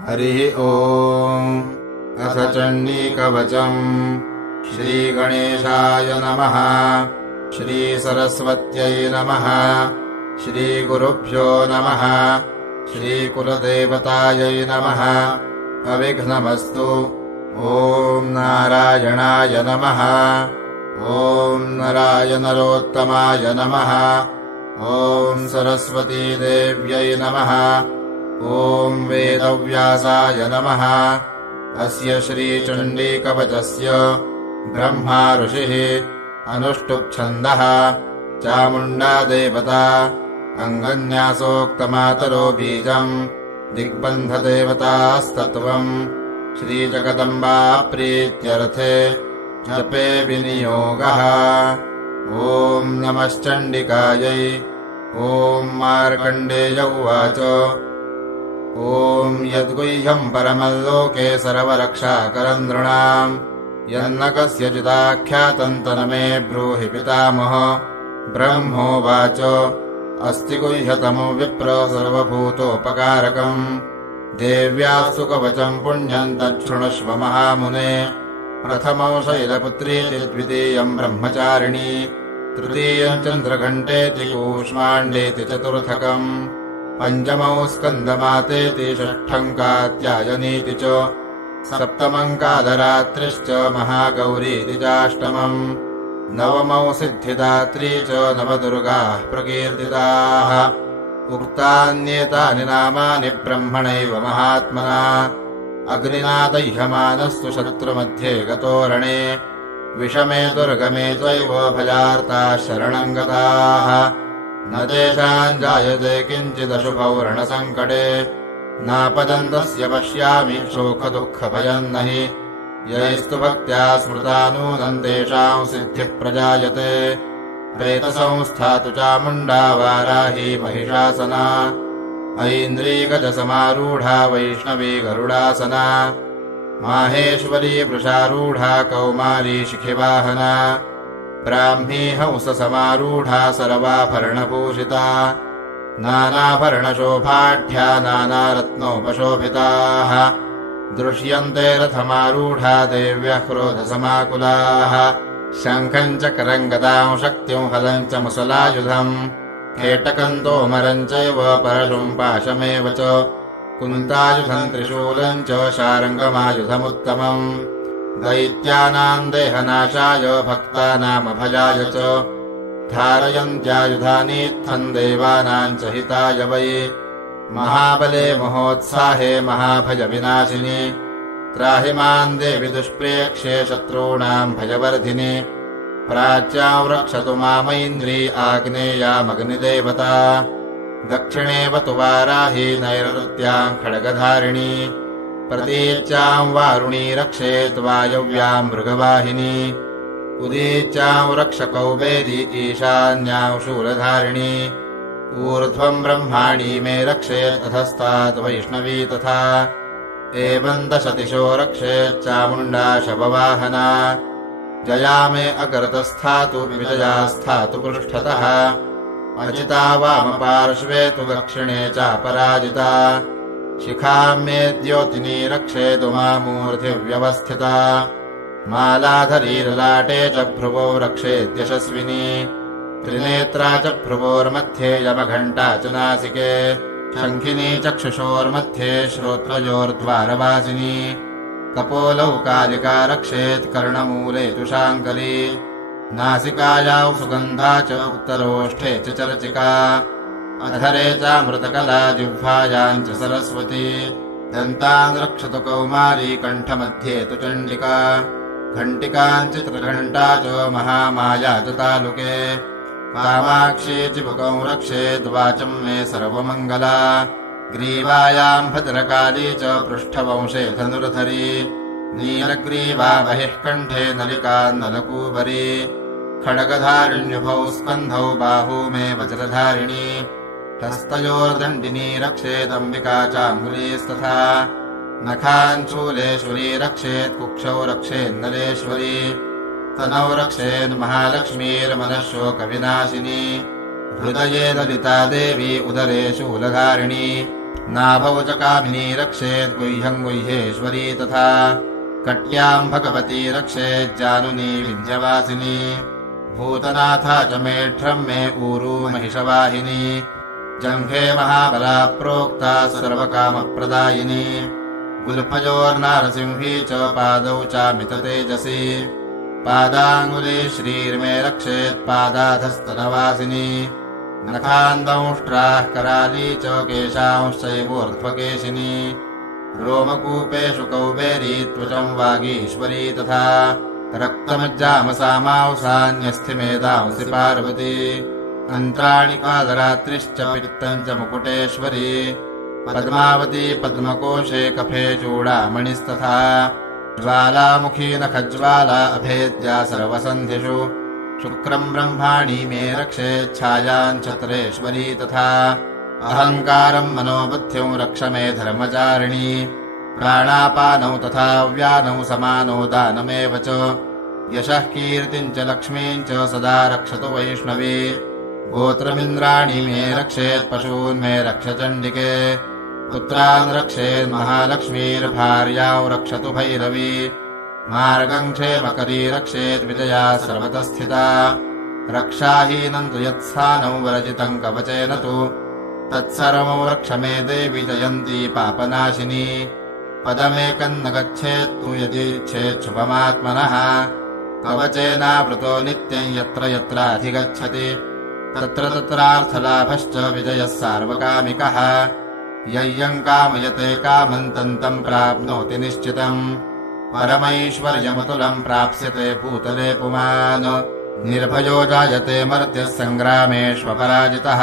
हरिः ओम्। अथ चण्डीकवचम्। श्रीगणेशाय नमः। श्रीसरस्वत्यै नमः। श्रीगुरुभ्यो नमः। श्रीकुलदेवतायै नमः। अविघ्नमस्तु। ॐ नारायणाय नमः। ॐ नराय नरोत्तमाय नमः। ॐ सरस्वतीदेव्यै नमः। ॐ वेदव्यासाय नमः। अस्य श्रीचण्डीकवचस्य ब्रह्मा ऋषिः अनुष्टुप्छन्दः चामुण्डा देवता अङ्गन्यासोक्तमातरो बीजम् दिग्बन्धदेवतास्तत्त्वम् श्रीजगदम्बा प्रीत्यर्थे जपे विनियोगः। ॐ नमश्चण्डिकायै। ॐ मार्कण्डेय उवाच ॐ यद्गुह्यम् परमल्लोके सर्वरक्षाकरम् नृणाम् यन्न कस्यचिदाख्यातम् तन्मे ब्रूहि पितामह। ब्रह्मोवाच अस्ति गुह्यतमो विप्र सर्वभूतोपकारकम् देव्याः सुकवचम् पुण्यम् तच्छृणुष्व महामुने। प्रथमौ शैलपुत्रीति द्वितीयम् ब्रह्मचारिणी तृतीयम् चन्द्रघण्टेति कूष्माण्डेति चतुर्थकम् पञ्चमौ स्कन्दमातेति षष्ठम् कात्यायनीति च सप्तमम् कालरात्रिश्च महागौरीति चाष्टमम् नवमौ सिद्धिदात्री च नवदुर्गाः प्रकीर्तिताः। उक्तान्येतानि नामानि ब्रह्मणैव महात्मना अग्निना दह्यमानस्तु शत्रुमध्ये गतो रणे विषमे दुर्गमे चैव भयार्ताः शरणम् गताः न तेषाम् जायते किञ्चिदशुभौ रणसङ्कटे नापदन्तस्य पश्यामि शोकदुःखभयम् न हि यैस्तु भक्त्या स्मृता नूनम् तेषाम् सिद्धिः प्रजायते। प्रेतसंस्था तु चामुण्डा वाराही महिषासना ऐन्द्रीगजसमारूढा वैष्णवी गरुडासना माहेश्वरी वृषारूढा कौमारी शिखिवाहना ब्राह्मी हंससमारूढा सर्वाभरणभूषिता नानाभरणशोभाढ्या नानारत्नोपशोभिताः दृश्यन्ते रथमारूढा देव्यः क्रोधसमाकुलाः शङ्खम् चक्रम् गदाम् शक्तिम् हलम् च मुसलायुधम् केटकम् तोमरम् चैव परशुम् पाशमेव च कुन्तायुधम् त्रिशूलम् च शार्ङ्गमायुधमुत्तमम् दैत्यानाम् देहनाशाय भक्तानामभयाय च धारयन्त्यायुधानीत्थम् देवानाम् च हिताय वै महाबले महोत्साहे महाभयविनाशिनि त्राहि माम् देवि दुष्प्रेक्ष्ये शत्रूणाम् भयवर्धिनि प्राच्याम् रक्षतु मामैन्द्री आग्नेयामग्निदेवता दक्षिणे वतु वाराही नैऋत्याम् खड्गधारिणी प्रतीच्याम् वारुणी रक्षेत् वायव्याम् मृगवाहिनी उदीच्याम् रक्षकौबेदी ईशान्याम् शूलधारिणी ऊर्ध्वम् ब्रह्माणी मे रक्षेत् अधस्तात् वैष्णवी तथा एवम् दशदिशो रक्षेच्चामुण्डा शववाहना जया मे अकर्तस्थातु विजया स्थातु पृष्ठतः अजिता वामपार्श्वे तु दक्षिणे चापराजिता शिखाम् मे द्योतिनी रक्षेतु मामूर्ध्नि व्यवस्थिता मालाधरी ललाटे च भ्रुवौ रक्षेद्यशस्विनी त्रिनेत्रा च भ्रुवोर्मध्ये यमघण्टा च नासिके शङ्खिनी चक्षुषोर्मध्ये श्रोत्रयोर्द्वारवासिनी कपोलौ कालिका रक्षेत् कर्णमूले तु शाङ्करी नासिकायां सुगन्धा च उत्तरोष्ठे च चर्चिका अधरे चामृतकला जिह्वायाम् च सरस्वती दन्तान् रक्षतु कौमारी कण्ठमध्ये तु चण्डिका घण्टिकाञ्चित्रघण्टा च महामाया च तालुके कामाक्षी चिबुकौ रक्षेद्वाचम् मे सर्वमङ्गला ग्रीवायाम् भद्रकाली च पृष्ठवंशे धनुर्धरी नीलग्रीवा बहिः कण्ठे नलिकान्नलकूबरी खड्गधारिण्युभौ स्कन्धौ बाहू मे वज्रधारिणी हस्तयोर्दण्डिनी रक्षेदम्बिका चाङ्गुलीस्तथा नखाञ्चूलेश्वरी रक्षेत् कुक्षौ रक्षेन्नलेश्वरी तनौ रक्षेन्महालक्ष्मीर्मनःशोकविनाशिनी हृदये ललिता देवी उदरे शूलधारिणी नाभौ च कामिनी रक्षेत् गुह्यम् गुह्येश्वरी तथा कट्याम् भगवती रक्षेज्जानुनी विन्ध्यवासिनी भूतनाथा च मेढ्रम् मे ऊरू महिषवाहिनी जङ्घे महाबला प्रोक्ता सर्वकामप्रदायिनी गुल्फयोर्नारसिंही च पादौ चामिततेजसी पादाङ्गुली श्रीर्मे रक्षेत् पादाधस्तनवासिनी नखान्दंष्ट्राः कराली च केशांश्चैवोर्ध्वकेशिनी रोमकूपेषु कौबेरी त्वचम् वागीश्वरी तथा रक्तमज्जामसामांसान्यस्थिमेधांसि पार्वती अन्त्राणि कादरात्रिश्च पित्तम् च मुकुटेश्वरी पद्मावती पद्मकोशे कफे चूडामणिस्तथा ज्वालामुखी नखज्वाला अभेद्या सर्वसन्धिषु शुक्रम् ब्रह्माणि मे रक्षेच्छायाञ्छत्रेश्वरी तथा अहङ्कारम् मनोबुद्धिं रक्ष मे धर्मचारिणी प्राणापानौ तथा व्यानौ समानौ दानमेव च यशः कीर्तिम् च लक्ष्मीम् च सदा रक्षतु वैष्णवी गोत्रमिन्द्राणि मे रक्षेत् पशून् मे रक्ष चण्डिके पुत्रान् रक्षेन्महालक्ष्मीर्भार्यां रक्षतु भैरवी मार्गम् क्षेमकरी रक्षेत् विजया सर्वतः स्थिता रक्षाहीनम् तु यत्स्थानौ वरजितम् कवचेन तु तत्सर्वं रक्ष मे देवि जयन्ती पापनाशिनी पदमेकम् न गच्छेत्तु यदीच्छेच्छुभमात्मनः कवचेनावृतो नित्यम् यत्र यत्राधिगच्छति तत्र तत्रार्थलाभश्च विजयः सार्वकामिकः यय्यम् कामयते कामम् तम् प्राप्नोति निश्चितम् परमैश्वर्यमतुलम् प्राप्स्यते भूतले पुमान् निर्भयो जायते मर्त्यः सङ्ग्रामेष्वपराजितः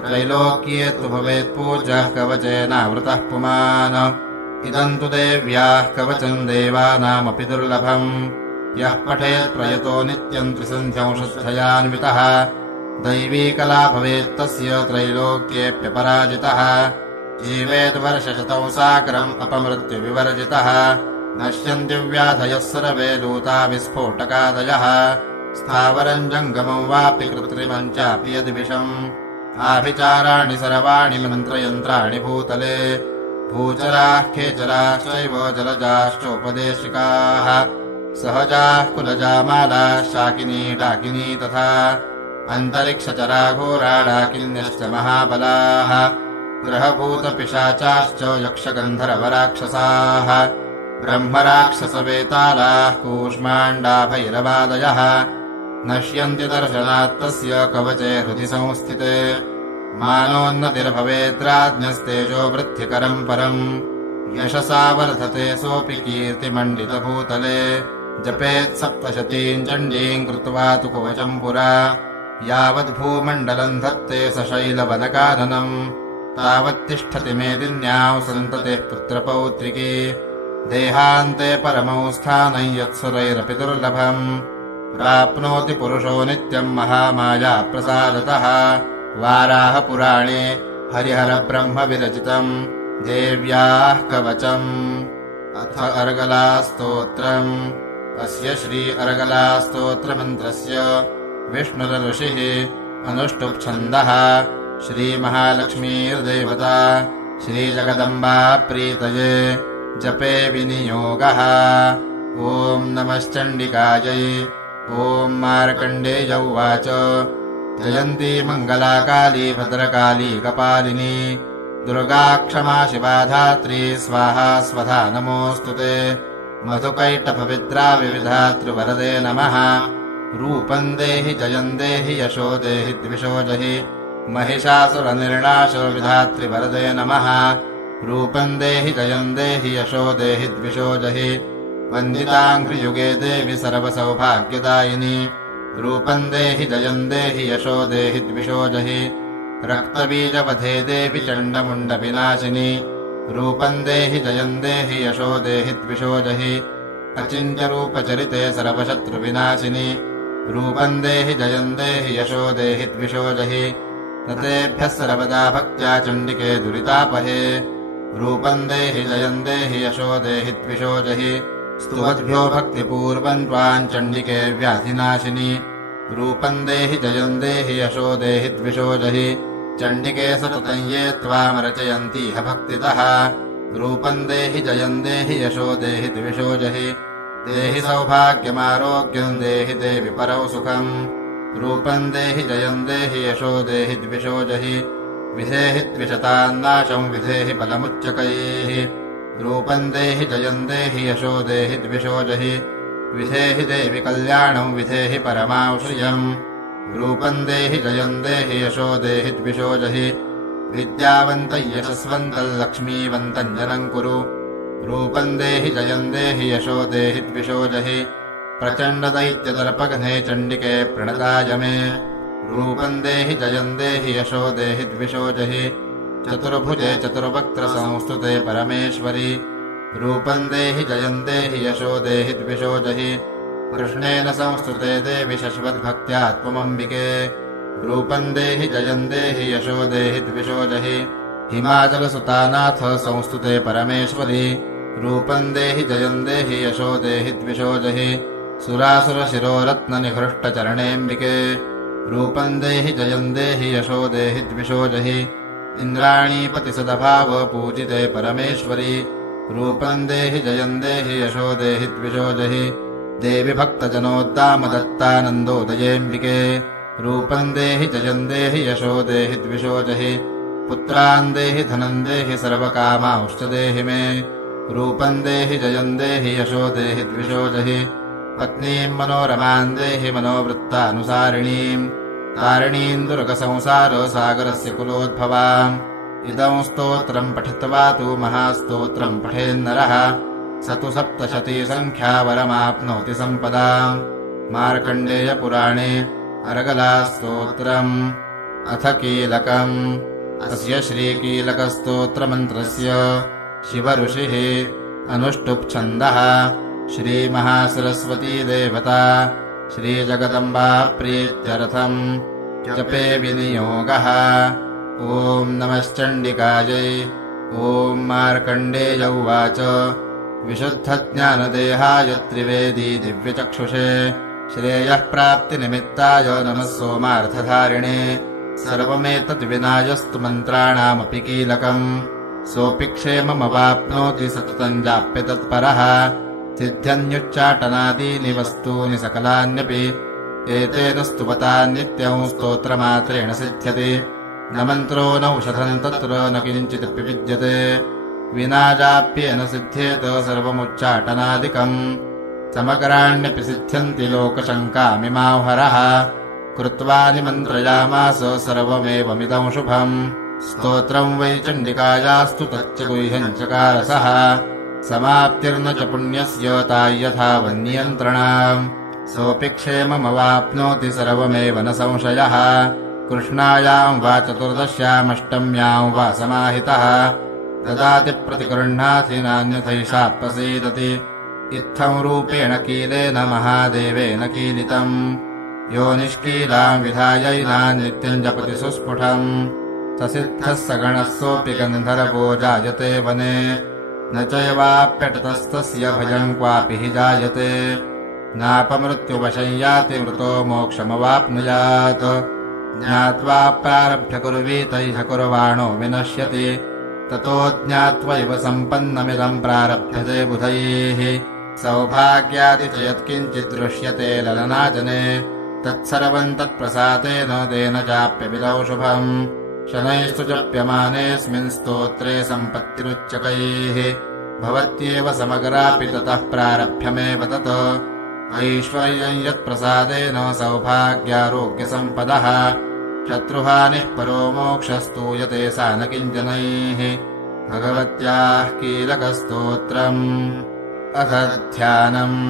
त्रैलोक्ये तु भवेत्पूज्यः कवचेनावृतः पुमान् इदम् तु देव्याः कवचम् देवानामपि दुर्लभम् यः पठेत् प्रयतो नित्यम् त्रिसन्ध्यं शुद्धयान्वितः दैवी कला भवेत्तस्य त्रैलोक्येऽप्यपराजितः जीवेत् वर्षशतौ साकरम् अपमृत्युविवर्जितः नश्यन्ति व्याधयः सर्वे लूता विस्फोटकादयः स्थावरम् जङ्गमम् वापि कृत्रिमम् चापि यद्विषम् आभिचाराणि सर्वाणि मन्त्रयन्त्राणि भूतले भूचराः खेचराश्चैव जलजाश्चोपदेशिकाः सहजाः कुलजामालाः शाकिनी डाकिनी तथा अन्तरिक्षचरा घोरा डाकिन्यश्च महाबलाः ग्रहभूतपिशाचाश्च यक्षगन्धर्वराक्षसाः ब्रह्मराक्षसवेतालाः कूष्माण्डा भैरवादयः नश्यन्ति दर्शनात्तस्य कवचे हृदि संस्थिते मानोन्नतिर्भवेद्राज्ञस्तेजो वृद्धिकरम् परम् यशसा वर्धते सोऽपि कीर्तिमण्डितभूतले जपेत् सप्तशतीम् चण्डीम् कृत्वा तु कवचम् पुरा यावद्भूमण्डलम् धत्ते सशैलवनकाननम् तावत्तिष्ठति मेदिन्याम् सन्ततिः पुत्रपौत्रिकी देहान्ते परमौ स्थानम् यत्सुरैरपि दुर्लभम् प्राप्नोति पुरुषो नित्यम् महामाया प्रसादतः वाराह पुराणे हरिहरब्रह्म विरचितम् देव्याः कवचम् अथ अर्गलास्तोत्रम् अस्य श्री अर्गलास्तोत्रमन्त्रस्य विष्णुरऋषिः अनुष्टुप्छन्दः श्रीमहालक्ष्मीर्देवता श्रीजगदम्बा प्रीतये जपे विनियोगः ॐ नमश्चण्डिकायै ॐ मार्कण्डेय उवाच जयन्ती मङ्गला काली भद्रकाली कपालिनी दुर्गा क्षमा शिवा धात्री स्वाहा स्वधा नमोऽस्तु ते मधुकैटभविद्रा विविधातृवरदे नमः रूपम् देहि जयम् देहि यशो देहि द्विषो जहि महिषासुरनिर्णाशो विधातृवरदे नमः रूपम् देहि जयम् देहि यशो देहि द्विषो जहि वन्दिताङ्घ्रियुगे देवि सर्वसौभाग्यदायिनी रूपम् देहि जयम् देहि यशो देहि द्विषो जहि रक्तबीजवधे देवि चण्डमुण्डविनाशिनी रूपम् देहि जयम् देहि यशो देहि द्विषो जहि अचिन्त्यरूपचरिते सर्वशत्रुविनाशिनी रूपम् देहि जयम् देहि यशो देहि द्विषो जहि ततेभ्यः सर्वदा भक्त्या चण्डिके दुरितापहे रूपम् देहि जयम् देहि यशो देहि द्विषो जहि स्तुवद्भ्यो भक्तिपूर्वम् त्वाम् चण्डिके व्याधिनाशिनी रूपम् देहि जयम् देहि यशो देहि द्विषो जहि चण्डिके सततं ये त्वामरचयन्तीह भक्तितः रूपम् देहि जयम् देहि यशो देहि द्विषो जहि देहि सौभाग्यमारोग्यम् देहि देवि परौ सुखम् रूपम् देहि जयम् देहि यशो देहि द्विषो जहि विधेहि द्विषतान्नाशम् विधेहि बलमुच्चकैः रूपम् देहि जयम् देहि यशो देहि द्विषो जहि विधेहि देवि कल्याणम् विधेहि परमाश्रियम् रूपम् देहि जयम् देहि यशो देहि द्विषो जहि विद्यावन्तम् यशस्वन्तम् लक्ष्मीवन्तम् जनम् कुरु रूपम् देहि जयम् देहि यशो देहि द्विषो जहि प्रचण्डदैत्यदर्पघ्ने चण्डिके प्रणताय मे रूपम् देहि जयम् देहि यशो देहि द्विषो जहि चतुर्भुजे चतुर्वक्त्रसंस्तुते परमेश्वरि रूपम् देहि जयम् देहि यशो देहि द्विषो जहि कृष्णेन संस्तुते देवि शश्वद्भक्त्या त्वमम्बिके रूपम् देहि जयम् देहि यशो देहि द्विषो जहि हिमाचलसुतानाथ संस्तुते परमेश्वरि रूपम् देहि जयम् देहि यशो देहि द्विषो जहि सुरासुरशिरोरत्ननिघृष्टचरणेऽम्बिके रूपम् देहि जयम् देहि यशो देहि द्विषो जहि इन्द्राणीपतिसदभाव पूजिते परमेश्वरि रूपम् देहि जयम् देहि यशो देहि द्विषो जहि देवि भक्तजनोद्दामदत्तानन्दोदयेऽम्बिके रूपम् देहि जयम् देहि यशो देहि द्विषो जहि पुत्रान् देहि धनम् देहि सर्वकामांश्च देहि मे रूपम् देहि जयम् देहि यशो देहि द्विषो जहि पत्नीम् मनोरमाम् देहि मनोवृत्तानुसारिणीम् तारिणीम् दुर्गसंसारसागरस्य कुलोद्भवाम् इदम् स्तोत्रम् पठित्वा तु महास्तोत्रम् पठेन्नरः स तु सप्तशतीसङ्ख्यावरमाप्नोति सम्पदाम् मार्कण्डेयपुराणे अर्गलास्तोत्रम् अथ कीलकम् अस्य श्रीकीलकस्तोत्रमन्त्रस्य शिवऋषिः अनुष्टुप्छन्दः श्रीमहासरस्वती देवता श्रीजगदम्बा प्रीत्यर्थम् जपे विनियोगः ॐ नमश्चण्डिकायै ॐ मार्कण्डेय उवाच विशुद्धज्ञानदेहाय त्रिवेदी दिव्यचक्षुषे श्रेयः प्राप्तिनिमित्ताय नमः सोमार्थधारिणे सर्वमेतद्विनायस्तु मन्त्राणामपि कीलकम् सोऽपि क्षेममवाप्नोति सततम् जाप्यतत्परः सिद्ध्यन्युच्चाटनादीनि वस्तूनि सकलान्यपि एतेन स्तुवता नित्यम् स्तोत्रमात्रेण सिद्ध्यति न मन्त्रो नौषधम् तत्र न किञ्चिदपि विद्यते विना जाप्येन सिद्ध्येत सर्वमुच्चाटनादिकम् समकराण्यपि सिद्ध्यन्ति लोकशङ्कामिमाहरः कृत्वा निमन्त्रयामास सर्वमेवमिदम् शुभम् स्तोत्रम् वै चण्डिकायास्तु तच्च गुह्यम् चकारसः समाप्तिर्न च पुण्यस्य तायथा वन्नियन्त्रणाम् सोऽपि क्षेममवाप्नोति सर्वमेव न संशयः कृष्णायाम् वा चतुर्दश्यामष्टम्याम् वा समाहितः ददाति प्रतिगृह्णाति नान्यथैषा प्रसीदति इत्थम् रूपेण कीलेन महादेवेन कीलितम् यो निष्कीलाम् विधायैनान् नित्यम् जपति सुस्फुटम् स सिद्धः स गणः सोऽपि गन्धर्वो जायते वने न चैवाप्यटतस्तस्य भयम् क्वापि हि जायते नापमृत्युवशम् याति मृतो मोक्षमवाप्नुयात् ज्ञात्वा प्रारभ्य कुर्वीतैह कुर्वाणो विनश्यति ततो ज्ञात्वैव सम्पन्नमिदम् प्रारभ्यते बुधैः सौभाग्यादि च यत्किञ्चित् दृश्यते ललनाजने तत्सर्वम् तत्प्रसादेन तेन चाप्यविदौ शुभम् शनैस्तु जप्यमानेऽस्मिन् स्तोत्रे सम्पत्तिरुच्चकैः भवत्येव समग्रापि ततः प्रारभ्यमेव तत् ऐश्वर्यम् यत्प्रसादेन सौभाग्यारोग्यसम्पदः शत्रुहानिः परो मोक्षस्तूयते सा न किञ्चनैः भगवत्याः कीलकस्तोत्रम् अथ ध्यानम्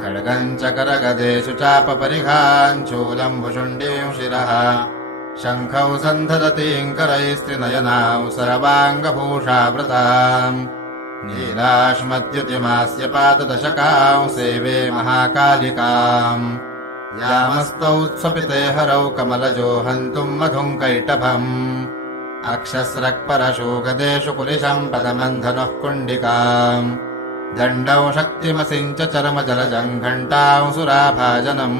खड्गम् च करगदेषु चापपरिघान् शूलम् भुषुण्डीम् शिरः शङ्खौ सन्धदतीम् करैस्त्रिनयनाम् सर्वाङ्गभूषावृताम् नीलाश्मद्युतिमास्य पाददशकाम् सेवे महाकालिकाम् यामस्तौ स्वपिते हरौ कमलजो हन्तुम् मधुम् कैटभम् अक्षस्रक्परशोगदेषु कुलिशम् पदमन्धनुः कुण्डिकाम् दण्डौ शक्तिमसिम् च चरमजलजम् घण्टाम् सुराभाजनम्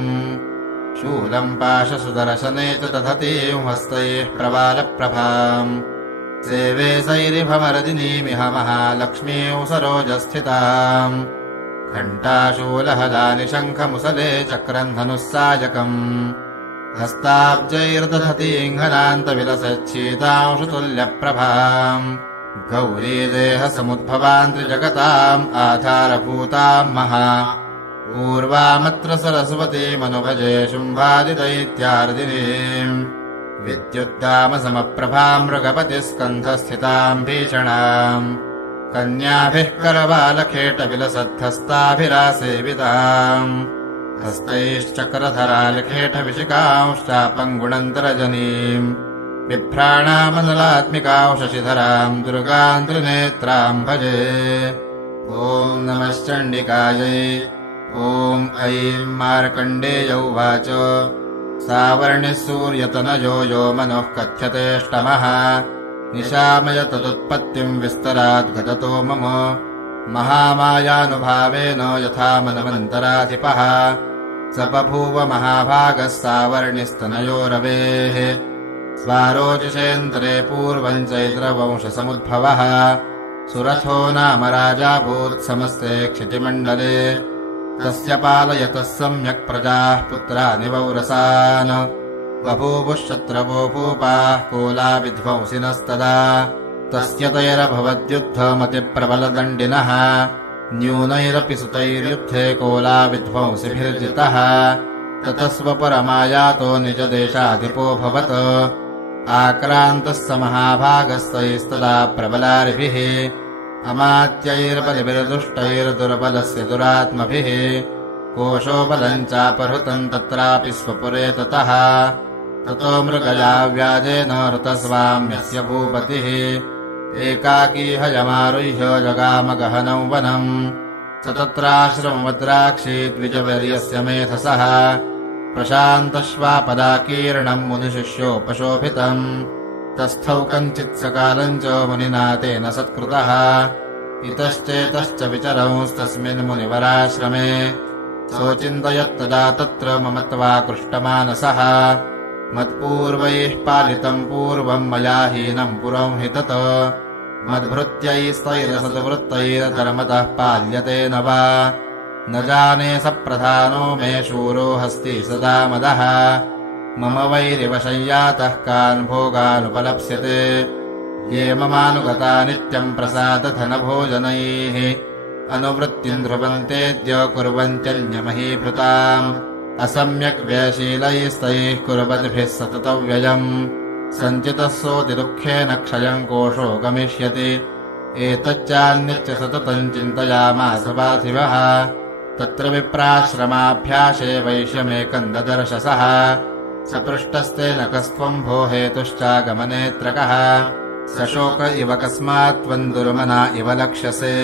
शूलम् पाशसुदर्शने च दधतीं हस्तैः प्रवालप्रभाम् सेवे सैरिभमरदिनीमिह महालक्ष्मीं सरोजस्थिताम् घण्टाशूलहलानि शङ्खमुसले चक्रम् धनुः सायकम् हस्ताब्जैर्दधतीङ्घनान्तविलसच्छीतांशुतुल्यप्रभाम् गौरीदेहसमुद्भवाम् त्रिजगताम् आधारभूताम् महा पूर्वामत्र सरस्वतीमनुभजे शुम्भादिदैत्यार्दिनीम् विद्युद्दामसमप्रभाम् मृगपतिस्कन्धस्थिताम् भीषणाम् कन्याभिः करवालखेटविलसद्धस्ताभिरासेविताम् हस्तैश्चक्रधरालखेटविशिकांश्चापम् गुणन्तरजनीम् बिभ्राणामनलात्मिकाम् शशिधराम् दुर्गाम् त्रिनेत्राम् भजे ॐ नमश्चण्डिकायै ॐ ऐं मार्कण्डेय उवाच सावर्णिः सूर्यतनयो यो मनोः कथ्यतेष्टमः निशामय तदुत्पत्तिम् विस्तराद्गततो मम महामायानुभावेन यथा मनमन्तराधिपः स बभूव महाभागः सावर्णिस्तनयो रवेः स्वारोचिषेऽन्तरे पूर्वम् चैत्रवंशसमुद्भवः सुरथो नाम राजाभूत्समस्ते क्षितिमण्डले तस्य पालयतः सम्यक् प्रजाः पुत्रानि वौरसान् बभूवुः शत्रवो भूपाः कोलाविध्वंसिनस्तदा तस्य तैरभवद्युद्धमतिप्रबलदण्डिनः न्यूनैरपि सुतैर्युद्धे कोलाविध्वंसिभिर्जितः ततः स्वपरमायातो निजदेशाधिपोऽभवत् आक्रान्तः स महाभागस्तैस्तदा प्रबलारिभिः अमात्यैर्बलिभिर्दुष्टैर्दुर्बलस्य दुरात्मभिः कोशोबलम् चापहृतम् तत्रापि स्वपुरे ततः ततो मृगया व्याजेन हृतस्वाम्यस्य भूपतिः एकाकी हयमारुह्य जगामगहनम् वनम् स तत्राश्रमवद्राक्षी द्विजवर्यस्य मेधसः प्रशान्तश्वापदाकीर्णम् मुनिशिष्योपशोभितम् तस्थौ कञ्चित्सकालम् च मुनिना तेन सत्कृतः इतश्चेतश्च विचरंस्तस्मिन् मुनिवराश्रमे सोचिन्तयत्तदा तत्र ममत्वाकृष्टमानसः मत्पूर्वैः पालितम् पूर्वम् मया हीनम् पुरम् हि तत् मद्भृत्यैस्तैरसद्वृत्तैर्धर्मतः पाल्यते न वा न जाने स प्रधानो मे शूरो हस्ति सदा मदः मम वैरिवशय्यातः कान् भोगानुपलप्स्यते ये ममानुगता नित्यम् प्रसादधनभोजनैः अनुवृत्तिम् ध्रुवन्तेऽद्य कुर्वन्त्यन्यमहीभृताम् असम्यक् व्ययशीलैस्तैः कुर्वद्भिः सततव्ययम् सञ्चितः सोऽतिदुःखेन क्षयम् कोशो गमिष्यति एतच्चान्यच्च सततम् चिन्तयामास पार्थिवः तत्र विप्राश्रमाभ्यासे वैश्यमेकम् ददर्शसः सपृष्टस्तेन कस्त्वम् भो हेतुश्चागमनेऽत्र सशोक इव कस्मात् त्वम् दुर्मना इव लक्ष्यसे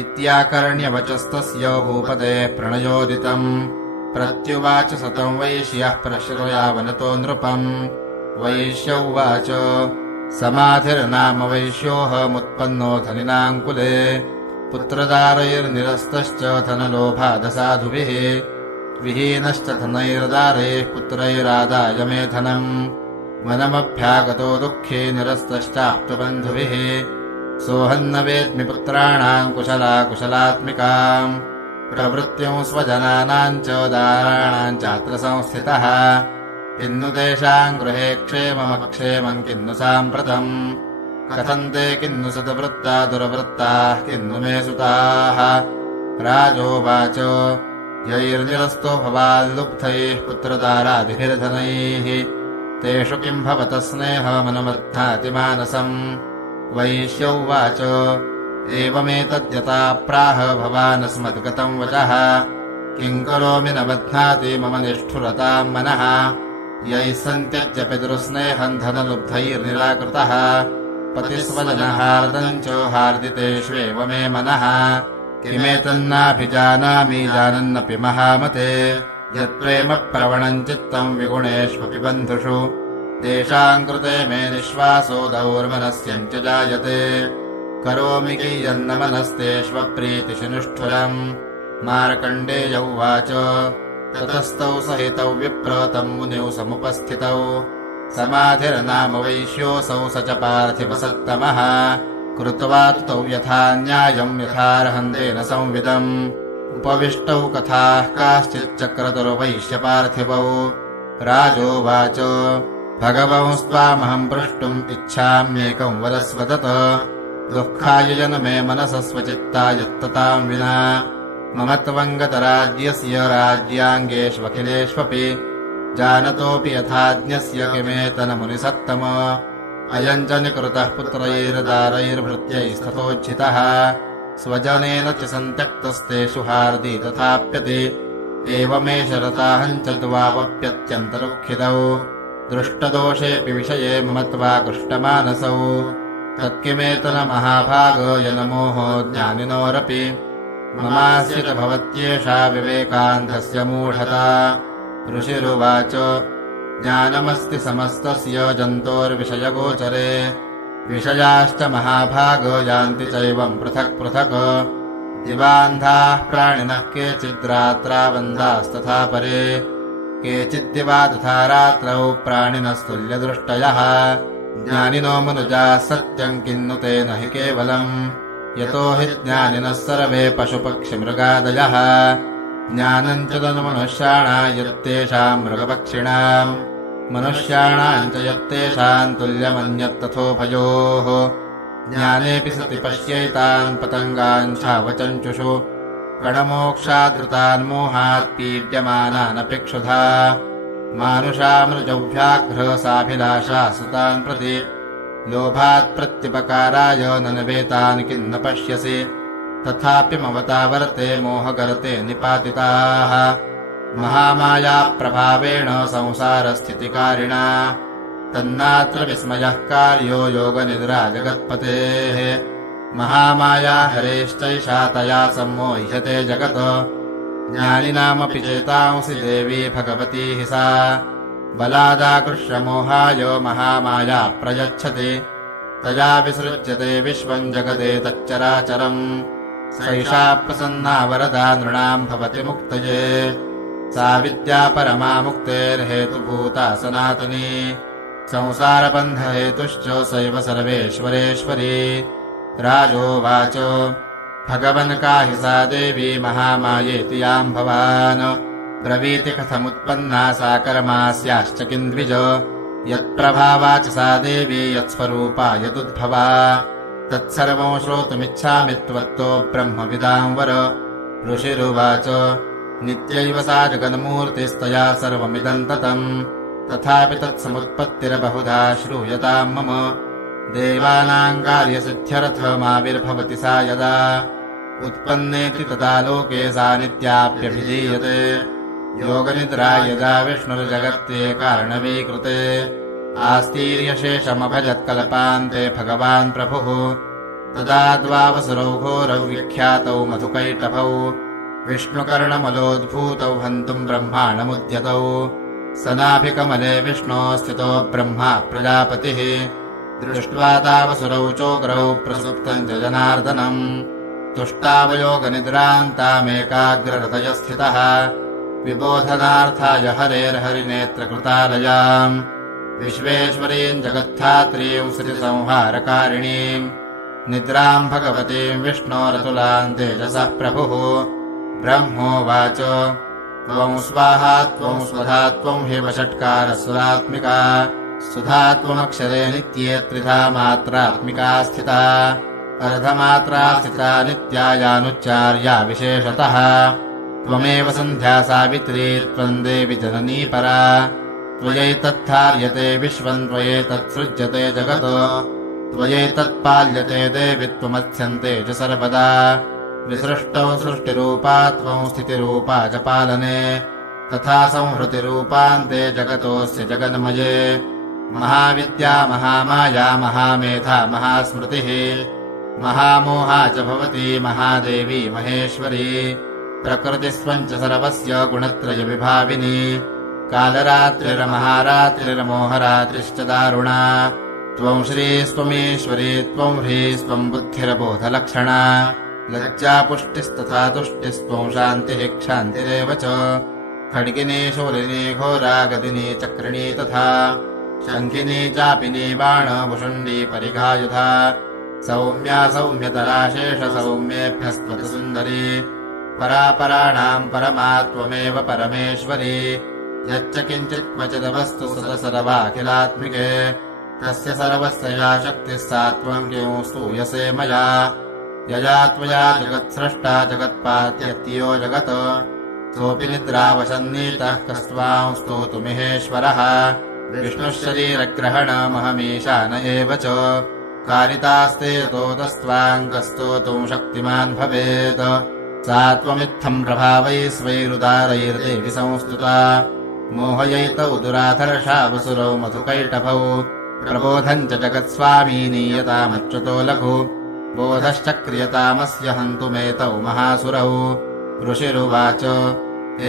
इत्याकर्ण्यवचस्तस्य भूपतेः प्रणयोदितम् प्रत्युवाच सतम् वैश्यः प्रश्रयावनतो नृपम् वैश्य उवाच समाधिर्नाम वैश्योऽहमुत्पन्नो धनिनाङ्कुले पुत्रदारैर्निरस्तश्च धनलोभादसाधुभिः विहीनश्च धनैर्दारैः पुत्रैरादाय मे धनम् वनमभ्यागतो दुःखे निरस्तश्चाप्तबन्धुभिः सोऽहम् न वेद्मि पुत्राणाम् कुशलाकुशलात्मिकाम् प्रवृत्तिम् स्वजनानाम् च दाराणाम् चात्र संस्थितः किन्नु तेषाम् गृहे क्षेममक्षेमम् किन्नु साम्प्रतम् कथम् ते किन्नु सद्वृत्ता दुर्वृत्ताः किन्नु मे सुताः राजोवाच यैर्निरस्तो भवाल्लुब्धैः पुत्रदारादिभिर्धनैः तेषु किम् भवतः स्नेहमनुमध्नाति मानसम् वैश्य उवाच एवमेतद्यथा प्राह भवानस्मद्गतम् वचः किम् करोमि न बध्नाति मम निष्ठुरताम् मनः यैः सन्त्यज्य पितृस्नेहम् धनलुब्धैर्निराकृतः पतिस्वजनहार्दम् च हार्दितेष्वेव मे मनः किमेतन्नाभिजानामि जानन्नपि महामते यत्प्रेम प्रवणम् चित्तम् विगुणेष्वपि बन्धुषु तेषाम् कृते मे निःश्वासो दौर्मनस्यम् च जायते करोमि कियन्न मनस्तेष्वप्रीतिषु निष्ठुरम् मार्कण्डेय उवाच ततस्तौ सहितौ विप्रतम् मुनिौ समुपस्थितौ समाधिर्नाम वैश्योऽसौ स च पार्थिवसत्तमः कृत्वा तौ यथा न्यायम् यथार्हन्तेन संविदम् उपविष्टौ कथाः काश्चिच्चक्रतुर्वैश्यपार्थिवौ राजोवाच भगवंस्त्वामहम् प्रष्टुम् इच्छाम्येकम् वरस्वदत दुःखाय जनमे मनसः स्वचित्तायत्तताम् विना मम त्वम् गतराज्यस्य राज्याङ्गेष्वखिलेष्वपि जानतोऽपि यथाज्ञस्य किमेतनमुनिसत्तम अयम् च निकृतः पुत्रैर्दारैर्भृत्यैस्तथोज्झितः स्वजनेन च सन्त्यक्तस्तेषु हार्दी तथाप्यति एवमेष रताहम् च द्वावप्यत्यन्तरुत्थितौ दृष्टदोषेऽपि विषये मम त्वाकृष्टमानसौ तत्किमेतनमहाभागयनमोहो ज्ञानिनोरपि ममास्य च भवत्येषा विवेकान्धस्य मूढता ऋषिरुवाच ज्ञानमस्ति समस्तस्य जन्तोर्विषयगोचरे विषयाश्च महाभाग यान्ति चैवम् पृथक् पृथक् दिवान्धाः प्राणिनः केचिद्रात्राबन्धास्तथा परे केचिद्दिवा तथा रात्रौ प्राणिनस्तुल्यदृष्टयः ज्ञानिनो मनुजाः सत्यम् किन्नु तेन हि केवलम् यतो हि ज्ञानिनः सर्वे पशुपक्षिमृगादयः ज्ञानम् च तन्मनुष्याणाम् यत्तेषाम् मृगपक्षिणाम् मनुष्याणाम् च यत्तेषाम् तुल्यमन्यत्तथोभयोः ज्ञानेऽपि सति पश्यैतान् पतङ्गान् छावचञ्चुषु गणमोक्षादृतान् मोहात् पीड्यमानानपि क्षुधा मानुषामृजव्याघ्रसाभिलाषा सुतान् प्रति लोभात् प्रत्युपकाराय ननवेतान् किन्न पश्यसि तथापि ममतावर्ते मोहगर्ते निपातिताः महामायाप्रभावेण संसारस्थितिकारिणा तन्नात्र विस्मयः कार्यो योगनिद्रा जगत्पतेः महामाया हरेश्चैषा तया सम्मोह्यते जगत् ज्ञानिनामपि चेतांसि देवी भगवती हि सा बलादाकृष्यमोहाय महामाया प्रयच्छति तया विसृज्यते विश्वम् जगदेतच्चराचरम् सैषा प्रसन्ना वरदा नृणाम् भवति मुक्तये सा विद्या परमा मुक्तेर्हेतुभूता सनातनी संसारबन्धहेतुश्च सैव सर्वेश्वरेश्वरी राजोवाच भगवन् का हि सा देवी महामायेति याम् भवान् ब्रवीति कथमुत्पन्ना सा कर्मास्याश्च किन्द्विज यत्प्रभावा च सा देवी यत्स्वरूपा यदुद्भवा तत्सर्वम् श्रोतुमिच्छामि त्वत्तो ब्रह्मविदाम् वर ऋषिरुवाच नित्यैव सा जगन्मूर्तिस्तया सर्वमिदम् ततम् तथापि तत्समुत्पत्तिर्बहुधा श्रूयताम् मम देवानाम् कार्यसिद्ध्यर्थमाविर्भवति सा यदा उत्पन्नेति तदा लोके सा नित्याप्यभिधीयते योगनिद्रा यदा विष्णुर्जगत्ते कारणवीकृते आस्तीर्यशेषमभजत्कल्पान्ते भगवान् प्रभुः तदा द्वावसुरौ घोरौ विख्यातौ मधुकैटभौ विष्णुकर्णमलोद्भूतौ हन्तुम् ब्रह्माणमुद्यतौ सनाभिकमले विष्णो स्थितो ब्रह्मा प्रजापतिः दृष्ट्वा तावसुरौ चोग्रौ प्रसुप्तम् च जनार्दनम् तुष्टावयोगनिद्रान्तामेकाग्रहृदय स्थितः विबोधनार्थाय हरेर्हरिनेत्रकृतालयाम् विश्वेश्वरीम् जगत्धात्रीम् श्रुतिसंहारकारिणीम् निद्राम् भगवतीम् विष्णोरतुलाम् तेजसः प्रभुः ब्रह्मोवाच त्वम् स्वाहा त्वम् स्वधा त्वम् हि वषट्कारस्वरात्मिका सुधा त्वमक्षरे नित्ये त्रिधा मात्रात्मिका स्थिता अर्धमात्रा स्थिता नित्यायानुच्चार्या विशेषतः त्वमेव सन्ध्या सावित्री त्वम् देवि जननी परा त्वयैतद्धार्यते विश्वम् त्वयैतत्सृज्यते जगत् त्वयैतत्पाल्यते देवि त्वमत्स्यन्ते च सर्वदा विसृष्टौ सृष्टिरूपा त्वम् स्थितिरूपा च पालने तथा संहृतिरूपान्ते जगतोऽस्य जगन्मये महाविद्या महामाया महामेधा महास्मृतिः महामोहा च भवती महादेवी महेश्वरी प्रकृतिस्त्वम् च सर्वस्य गुणत्रयविभाविनी कालरात्रिर्महारात्रिर्मोहरात्रिश्च दारुणा त्वम् श्रीस्त्वमीश्वरी त्वम् ह्रीस्त्वम् बुद्धिरबोधलक्षणा लज्जापुष्टिस्तथा तुष्टिस्त्वम् शान्तिः क्षान्तिरेव च खड्गिनी शूलिनी घोरा गदिनी चक्रिणी तथा शङ्खिनी चापिनी बाणभुषुण्डी परिघायुधा सौम्या सौम्यतरा शेषसौम्येभ्यस्त्वतसुन्दरी परापराणाम् परमा त्वमेव परमेश्वरी यच्च किञ्चित् क्वचिदवस्तु सतसर्वाखिलात्मिके तस्य सर्वस्य या शक्तिः सा त्वम् किं स्तूयसे मया यया त्वया जगत्स्रष्टा जगत्पात्यत्यो जगत् सोऽपि निद्रावशन्नीतः कस्त्वां स्तोतुमिहेश्वरः विष्णुः शरीरग्रहणमहमीशान एव च कारितास्ते यतोतस्त्वाम् कस्तोतुम् शक्तिमान् भवेत् सा त्वमित्थम् प्रभावैः स्वैरुदारैर्देवि संस्तुता मोहयैतौ दुराधर्षा वसुरौ मधुकैटभौ प्रबोधम् च जगत्स्वामी नीयतामच्युतो लघु बोधश्च क्रियतामस्य हन्तुमेतौ महासुरौ ऋषिरुवाच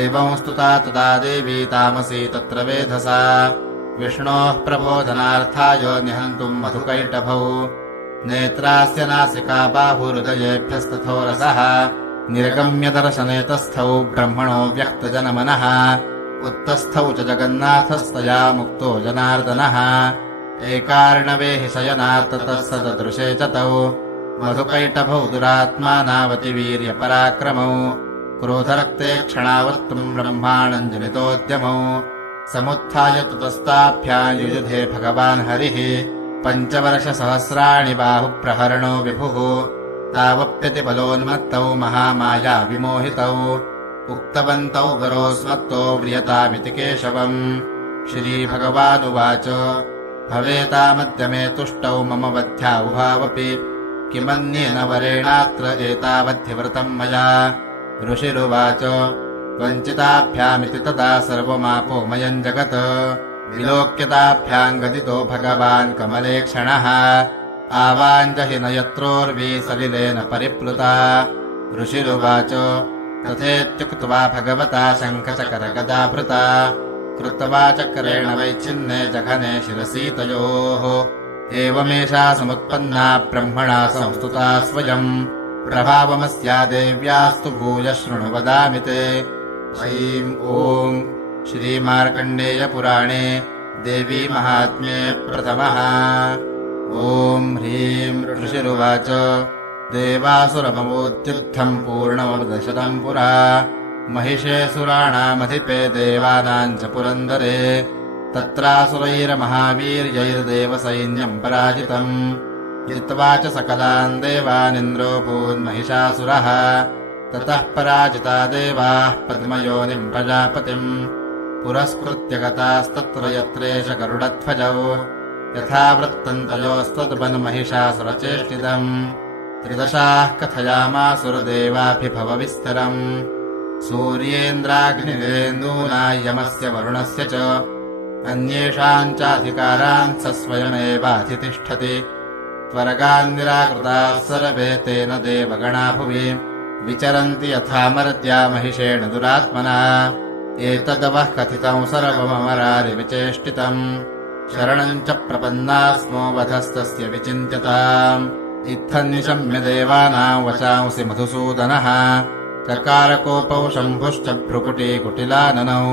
एवं स्तुता तदा देवी तामसी तत्र वेधसा विष्णोः प्रबोधनार्थाय निहन्तुम् मधुकैटभौ नेत्रास्य नासिका बाहुहृदयेभ्यस्तथोरसः निर्गम्य दर्शनेतस्थौ ब्रह्मणो व्यक्तजनमनः उत्तस्थौ च जगन्नाथस्तया मुक्तो जनार्दनः एकार्णवे हि शयनात्ततः स ददृशे च तौ मधुकैटभौ दुरात्मानावतिवीर्यपराक्रमौ क्रोधरक्ते क्षणावत्तुम् ब्रह्माणम् जनितोद्यमौ समुत्थाय तुतस्ताभ्याम् युयुधे भगवान् हरिः पञ्चवर्षसहस्राणि बाहुप्रहरणो विभुः तावप्यतिबलोन्मत्तौ महामाया विमोहितौ उक्तवन्तौ वरोस्मत्तो व्रियतामिति केशवम् श्रीभगवानुवाच भवेतामद्य मे तुष्टौ मम वध्या उभावपि किमन्येन वरेणात्र एतावद्धिवृतम् मया ऋषिरुवाच वञ्चिताभ्यामिति तदा सर्वमापोमयम् जगत् विलोक्यताभ्याम् गदितो भगवान् कमलेक्षणः आवाञ्जहि न यत्रोर्वी सलिलेन परिप्लुता ऋषिरुवाच तथेत्युक्त्वा भगवता शङ्खचकरगदाभृता कृत्वा चक्रेण वैच्छिन्ने जघने शिरसि तयोः एवमेषा समुत्पन्ना ब्रह्मणा संस्तुता स्वयम् प्रभावमस्या देव्यास्तु भूय शृणु वदामि ते ऐं ॐ श्रीमार्कण्डेयपुराणे देवी महात्म्ये प्रथमः ॐ ह्रीं ऋषिरुवाच देवासुरमवोद्युद्धम् पूर्णमवदशतम् पुरा महिषेऽसुराणामधिपे देवानाम् च पुरन्दरे तत्रासुरैर्महावीर्यैर्देवसैन्यम् पराजितम् जित्वा च सकलान् देवानिन्द्रो भून्महिषासुरः ततः पराजिता देवाः पद्मयोनिम् प्रजापतिम् पुरस्कृत्य गतास्तत्र यत्रेष गरुडध्वजौ यथा वृत्तम् तयोस्तद्वन्महिषासुरचेष्टितम् त्रिदशाः कथयामासुरदेवाभिभवविस्तरम् सूर्येन्द्राग्निरेन्दूना यमस्य वरुणस्य च अन्येषाम् चाधिकारान् स स्वयमेवाधितिष्ठति त्वरगान् निराकृताः सर्वे तेन देवगणा भुवि विचरन्ति यथा मर्त्या महिषेण दुरात्मना एतदवः कथितम् सर्वममरारिविचेष्टितम् शरणम् च प्रपन्ना स्मो वधस्तस्य विचिन्त्यताम् इत्थन्निशम्य देवानाम् वचांसि मधुसूदनः चकारकोपौ शम्भुश्च भ्रुकुटीकुटिलाननौ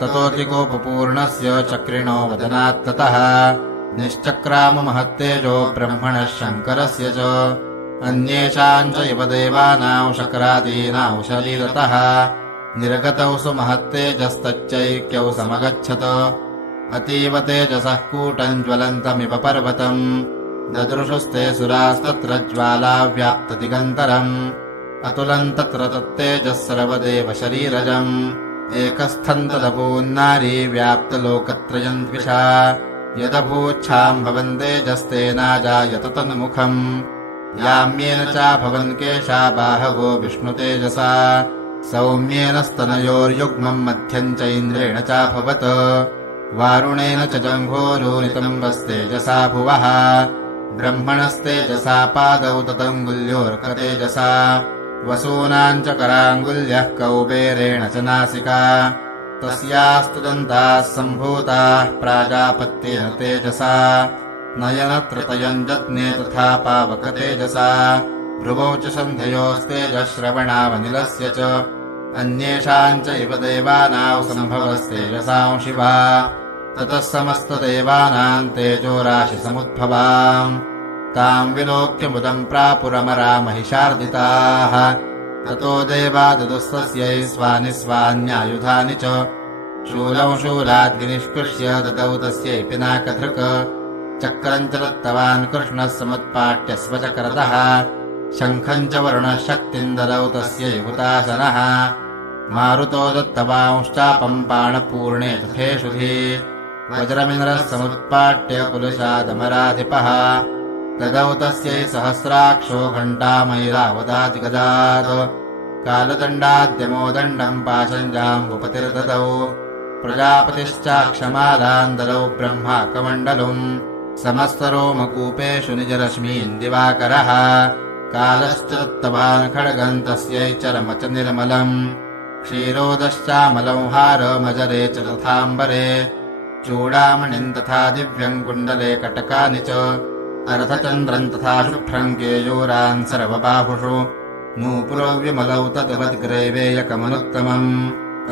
ततोऽतिकोपपूर्णस्य चक्रिणो वदनात्ततः निश्चक्राम महत्तेजो ब्रह्मणः शङ्करस्य च अन्येषाम् च इव देवानाम् शक्रादीनाम् शरीरतः निर्गतौ सुमहत्तेजस्तच्चैक्यौ समगच्छत अतीव तेजसः कूटम् ज्वलन्तमिव पर्वतम् ददृशुस्ते सुरास्तत्र ज्वालाव्याप्तदिगन्तरम् अतुलम् तत्र तत्तेजः सर्वदेव शरीरजम् एकस्थम् तदभून्नारी व्याप्तलोकत्रयम् द्विषा यदभूच्छाम् भवन् तेजस्तेनाजायत तन्मुखम् याम्येन चाभवन् केशा बाहवो विष्णुतेजसा सौम्येन स्तनयोर्युग्मम् मध्यम् च इन्द्रेण चाभवत् वारुणेन च जङ्घोरोनितम्बस्तेजसा भुवः ब्रह्मणस्तेजसा पादौ तदङ्गुल्योर्कतेजसा वसूनाम् च कराङ्गुल्यः कौबेरेण च नासिका तस्यास्तु दन्ताः सम्भूताः प्राजापत्येन तेजसा नयनत्रतयम् जज्ञे तथा पावकतेजसा भ्रुवौ च सन्ध्ययोस्तेजः श्रवणावनिलस्य च अन्येषाम् च इव देवानां सम्भवस्तेजसां शिवा ततः समस्तदेवानाम् तेजोराशिसमुद्भवाम् ताम् विलोक्य मुदम् प्रापुरमरा महिषार्दिताः ततो देवा ददुस्तस्यै स्वानि स्वान्यायुधानि च शूलौ शूलाद्निष्कृष्य ददौ तस्यै पिनाकधृक् चक्रम् च दत्तवान् कृष्णः समुत्पाट्य स्वचक्रतः शङ्खम् च वरुणः शक्तिम् ददौ तस्यै हुताशनः मारुतो दत्तवांश्चापम् बाणपूर्णे तथेषुधि वज्रमिन्द्रः समुत्पाट्य कुलशादमराधिपः ददौ तस्यै सहस्राक्षो घण्टामैरावदादिगदात् कालदण्डाद्यमो दण्डम् पाशम् जाम्बुपतिर्ददौ प्रजापतिश्चाक्षमालान् ददौ ब्रह्मा कमण्डलुम् समस्तरोमकूपेषु निजरश्मीन् दिवाकरः कालश्च दत्तवान् खड्गम् तस्यै चरमच निर्मलम् क्षीरोदश्चामलौ हारमजरे च तथाम्बरे चूडामणिम् तथा दिव्यम् कुण्डले कटकानि च अर्धचन्द्रम् तथा शुभ्रम् केयूरान् सर्वबाहुषु नूपुरो विमलौ तद्वद्ग्रैवेयकमनुत्तमम्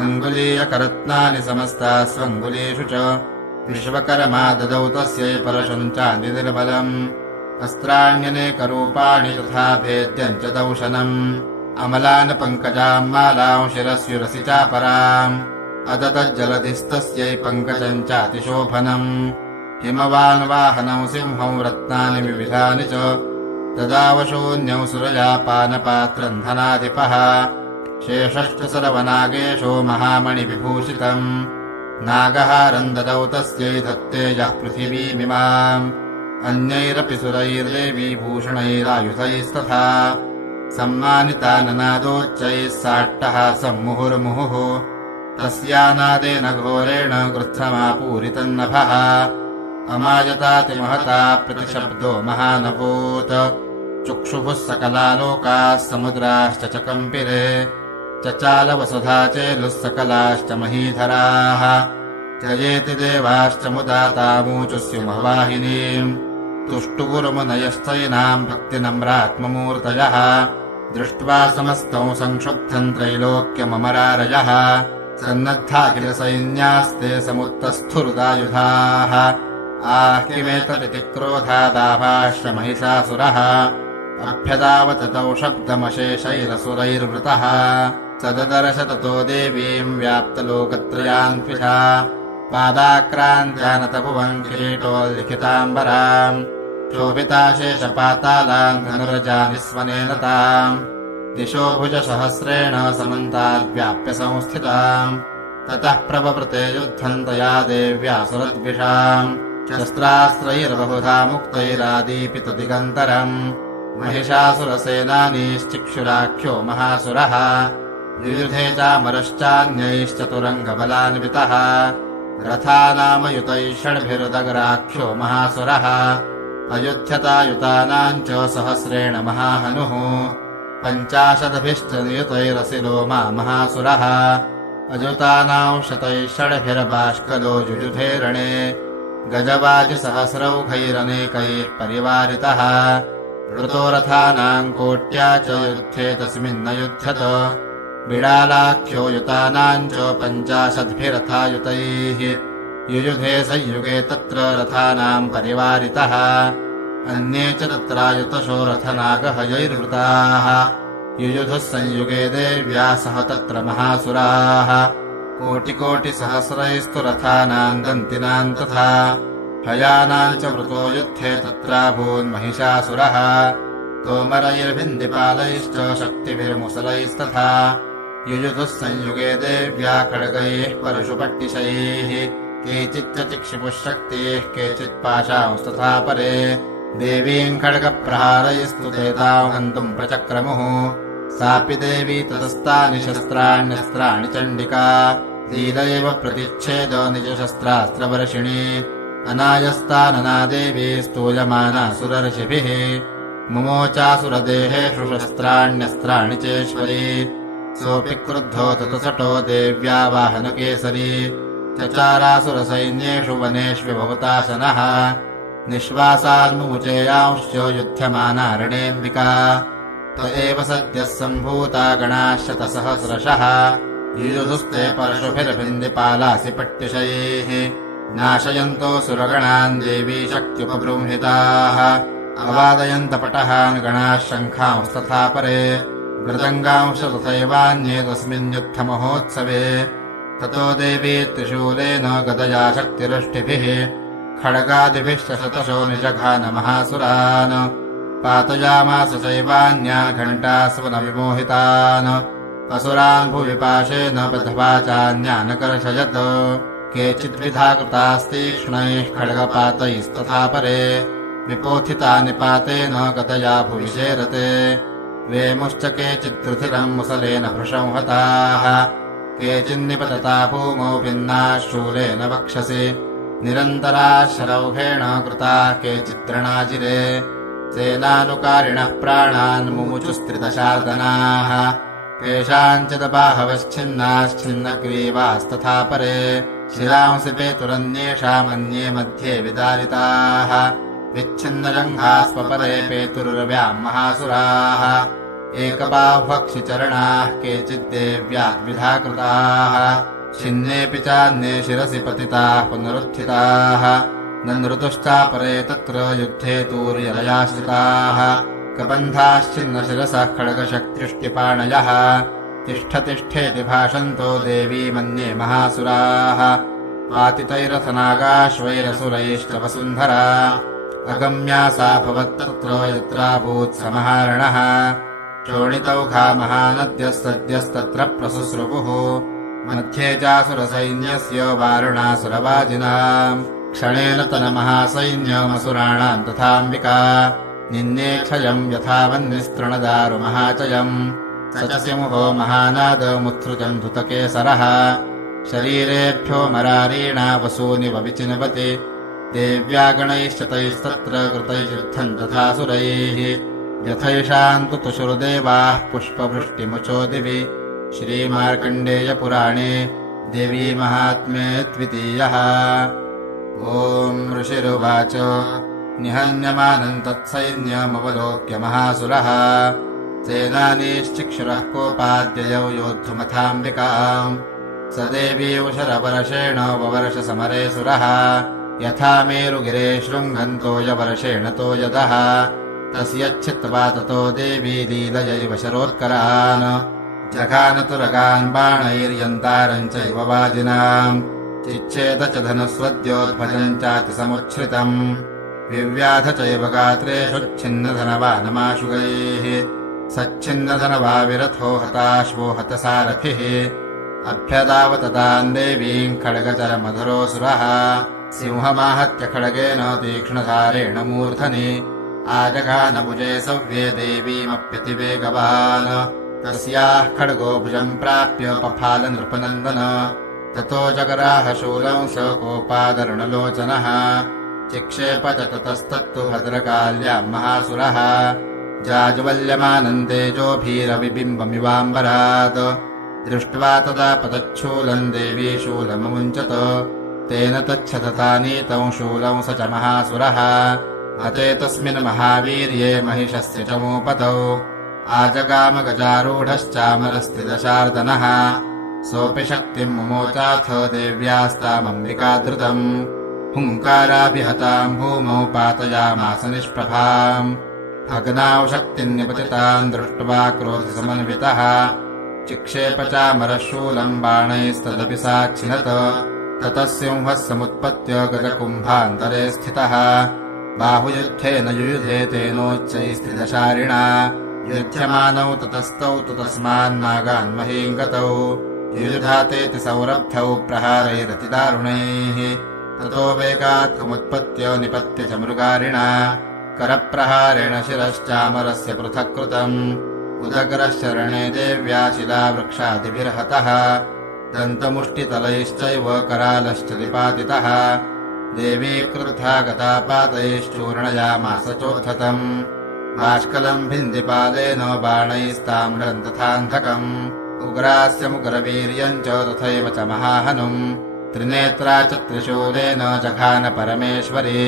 अङ्गुलीयकरत्नानि समस्तास्वङ्गुलीषु च विश्वकर्मा ददौ तस्यै परशुम् चान्दिनिर्मलम् अस्त्राण्यनेकरूपाणि तथा भेद्यम् च दौशनम् अमलान् पङ्कजाम् मालाम् शिरस्युरसि चापराम् अदतज्जलधिस्तस्यै पङ्कजम् चातिशोभनम् हिमवान् वाहनौ सिंहौ रत्नानि विविधानि च तदावशून्यौ सुरजापानपात्रम् धनाधिपः शेषश्च सर्वनागेशो महामणिविभूषितम् नागहारम् ददौ तस्यै धत्तेजः पृथिवीमिमाम् अन्यैरपि सुरैर्देवी भूषणैरायुधैस्तथा सम्मानिता ननादोच्चैः साट्टहासम् मुहुर्मुहुः तस्यानादेन घोरेण गृत्थमापूरितम् नभः अमायतातिमहता प्रतिशब्दो महानभूत् चक्षुभुः सकलालोकाः समुद्राश्च च कम्पिरे चचालवसुधा चेलुः सकलाश्च महीधराः त्यजेति देवाश्च मुदा तामूचुस्युमवाहिनीम् तुष्टुगुरुमुनयस्थैनाम् भक्तिनम्रात्ममूर्तयः दृष्ट्वा समस्तौ संक्षुब्धम् त्रैलोक्यममरारयः सन्नद्धाखिलसैन्यास्ते समुत्तस्थुरुदायुधाः आह किमेतदिति क्रोधादाभाष्य महिषासुरः अभ्यदावततौ शब्दमशेषैरसुरैर्वृतः सददर्श ततो देवीम् व्याप्तलोकत्रयान्विषा पादाक्रान्त्यानतभुवम् किरीटोल्लिखिताम्बराम् शोभिताशेषपातालाम् धनुरजानिस्वनेन ताम् दिशो भुजसहस्रेण समन्ताद्व्याप्य संस्थिताम् ततः प्रववृते युद्धम् तया देव्यासुरद्विषाम् शस्त्रास्त्रैर्बहुधा मुक्तैरादीपितदिगन्तरम् महिषासुरसेनानीश्चिक्षुराख्यो महासुरः युयुधे चामरश्चान्यैश्चतुरङ्गबलान्वितः रथानामयुतैः षड्भिरुदग्राख्यो महासुरः अयुध्यतायुतानाम् च सहस्रेण महाहनुः 50 नियुतैरसिलोमा महासुरः अयुतानाम् शतैः षड्भिर्बाष्कलो युयुधे रणे गजवाजिसहस्रौघैरनेकैः परिवारितः ऋतो रथानाम् कोट्या च युद्धे तस्मिन्न युध्यत बिडालाख्यो युतानाम् च 50 युयुधे संयुगे तत्र रथानाम् परिवारितः अन्ये च तत्रायुतशो रथनागहयैर्वृताः युयुधुः संयुगे देव्या सह तत्र महासुराः कोटिकोटिसहस्रैस्तु रथानाम् दन्तिनाम् तथा हयानाम् च वृतो युद्धे तत्राभून्महिषासुरः तोमरैर्भिन्दिपालैश्च शक्तिभिर्मुसलैस्तथा युयुधुः संयुगे देव्या खड्गैः परशुपट्टिशैः केचिच्च चिक्षिपुः शक्तिः केचित् पाशांस्तथा परे देवीम् खड्गप्रहारैस्तु ते ताम् हन्तुम् प्रचक्रमुः सापि देवी ततस्तानि शस्त्राण्यस्त्राणि चण्डिका लीलैव प्रतिच्छेद निजशस्त्रास्त्रवर्षिणी अनायस्तानना देवी स्तूयमाना सुरर्षिभिः मुमोचासुरदेहेषु शस्त्राण्यस्त्राणि चेश्वरी सोऽपि क्रुद्धो ततसटो देव्या वाहनकेसरी चचारासुरसैन्येषु वनेष्व्यभवताशनः निःश्वासान्मुचेयांश्च युध्यमाना रणेऽम्बिका त एव सद्यः सम्भूता गणाश्शतसहस्रशः युयुधुस्ते परशुभिर्भिन्दिपालासि पट्टिशैः नाशयन्तो सुरगणान् देवी शक्त्युपबृंहिताः अवादयन्त पटहान् गणाः शङ्खांस्तथा परे मृदङ्गांश तथैवान्ये तस्मिन्युत्थमहोत्सवे ततो देवी त्रिशूलेन गदया शक्तिरष्टिभिः खड्गादिभिश्च शतशो निजघानमहासुरान् पातयामास चैवान्यान् घण्टास्वनविमोहितान् असुरान् भुविपाशेन बद्धवाचान्यानकर्षयत् केचिद्विधा कृतास्तीक्ष्णैः खड्गपातैस्तथा परे विपोथिता निपातेन गतया भुवि शेरते वेमुश्च केचिद्रुधिरम् मुसलेन भृशंहताः केचिन्निपतता भूमौ भिन्नाः शूलेन वक्षसि निरन्तराः शरौघेण कृताः केचिद्रणाजिरे सेनानुकारिणः प्राणान् मुमुचुस्त्रिदशार्दनाः केषाञ्चिदबाहवश्छिन्नाश्छिन्नग्रीवास्तथा परे शिरांसि पेतुरन्येषामन्ये मध्ये विदारिताः विच्छिन्नजङ्घास्वपरे पेतुर्व्याम् महासुराः एकबाह्वक्षिचरणाः केचिद्देव्याद्विधा कृताः छिन्नेऽपि चान्ये शिरसि पतिताः पुनरुत्थिताः न नृतुश्चापरे तत्र युद्धे तूर्यलयाश्रिताः कबन्धाश्चिन्नशिरसः खड्गशक्त्युष्टिपाणयः तिष्ठतिष्ठेति भाषन्तो देवी मन्ये महासुराः पातितैरथनागाश्वैरसुरैश्च वसुन्धरा अगम्या सा भवत्तत्र यत्राभूत्समहारणः चोणितौघा महानद्यः सद्यस्तत्र प्रसुस्रुवुः मध्ये चासुरसैन्यस्य वारुणासुरवाजिनाम् क्षणेन तनमहासैन्यमसुराणाम् तथाम्बिका निन्ने क्षयम् यथा वह्निस्तृणदारुमहाचयम् स च सिंहो महानादमुत्सृजम् धृतकेसरः शरीरेभ्यो मरारीणा वसूनिव विचिन्वति देव्या गणैश्च तैस्तत्र कृतैर्युद्धम् तथासुरैः यथैषाम् तु तुषुर्देवाः पुष्पवृष्टिमुचो दिवि श्रीमार्कण्डेयपुराणे देवी महात्म्ये द्वितीयः। ॐ ऋषिरुवाच निहन्यमानम् तत्सैन्यमवलोक्य महासुरः सेनानीश्चिक्षुरः कोपाद्ययौ योद्धुमथाम्बिकाम् स देवी उशरवर्षेण ववर्ष समरे सुरः यथा मेरुगिरे शृङ्गन्तो यवर्षेण तो यदः तस्यच्छित्वा ततो देवी लीलयैव शरोत्करान् जघानतुरगान् बाणैर्यन्तारम् चैव वाजिनाम् चिच्छेद च धनुस्वद्योद्भजम् चातिसमुच्छ्रितम् विव्याध चैव गात्रेषु छिन्नधनवानमाशुगैः सच्छिन्नधनवा विरथो हताश्वो हतसारथिः अभ्यदावतताम् देवीम् खड्गचरमधुरोऽसुरः सिंहमाहत्य खड्गेन तीक्ष्णधारेण मूर्धनि आजघानभुजे सव्ये देवीमप्यतिवेगवान् तस्याः खड्गो भुजम् प्राप्य पफाल नृपनन्दन ततो जगराह शूलम् स कोपादरुणलोचनः चिक्षेप च ततस्तत्तु भद्रकाल्याम् महासुरः जाज्वल्यमानम् तेजोभिरविबिम्बमिवाम्बरात् दृष्ट्वा तदा पतच्छूलम् देवी शूलममुञ्चत तेन तच्छततानीतम् शूलम् स च महासुरः हते तस्मिन् महावीर्ये महिषस्य च मूपतौ आजगामगजारूढश्चामरस्त्रिदशार्दनः सोऽपि शक्तिम् मुमोचाथ देव्यास्तामम्बिकाधृतम् हुङ्काराभिहताम् भूमौ पातयामास निष्प्रभाम् भग्नाौ शक्तिम् निपतिताम् दृष्ट्वा क्रोधसमन्वितः चिक्षेप चामरः शूलम् बाणैस्तदपि साक्षिणत ततः सिंहः समुत्पत्य गजकुम्भान्तरे स्थितः बाहुयुद्धेन युयुधे तेनोच्चैस्त्रिदशारिणा युध्यमानौ ततस्तौ तु तस्मान्नागान्महीम् गतौ युयुधातेति सौरभ्यौ प्रहारैरतिदारुणैः ततो वेगात्कमुत्पत्य निपत्य च मृगारिणा करप्रहारेण शिरश्चामरस्य पृथक् कृतम् उदग्रश्चरणे देव्या शिलावृक्षादिभिर्हतः दन्तमुष्टितलैश्चैव करालश्च निपातितः देवी क्रुद्धा गता पातैश्चूर्णयामास चोद्धतम् बाष्कलम् भिन्दिपालेन बाणैस्ताम्रम् तथान्धकम् उग्रास्य मुग्रवीर्यम् च तथैव च महाहनुम् त्रिनेत्रा च त्रिशूलेन जघान परमेश्वरी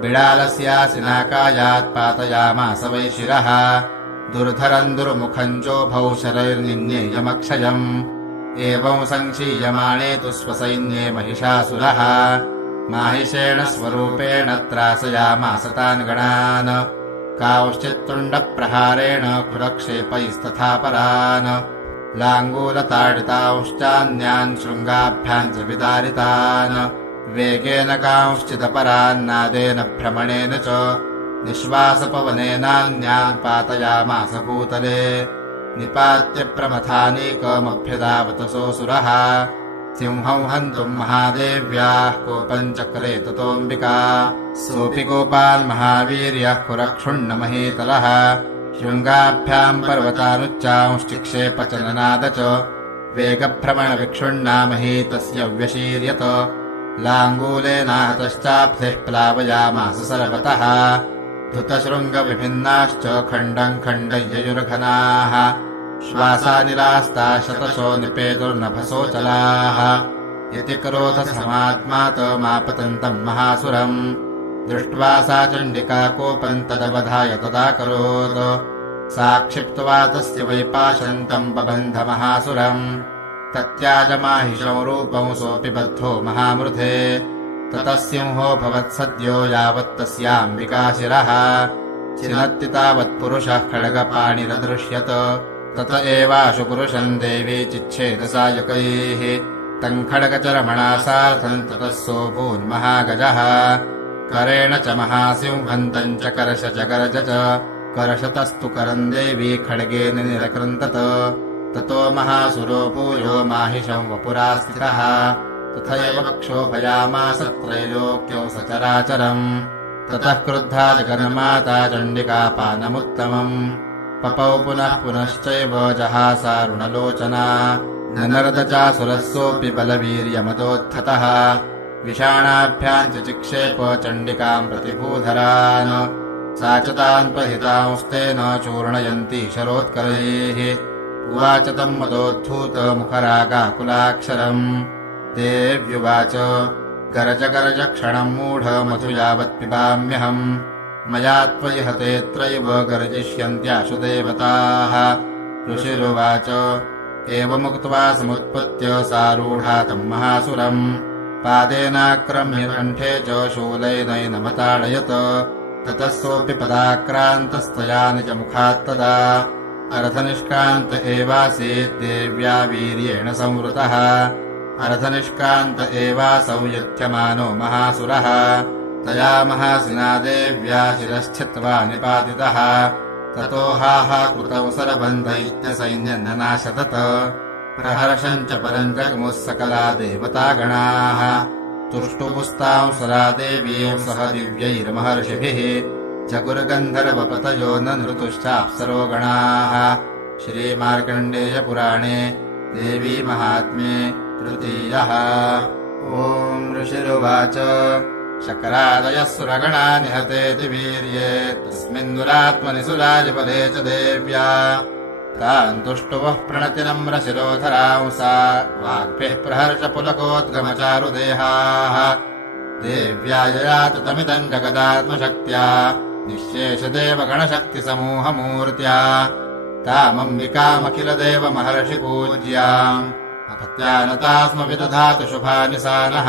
बिडालस्यासिनाकायात् पातयामास वै शिरः दुर्धरम् दुर्मुखम् चोभौ शरैर्निन्येयमक्षयम् एवं सङ्क्षीयमाणे तु स्वसैन्ये महिषासुरः माहिषेण स्वरूपेण त्रासयामास तान् गणान् कांश्चित्तुण्डप्रहारेण खुरक्षेपैस्तथा परान् लाङ्गूलताडितांश्चान्यान् शृङ्गाभ्याम् च विदारितान् वेगेन कांश्चिदपरान्नादेन भ्रमणेन च निःश्वासपवनेनान्यान् पातयामास भूतले निपात्य प्रमथानीकमभ्यदावतसोऽसुरः सिंहम् हन्तुम् महादेव्याः कोपम् चक्रे ततोऽम्बिका सोऽपि कोपान् महावीर्यः कुरक्षुण्णमहीतलः शृङ्गाभ्याम् पर्वतानुच्चांश्चिक्षेपचलनाद च वेगभ्रमणविक्षुण्णामही तस्य व्यशीर्यत लाङ्गूलेनाहतश्चाब्धिः प्लावयामास सर्वतः धृतशृङ्गविभिन्नाश्च खण्डम् खण्डय्ययुर्घनाः श्वासानिलास्ता शतशो निपेतुर्नभसोचलाः यति क्रोधसमात्मातमापतन्तम् महासुरम् दृष्ट्वा सा चण्डिका कोपम् तदवधाय तदाकरोत् सा क्षिप्त्वा तस्य वैपाशन्तम् बबन्ध महासुरम् तत्याजमाहिषौ रूपम् सोऽपि बद्धो महामृधे ततः सिंहो भवत्सद्यो यावत्तस्याम्बिकाशिरः चिनत्ति तावत्पुरुषः खड्गपाणिरदृश्यत तत एवाशु पुरुषम् देवी चिच्छेदसायकैः तम् खड्गचरमणा सार्धम् ततः सोऽभून्महागजः करेण च महासिंहम् तम् च कर्ष च गर्ज च कर्षतस्तु करम् देवी खड्गेन निरकृन्तत ततो महासुरो भूयो माहिषम् वपुरा स्थितः तथैव क्षोभयामास त्रैलोक्यौ सचराचरम् ततः क्रुद्धा जगन्माता चण्डिकापानमुत्तमम् पपौ पुनः पुनश्चैव जहासारुणलोचना ननर्द चासुरः सोऽपि बलवीर्यमतोत्थतः विषाणाभ्याम् च चिक्षेप चण्डिकाम् प्रतिभूधरान् सा च तान् प्रहितांस्तेन चूर्णयन्ती शरोत्करैः उवाच तम् मदोद्धूतमुखरागाकुलाक्षरम् देव्युवाच गर्ज गर्ज क्षणम् मूढ मधु यावत् पिबाम्यहम् मया त्वयि हतेऽत्रैव गर्जिष्यन्त्याशु देवताः ऋषिरुवाच एवमुक्त्वा समुत्पत्य सारूढा तम् महासुरम् पादेनाक्रम्य कण्ठे च शूलैनैनमताडयत ततः सोऽपि पदाक्रान्तस्तया निजमुखात्तदा अर्धनिष्कान्त एवासीत् देव्या वीर्येण संवृतः अर्धनिष्कान्त एवासौ युध्यमानो महासुरः तया महासिना देव्या शिरश्छित्त्वा निपातितः ततो हाहाकृतौ सरबन्धैत्यसैन्यन्ननाशतत प्रहर्षम् च परम् जग्मुः सकला देवतागणाः तुष्टुपुस्तां सदा देवीं सह दिव्यैर्महर्षिभिः जगुर्गन्धर्वपतयो न नृतुश्चाप्सरो गणाः श्रीमार्कण्डेयपुराणे देवी महात्म्ये तृतीयः। ॐ ऋषिरुवाच शक्रादयः सुरगणा निहतेति वीर्ये तस्मिन्नुरात्मनि सुराजिपदे च देव्या तान् तुष्टुवः प्रणतिनम्रशिरोधरांसा वाग्भिः प्रहर्षपुलकोद्गमचारुदेहाः देव्या ययातु तमिदम् जगदात्मशक्त्या निःशेषदेवगणशक्तिसमूहमूर्त्या तामम्बिकामखिलदेवमहर्षिपूज्याम् अपत्यानता स्म विदधातु शुभानि सा नः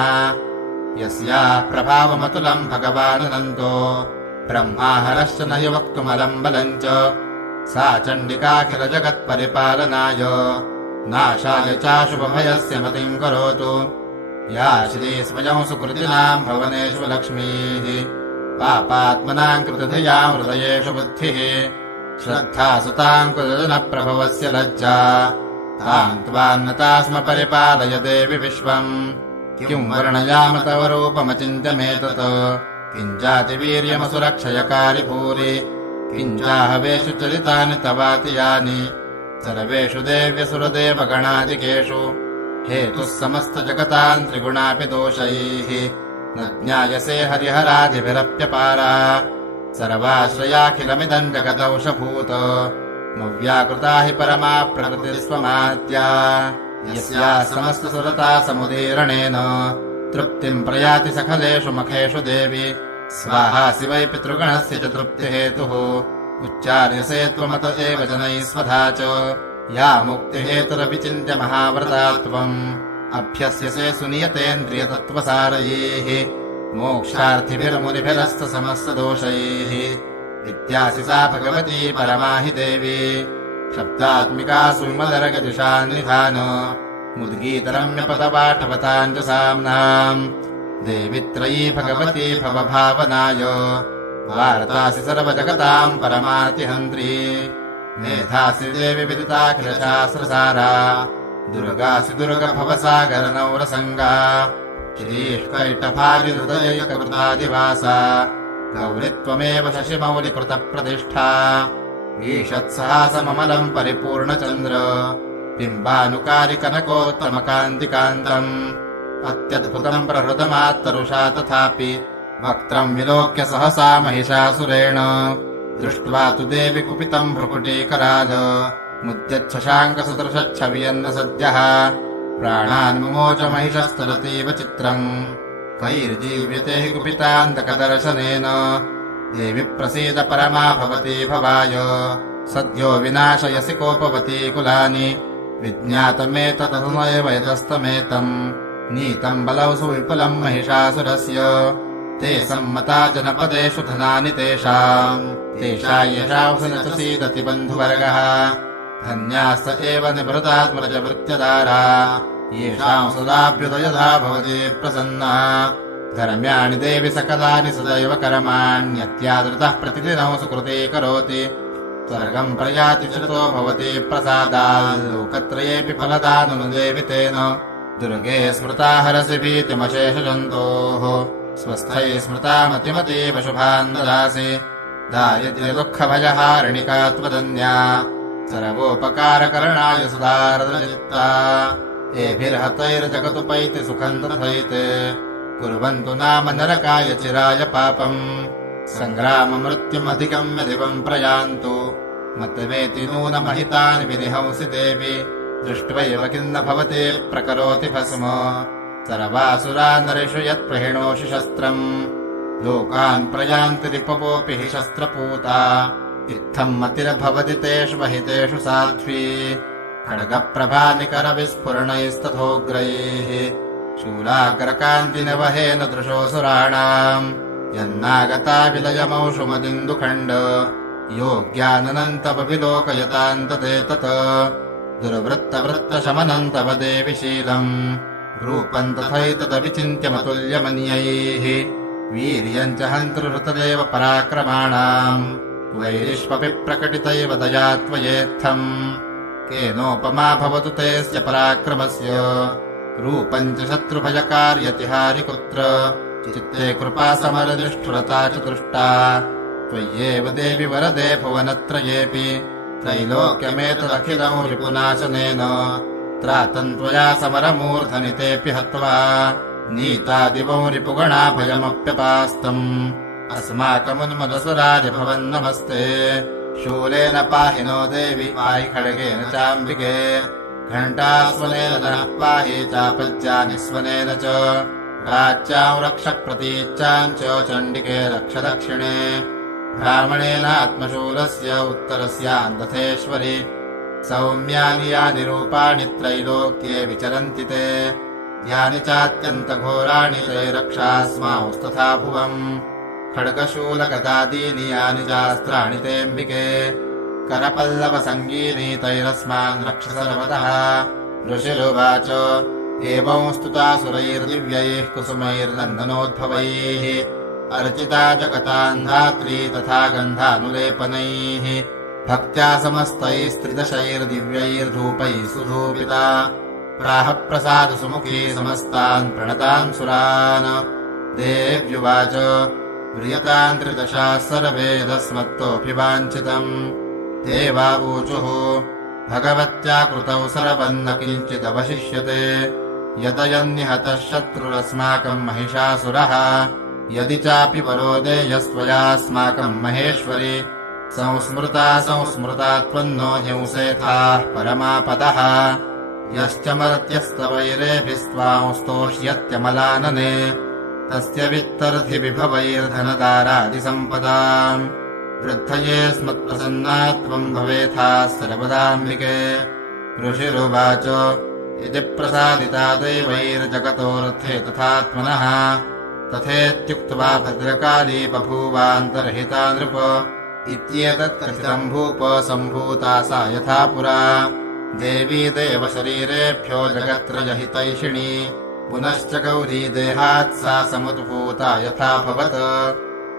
यस्याः प्रभावमतुलम् भगवाननन्तो ब्रह्माहरश्च न हि वक्तुमलम् बलम् च सा चण्डिकाखिलजगत्परिपालनाय नाशाय चाशुभभयस्य मतिम् करोतु या श्रीस्वयं सुकृतिनाम् भवनेषु लक्ष्मीः पापात्मनाम् कृतधियाम् हृदयेषु बुद्धिः श्रद्धा सुताम् कृतजनप्रभवस्य लज्जा ताम् त्वान्नता स्म परिपालय देवि विश्वम् किम् वर्णयाम तव रूपमचिन्त्यमेतत् किञ्चातिवीर्यमसुरक्षयकारि भूरि किञ्चाहवेषु चरितानि तवातियानि सर्वेषु देव्यसुरदेवगणादिकेषु हेतुः समस्तजगताम् त्रिगुणापि दोषैः न ज्ञायसे हरिहरादिभिरप्यपारा सर्वाश्रयाखिलमिदम् जगदौषभूत मव्याकृता हि परमा प्रकृतिस्वमाद्या यस्या समस्तसुरता समुदीरणेन तृप्तिम् प्रयाति सकलेषु मखेषु देवि स्वाहा शिवै पितृगणस्य च तृप्तिहेतुः उच्चार्यसे त्वमत एव जनैः स्वधा च या मुक्तिहेतुरविचिन्त्य महाव्रता त्वम् अभ्यस्यसे सुनियतेन्द्रियतत्त्वसारयैः मोक्षार्थिभिर्मुनिभिरस्तसमस्तदोषैः इत्यासि सा भगवती परमा हि देवी शब्दात्मिका सुविमलरगजुषान्निधान मुद्गीतरम्यपदपाठवताम् च साम्नाम् देवि त्रयी भगवती भवभावनाय वार्तासि सर्वजगताम् परमार्तिहन्त्री मेधासि देवि विदिताखिलशास्त्रसारा दुर्गासि दुर्गभवसागरनौरसङ्गा श्रीष्कैटभागिहृदयैककृतादिवासा गौरित्वमेव शशिमौलिकृतप्रतिष्ठा ईषत्सहासममलम् परिपूर्णचन्द्र बिम्बानुकारिकनकोत्तमकान्तिकान्तम् अत्यद्भुतम् प्रहृतमात्तरुषा तथापि वक्त्रम् विलोक्य सहसा महिषासुरेण दृष्ट्वा तु देवि कुपितम् भ्रुकुटीकराज मुद्यच्छशाङ्कसदृशच्छवियन्न सद्यः प्राणान्मुमोच महिषस्तरतीव चित्रम् कैर्जीव्यते हि कुपितान्तकदर्शनेन देवि प्रसीद परमा भवती भवाय सद्यो विनाशयसि कोपवती कुलानि विज्ञातमेतदनुमेव यतस्तमेतम् नीतम् बलौ सुविपुलम् महिषासुरस्य ते सम्मता जनपदेषु धनानि तेषाम् तेषा येषांसि न च सीदति बन्धुवर्गः धन्यास्त एव निभृतात्मरजवृत्यदारा येषाम् सदाभ्युदयधा भवति प्रसन्ना धर्म्याणि देवि सकलानि सदैव कर्माण्यत्यादृतः प्रतिदिनौ सुकृते करोति स्वर्गम् प्रयाति श्रुतो भवति प्रसादाल्लोकत्रयेऽपि फलदानुदेवि तेन दुर्गे स्मृता हरसि भीतिमशेषजन्तोः स्वस्थैः स्मृता मतिमतीव शुभान् ददासि दारिद्र्यदुःखभयहारिणिका त्वदन्या सर्वोपकारकरणाय सुदारदचित्ता एभिर्हतैर्जगतुपैति सुखम् तथैते कुर्वन्तु नाम नरकाय चिराय पापम् सङ्ग्राममृत्युमधिगम्य दिवम् प्रयान्तु मत्वेति नूनमहितानि विनिहंसि देवि दृष्ट्वैव किन्न भवते प्रकरोति भस्म सर्वासुरा नरेषु यत्प्रहिणोषि शस्त्रम् लोकान् प्रयान्ति रिपवोऽपि हि शस्त्रपूता इत्थम् मतिर्भवति तेषु महितेषु साध्वी खड्गप्रभानिकरविस्फुरणैस्तथोग्रैः शूलाग्रकान्तिनवहेन दृशोऽसुराणाम् यन्नागता विलयमौषुमदिन्दुखण्ड योग्याननन्तमविलोकयतान्तदेतत् दुर्वृत्तवृत्तशमनम् तव देवि शीलम् रूपम् तथैतदविचिन्त्यमतुल्यमन्यैः वीर्यम् च हन्तृहृतदेव पराक्रमाणाम् वैरिष्वपि प्रकटितैव दया त्वयेत्थम् केनोपमा भवतु तेऽस्य पराक्रमस्य रूपम् च शत्रुभयकार्यतिहारि कुत्र चित्ते कृपा समरनिष्ठुरता च दृष्टा त्वय्येव देवि वरदे भुवनत्रयेऽपि त्रैलोक्यमेतदखिलम् रिपुनाशनेन त्रातम् त्वया समरमूर्धनितेऽपि हत्वा नीतादिवौ रिपुगणाभयमप्यपास्तम् अस्माकमुन्मदसुराज भवन्नमस्ते शूलेन पाहि नो देवि पाहि खड्गेन चाम्बिके घण्टास्वनेन नः पाहि चापल्यानिस्वनेन च राज्याम् रक्ष प्रतीच्चाम् च चण्डिके रक्ष दक्षिणे ब्राह्मणेनात्मशूलस्य उत्तरस्यान्तथेश्वरि सौम्यानि यानि रूपाणि त्रैलोक्ये विचरन्ति ते यानि चात्यन्तघोराणि त्रैरक्षास्मांस्तथा भुवम् खड्गशूलगदादीनि यानि चास्त्राणि तेऽम्बिके करपल्लवसङ्गीनि तैरस्मान् रक्ष सर्वतः ऋषिरुवाच एवं स्तुतासुरैर्दिव्यैः कुसुमैर्नन्दनोद्भवैः अर्चिता जगतान्धात्री तथा गन्धानुलेपनैः भक्त्या समस्तैस्त्रिदशैर्दिव्यैर्धूपैः सुधूपिता प्राह प्रसादसुमुखी समस्तान् प्रणतान् सुरान् देव्युवाच प्रियतान् त्रिदशाः सर्वे यदस्मत्तोऽभिवाञ्छितम् देवावूचुः भगवत्या कृतौ सर्वम् न किञ्चिदवशिष्यते यदयन्निहतः शत्रुरस्माकम् महिषासुरः यदि चापि वरो देयस्त्वयास्माकम् महेश्वरि संस्मृता त्वन्नो हिंसेथाः परमापदः यश्च मर्त्यस्तवैरेभिस्त्वाम् स्तोष्यत्यमलानने तस्य वित्तर्थिविभवैर्धनदारादिसम्पदाम् वृद्धये स्मत्प्रसन्ना त्वम् भवेथा सर्वदाम्बिके ऋषिरुवाच इति प्रसादिता दैवैर्जगतोऽर्थे तथात्मनः तथेत्युक्त्वा भद्रकाली बभूवान्तर्हिता नृप इत्येतत् कथितम् भूप सम्भूता सा यथा पुरा देवी देवशरीरेभ्यो जगत्त्रयहितैषिणी पुनश्च गौरी देहात् सा समुद्भूता यथाभवत्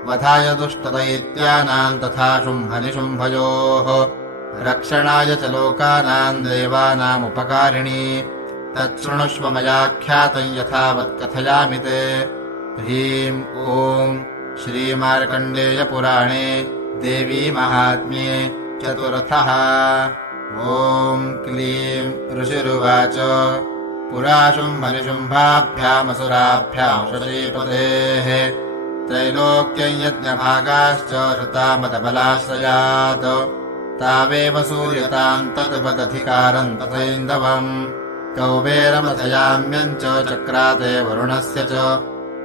वधाय दुष्टदैत्यानाम् तथा शुम्भनिशुम्भयोः रक्षणाय च लोकानाम् देवानामुपकारिणी तच्छृणुष्व मयाख्यातम् यथावत् कथयामि ते ह्रीम् ॐ श्रीमार्कण्डेयपुराणे देवी महात्म्ये चतुर्थः ॐ क्लीम् ऋषिरुवाच पुरा शुम्भनिशुम्भाभ्यामसुराभ्याम् शचीपतेः त्रैलोक्यम् यज्ञभागाश्च श्रुतामतबलाश्रयात् तावेव सूर्यताम् तद्वदधिकारम् तथैन्दवम् कौबेरमथयाम्यम् च चक्राते वरुणस्य च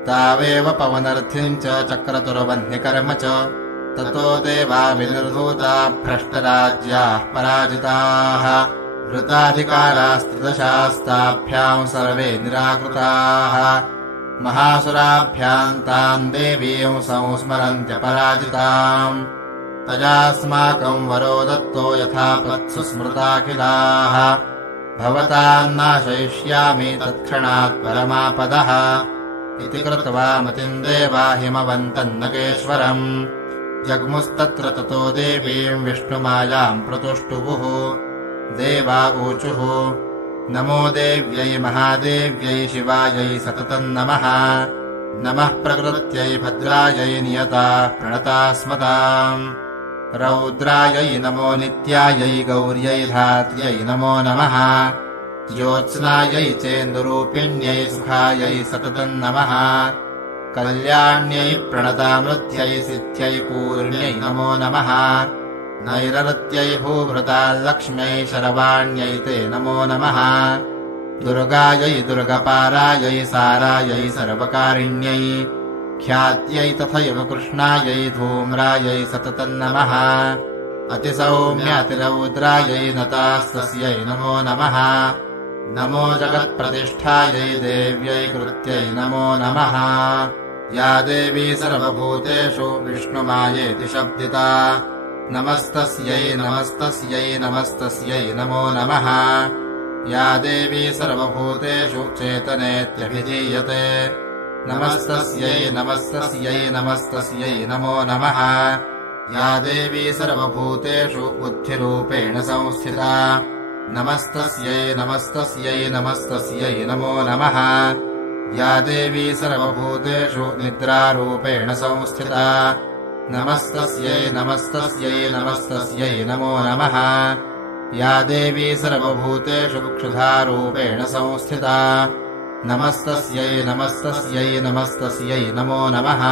तावेव पवनर्थिम् च चक्रतुर्वह्निकर्म च ततो देवा विनिर्धूता भ्रष्टराज्याः पराजिताः वृताधिकारास्त्रिदशास्ताभ्याम् सर्वे निराकृताः महासुराभ्याम् ताम् देवीम् संस्मरन्त्यपराजिताम् तयास्माकम् वरो दत्तो यथा पत्सु स्मृताखिलाः भवताम् नाशयिष्यामि तत्क्षणात् परमापदः इति कृत्वा मतिम् देवा हिमवन्तम् नगेश्वरम् जग्मुस्तत्र ततो देवीम् विष्णुमायाम् प्रतुष्टुवुः देवा ऊचुः नमो देव्यै महादेव्यै शिवायै सततम् नमः नमः प्रकृत्यै भद्रायै नियता प्रणतास्मताम् रौद्रायै नमो नित्यायै गौर्यै धात्र्यै नमो नमः ज्योत्स्नायै चेन्दुरूपिण्यै सुखायै सततम् नमः कल्याण्यै प्रणतामृत्यै सिद्ध्यै पूर्ण्यै नमो नमः नैरृत्यै भूभृताल्लक्ष्म्यै शरवाण्यै ते नमो नमः दुर्गायै दुर्गपारायै सारायै सर्वकारिण्यै ख्यात्यै तथैव कृष्णायै धूम्रायै सततम् नमः अतिसौम्यातिरौद्रायै नतास्तस्यै नमो नमः नमो जगत्प्रतिष्ठायै देव्यै कृत्यै नमो नमः या देवी सर्वभूतेषु विष्णुमायेति शब्दिता नमस्तस्यै नमस्तस्यै नमस्तस्यै नमो नमः या देवी सर्वभूतेषु चेतनेत्यभिधीयते नमस्तस्यै नमस्तस्यै नमस्तस्यै नमो नमः या देवी सर्वभूतेषु बुद्धिरूपेण संस्थिता नमस्तस्यै नमस्तस्यै नमस्तस्यै नमो नमः या देवी सर्वभूतेषु निद्रारूपेण संस्थिता नमस्तस्यै नमस्तस्यै नमस्तस्यै नमो नमः या देवी सर्वभूतेषु क्षुधारूपेण संस्थिता नमस्तस्यै नमस्तस्यै नमस्तस्यै नमो नमः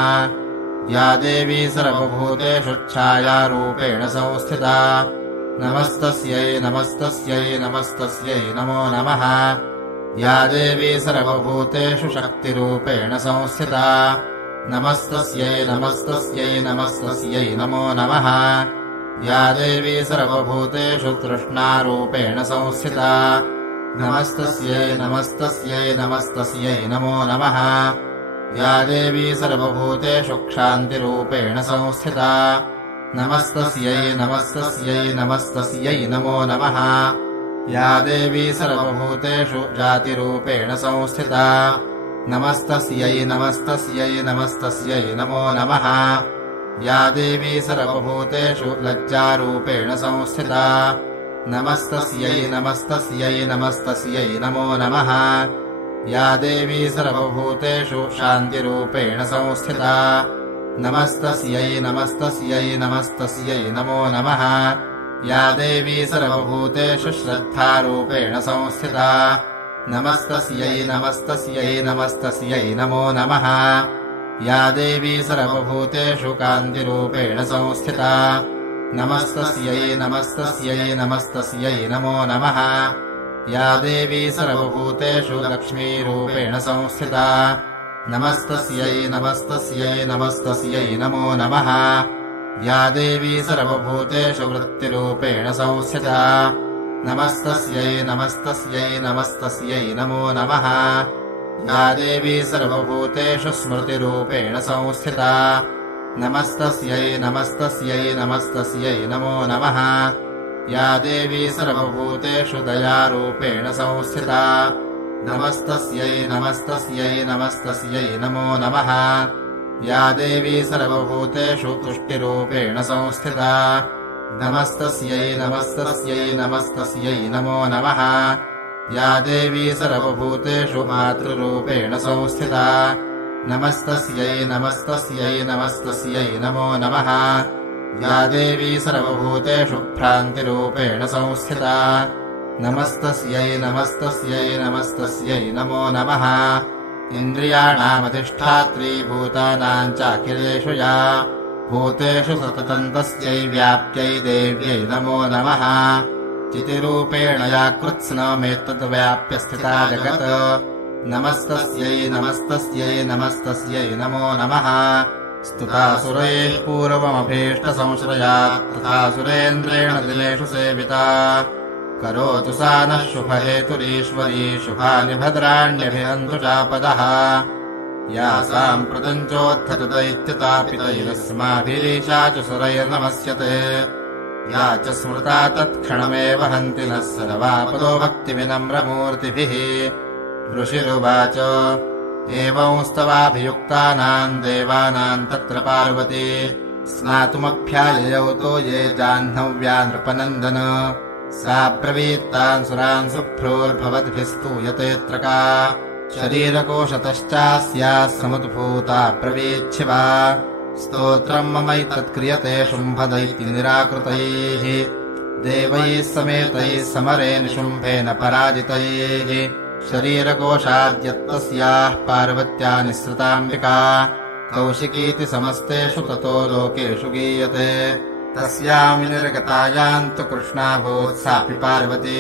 या देवी सर्वभूतेषु छायारूपेण संस्थिता नमस्तस्यै नमस्तस्यै नमस्तस्यै नमो नमः या देवी सर्वभूतेषु शक्तिरूपेण संस्थिता नमस्तस्यै नमस्तस्यै नमस्तस्यै नमो नमः या देवी सर्वभूतेषु तृष्णारूपेण संस्थिता नमस्तस्यै नमस्तस्यै नमस्तस्यै नमो नमः या देवी सर्वभूतेषु क्षान्तिरूपेण संस्थिता नमस्तस्यै नमस्तस्यै नमस्तस्यै नमो नमः या देवी सर्वभूतेषु जातिरूपेण संस्थिता नमस्तस्यै नमस्तस्यै नमस्तस्यै नमो नमः या देवी सर्वभूतेषु लज्जारूपेण संस्थिता नमस्तस्यै नमस्तस्यै नमस्तस्यै नमो नमः या देवी सर्वभूतेषु शान्तिरूपेण संस्थिता नमस्तस्यै नमस्तस्यै नमस्तस्यै नमो नमः या देवी सर्वभूतेषु श्रद्धारूपेण संस्थिता नमस्तस्यै नमस्तस्यै नमस्तस्यै नमो नमः या देवी सर्वभूतेषु कान्तिरूपेण संस्थिता नमस्तस्यै नमस्तस्यै नमस्तस्यै नमो नमः या देवी सर्वभूतेषु लक्ष्मीरूपेण संस्थिता नमस्तस्यै नमस्तस्यै नमस्तस्यै नमो नमः या देवी सर्वभूतेषु वृत्तिरूपेण संस्थिता नमस्तस्यै नमस्तस्यै नमस्तस्यै नमो नमः या देवी सर्वभूतेषु स्मृतिरूपेण संस्थिता नमस्तस्यै नमस्तस्यै नमस्तस्यै नमो नमः या देवी सर्वभूतेषु दयारूपेण संस्थिता नमस्तस्यै नमस्तस्यै नमस्तस्यै नमो नमः या देवी सर्वभूतेषु तुष्टिरूपेण संस्थिता नमस्तस्यै नमस्तस्यै नमस्तस्यै नमो नमः या देवी सर्वभूतेषु मातृरूपेण संस्थिता नमस्तस्यै नमस्तस्यै नमस्तस्यै नमो नमः या देवी सर्वभूतेषु भ्रान्तिरूपेण संस्थिता नमस्तस्यै नमस्तस्यै नमस्तस्यै नमो नमः इन्द्रियाणामधिष्ठात्री भूतानाम् चाखिलेषु या भूतेषु सततम् तस्यै व्याप्त्यै देव्यै नमो नमः चितिरूपेण या कृत्स्नमेतद्व्याप्य स्थिता जगत् नमस्तस्यै नमस्तस्यै नमस्तस्यै नमो नमः स्तुतासुरैः पूर्वमभीष्टसंश्रयात् तथा सुरेन्द्रेण दिनेषु सेविता करोतु सा नः शुभहेतुरीश्वरी शुभानि भद्राण्यभिहन्तु चापदः या साम्प्रतम् चोत्थतु दैत्यतापितैरस्माभिरीशा च सुरैर्नमस्यते या च स्मृता तत्क्षणमेव हन्ति नः सर्वापदो भक्तिविनम्रमूर्तिभिः ऋषिरुवाच एवंस्तवाभियुक्तानाम् देवानाम् तत्र पार्वती स्नातुमभ्याययौ तो ये जाह्नव्या नृपनन्दन सा ब्रवीत्तान् सुरान् सुभ्रोर्भवद्भिस्तूयतेऽत्र का शरीरकोशतश्चास्याः समुद्भूता ब्रवीच्छिवा स्तोत्रम् ममैतत्क्रियते शुम्भदैत्यनिराकृतैः देवैः समेतैः समरे निशुम्भेन पराजितैः शरीरकोशाद्यत्तस्याः पार्वत्या निःसृताम्बिका कौशिकीति समस्तेषु ततो लोकेषु गीयते तस्याम् विनिर्गतायाम् तु कृष्णाभूत् सापि पार्वती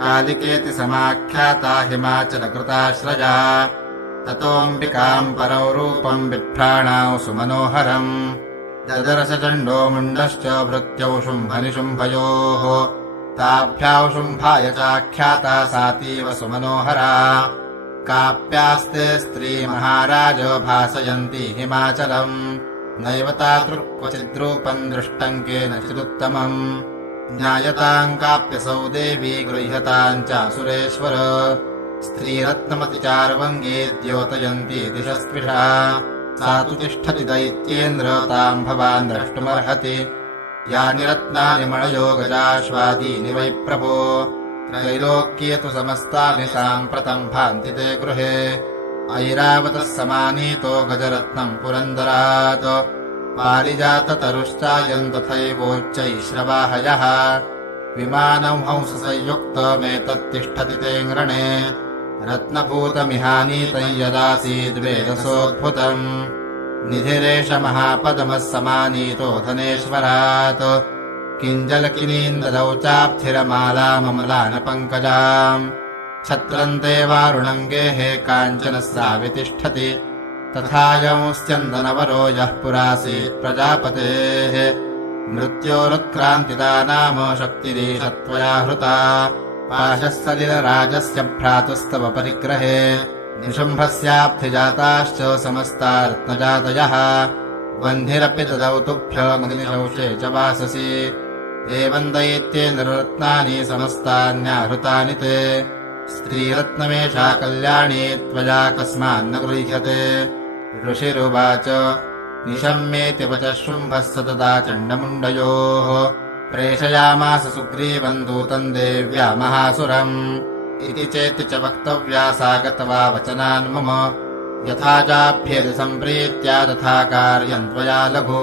कालिकेति समाख्याता हिमाचलकृताश्रया ततोऽम्बिकाम् परौ रूपम् बिभ्राणाौ सुमनोहरम् ददर्श चण्डो मुण्डश्च भृत्यौ शुम्भनिशुम्भयोः ताभ्याौ शुम्भाय चाख्याता सातीव सुमनोहरा काप्यास्ते स्त्री महाराज भासयन्ती हिमाचलम् नैव तादृक्वचिद्रूपम् दृष्टम् केनचिदुत्तमम् ज्ञायताम् काप्यसौ देवी गृह्यताम् चासुरेश्वर स्त्रीरत्नमतिचार्वङ्गी द्योतयन्ती दिशस्पृशा सा तु तिष्ठति दैत्येन्द्र ताम् भवान् द्रष्टुमर्हति यानि रत्नानि मणयो गजाश्वादीनि वै प्रभो त्रैलोक्ये तु समस्तानि साम्प्रतम् भान्ति ते गृहे ऐरावतः समानीतो गजरत्नम् पुरन्दरात् पारिजाततरुश्चायम् तथैवोच्चैश्रवाहयः विमानम् हंससंयुक्तमेतत्तिष्ठति तेऽङ्गणे रत्नभूतमिहानीतम् यदासीद्वेदसोद्भुतम् निधिरेष महापदमः समानीतो धनेश्वरात् किञ्जलकिनीन्ददौ चाप्थिरमालाममलानपङ्कजाम् छत्रन्ते वारुणम् गेहे काञ्चनः सा वितिष्ठति तथायंश्चन्दनवरो यः पुरासीत् प्रजापतेः मृत्योरुत्क्रान्तिदा नाम शक्तिरीशत्वया हृता पाशः सलिलराजस्य भ्रातुस्तव परिग्रहे निशुम्भस्याब्धिजाताश्च समस्ता रत्नजातयः वह्निरपि ददौ तुभ्यमग्निशौचे च वाससि एवम् दैत्येन रत्नानि समस्तान्याहृतानि ते स्त्रीरत्नमेषा कल्याणी त्वया कस्मान्न गृह्यते ऋषिरुवाच निशम्येति वचः शुम्भः स तदा चण्डमुण्डयोः प्रेषयामास सुग्रीवम् दूतम् देव्या महासुरम् इति चेति च वक्तव्या सा गत्वा वचनान् मम यथा चाभ्येति सम्प्रीत्या तथा कार्यम् त्वया लघु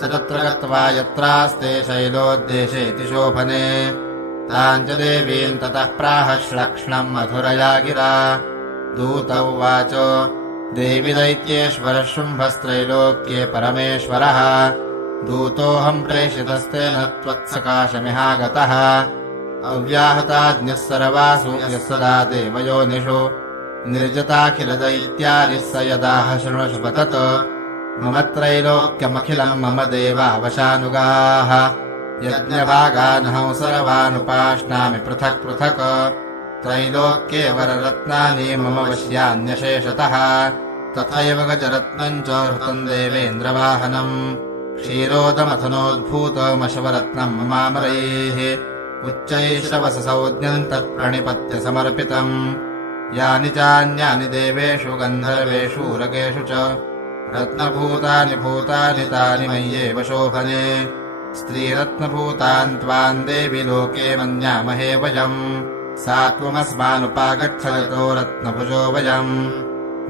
स तत्र गत्वा यत्रास्ते शैलोद्देशेति शोभने ताम् च देवीम् ततः प्राह श्लक्ष्णम् मधुरया गिरा दूत उवाच देवि दैत्येश्वरः शुम्भस्त्रैलोक्ये परमेश्वरः दूतोऽहम् प्रेषितस्तेन त्वत्सकाशमिहागतः अव्याहताज्ञः सर्वासु यः सदा देवयोनिषु निर्जताखिलदैत्यारिः स यदाह शृणुषु पतत् मम त्रैलोक्यमखिलम् मम देवावशानुगाः यज्ञभागानहं सर्वानुपाश्नामि पृथक् पृथक् त्रैलोक्ये वररत्नानि मम वश्यान्यशेषतः तथैव गजरत्नम् च हृतम् देवेन्द्रवाहनम् क्षीरोदमथनोद्भूतमशवरत्नम् ममामरैः उच्चैश्रवससंज्ञम् तत्प्रणिपत्य समर्पितम् यानि चान्यानि देवेषु गन्धर्वेषु उरगेषु च रत्नभूतानि भूतानि तानि मय्येव शोभने स्त्रीरत्नभूतान् त्वाम् देवि लोके मन्यामहे वयम् सा त्वमस्मानुपागच्छतो रत्नभुजो वयम्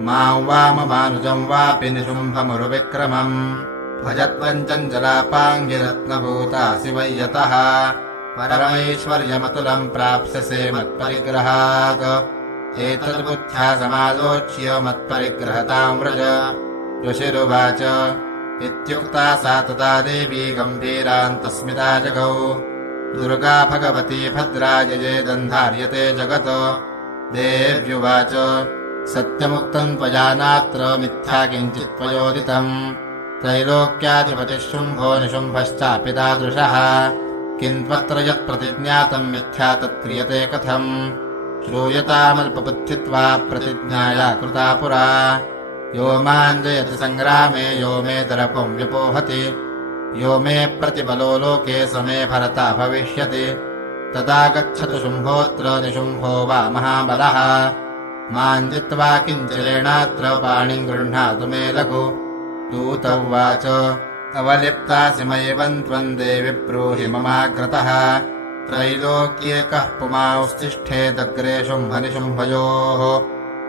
माम् वाममानुजम् वापि निशुम्भमुरुविक्रमम् भजत्वम् चञ्चलापाङ्गिरत्नभूतासि वै यतः परमैश्वर्यमतुलम् प्राप्स्यसे मत्परिग्रहात् एतद्बुद्ध्या समालोच्य मत्परिग्रहताम् व्रज ऋषिरुवाच इत्युक्ता सा तदा देवी गम्भीरान्तस्मिता जगौ दुर्गा भगवती भद्रा यजेदन्धार्यते जगत् देव्युवाच सत्यमुक्तम् त्वया नात्र मिथ्या किञ्चित् त्वयोदितम् त्रैलोक्याधिपतिः शुम्भो निशुम्भश्चापि तादृशः किन्त्वत्र यत्प्रतिज्ञातम् मिथ्या तत्क्रियते कथम् श्रूयतामल्पबुद्धित्वा प्रतिज्ञाया कृता पुरा यो माम् जयति सङ्ग्रामे यो मे दर्पम् व्यपोहति यो मे प्रतिबलो लोके स मे भरता भविष्यति तदा गच्छतु शुम्भोऽत्र निशुम्भो वा महाबलः माम् जित्वा किञ्चिरेणात्र पाणिम् गृह्णातु मे लघु दूत उवाच अवलिप्तासि मयैवम् त्वम् देवि ब्रूहि ममाग्रतः त्रैलोक्ये कः पुमांस्तिष्ठेदग्रे शुम्भनिशुम्भयोः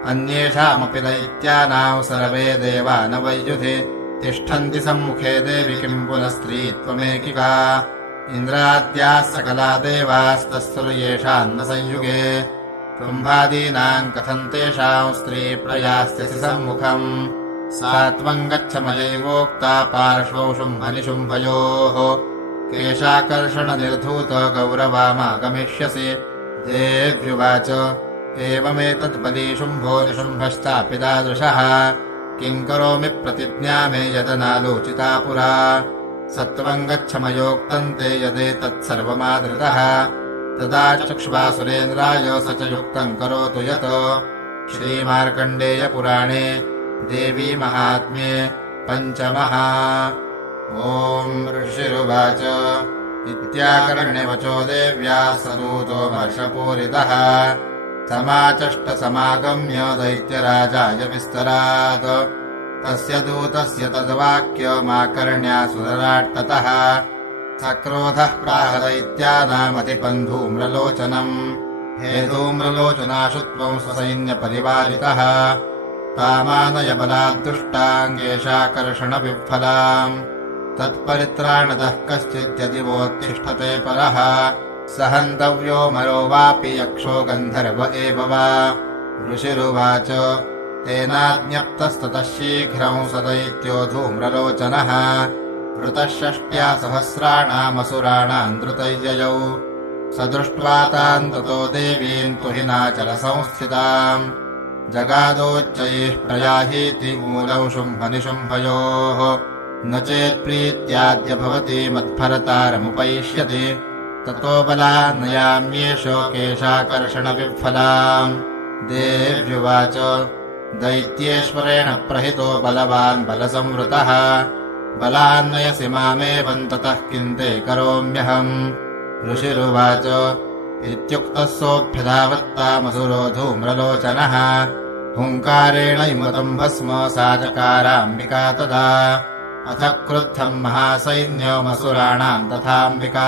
अन्येषामपि दैत्यानाम् सर्वे देवा न वैयुधि तिष्ठन्ति सम्मुखे देवि किम् पुनः स्त्री त्वमेकिका इन्द्राद्याः सकला देवास्तस्सुर्येषाम् न संयुगे कुम्भादीनाम् कथम् तेषाम् स्त्री प्रयास्यसि सम्मुखम् सा त्वम् गच्छ मयैवोक्ता पार्श्वौ शुम्भनिशुम्भयोः केशाकर्षणनिर्धूत गौरवामागमिष्यसि देव्युवाच एवमेतद्बली शुम्भो निशुम्भश्चापि तादृशः किम् करोमि प्रतिज्ञा मे यदनालोचिता पुरा सत्त्वम् गच्छ मयोक्तम् ते यदेतत्सर्वमादृतः तदा चक्ष्वासुरेन्द्राय स च युक्तम् करोतु यत् श्रीमार्कण्डेयपुराणे देवी महात्म्ये पञ्चमः ॐ ऋषिरुवाच इत्याकर्ण्यवचो देव्याः सदूतो वर्षपूरितः समाचष्टसमागम्य दैत्यराजाय विस्तरात् तस्य दूतस्य तद्वाक्यमाकर्ण्या सुरराट्ततः सक्रोधः प्राह दैत्यानामधिपम् धूम्रलोचनम् हे धूम्रलोचनाशु त्वम् स्वसैन्यपरिवारितः तामानय बलाद्दुष्टाङ्गेशाकर्षणविह्वलाम् तत्परित्राणतः कश्चिद्यदिवोत्तिष्ठते परः स हन्तव्यो मरो वापि यक्षो गन्धर्व एव वा ऋषिरुवाच तेनाज्ञप्तस्ततः शीघ्रम् स दैत्यो धूम्रलोचनः वृतः 6 सहस्राणामसुराणाम् धृतययौ स दृष्ट्वा ताम् ततो देवीम् तुहिनाचलसंस्थिताम् जगादोच्चैः प्रयाहीति मूलौ शुम्भनिशुम्भयोः न चेत्प्रीत्याद्य भवति मत्भरतारमुपैष्यति ततो बलान्नयाम्येष केशाकर्षणविह्वलाम् देव्युवाच दैत्येश्वरेण प्रहितो बलवान् बलसंवृतः बलान्नयसि मामेवम् ततः किम् ते करोम्यहम् ऋषिरुवाच इत्युक्तः सोऽभ्यधावत्तामसुरो धूम्रलोचनः हुङ्कारेण इमतम् भस्म सा चकाराम्बिका तदा अथ क्रुद्धम् महासैन्यमसुराणाम् तथाम्बिका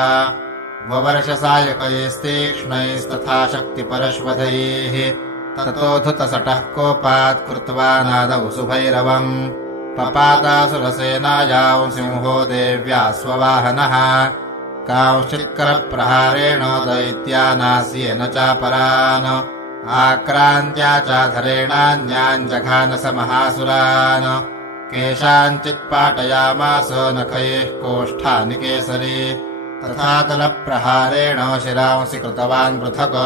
ववर्षसायकैस्तीक्ष्णैस्तथा शक्तिपरश्वधैः ततोऽधुतसटः कोपात् कृत्वा नादौ सुभैरवम् पपातासुरसेनायाम् सिंहो देव्या स्ववाहनः कांश्चित्करप्रहारेण दैत्यानास्येन चापरान् आक्रान्त्या चाधरेणान्यान् जघानस महासुरान् केषाञ्चित्पाटयामास नखैः कोष्ठानि केसरी तथा कलप्रहारेण शिरांसि कृतवान् पृथक्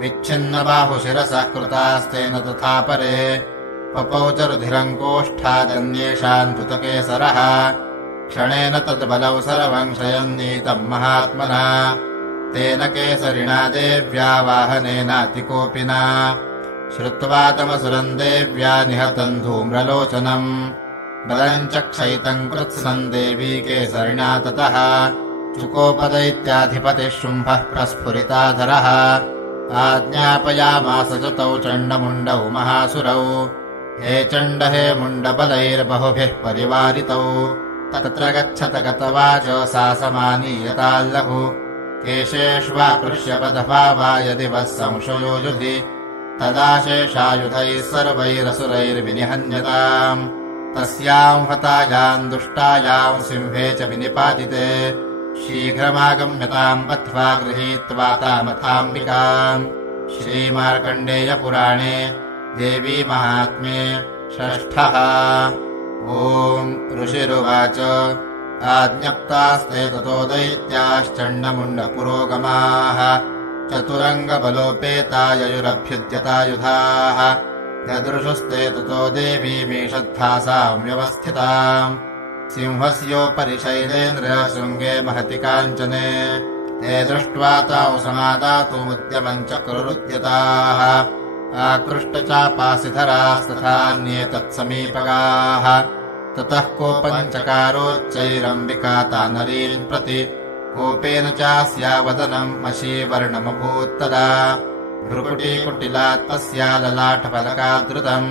विच्छिन्नबाहुशिरसः कृतास्तेन तथा परे पपौ च रुधिरङ्कोष्ठादन्येषान् धृतकेसरः क्षणेन तद्बलौ सर्वम् क्षयन्नीतम् महात्मना तेन केसरिणा देव्या वाहनेनातिकोपिना श्रुत्वा तमसुरम् देव्या निहतम् धूम्रलोचनम् बलम् च क्षयितम् कृत्स्नम् देवी केसरिणा ततः चुकोपदैत्याधिपतिः शुम्भः प्रस्फुरिताधरः आज्ञापयामास च तौ चण्डमुण्डौ महासुरौ हे चण्ड हे मुण्डबलैर्बहुभिः परिवारितौ तत्र गच्छत गतवाच सा समानीयताल्लघु केशेष्वाकृष्यपदभावा यदि वः संशयो युधि तदा शेषायुधैः सर्वैरसुरैर्विनिहन्यताम् तस्याम् हतायाम् दुष्टायाम् सिंहे च विनिपातिते शीघ्रमागम्यताम् बद्ध्वा गृहीत्वा तामथाम्बिकाम् श्रीमार्कण्डेयपुराणे देवी महात्म्ये षष्ठः। ॐ ऋषिरुवाच आज्ञप्तास्ते ततो दैत्याश्चण्डमुण्डपुरोगमाः चतुरङ्गबलोपेता ययुरभ्युद्यतायुधाः यदृशुस्ते ततो देवीमीषद्धासाम् व्यवस्थिताम् सिंहस्योपरि शैलेन्द्रशृङ्गे महति काञ्चने ते दृष्ट्वा ताौ समादातुमुद्यमम् चक्रुरुद्यताः आकृष्टचापासिधरास्तथान्ये तत्समीपगाः ततः कोपम् चकारोच्चैरम्बिका तानरीन् प्रति कोपेन चास्या वदनम् मशीवर्णमभूत्तदा भ्रुकुटीकुटिला तस्या ललाटफलकादृतम्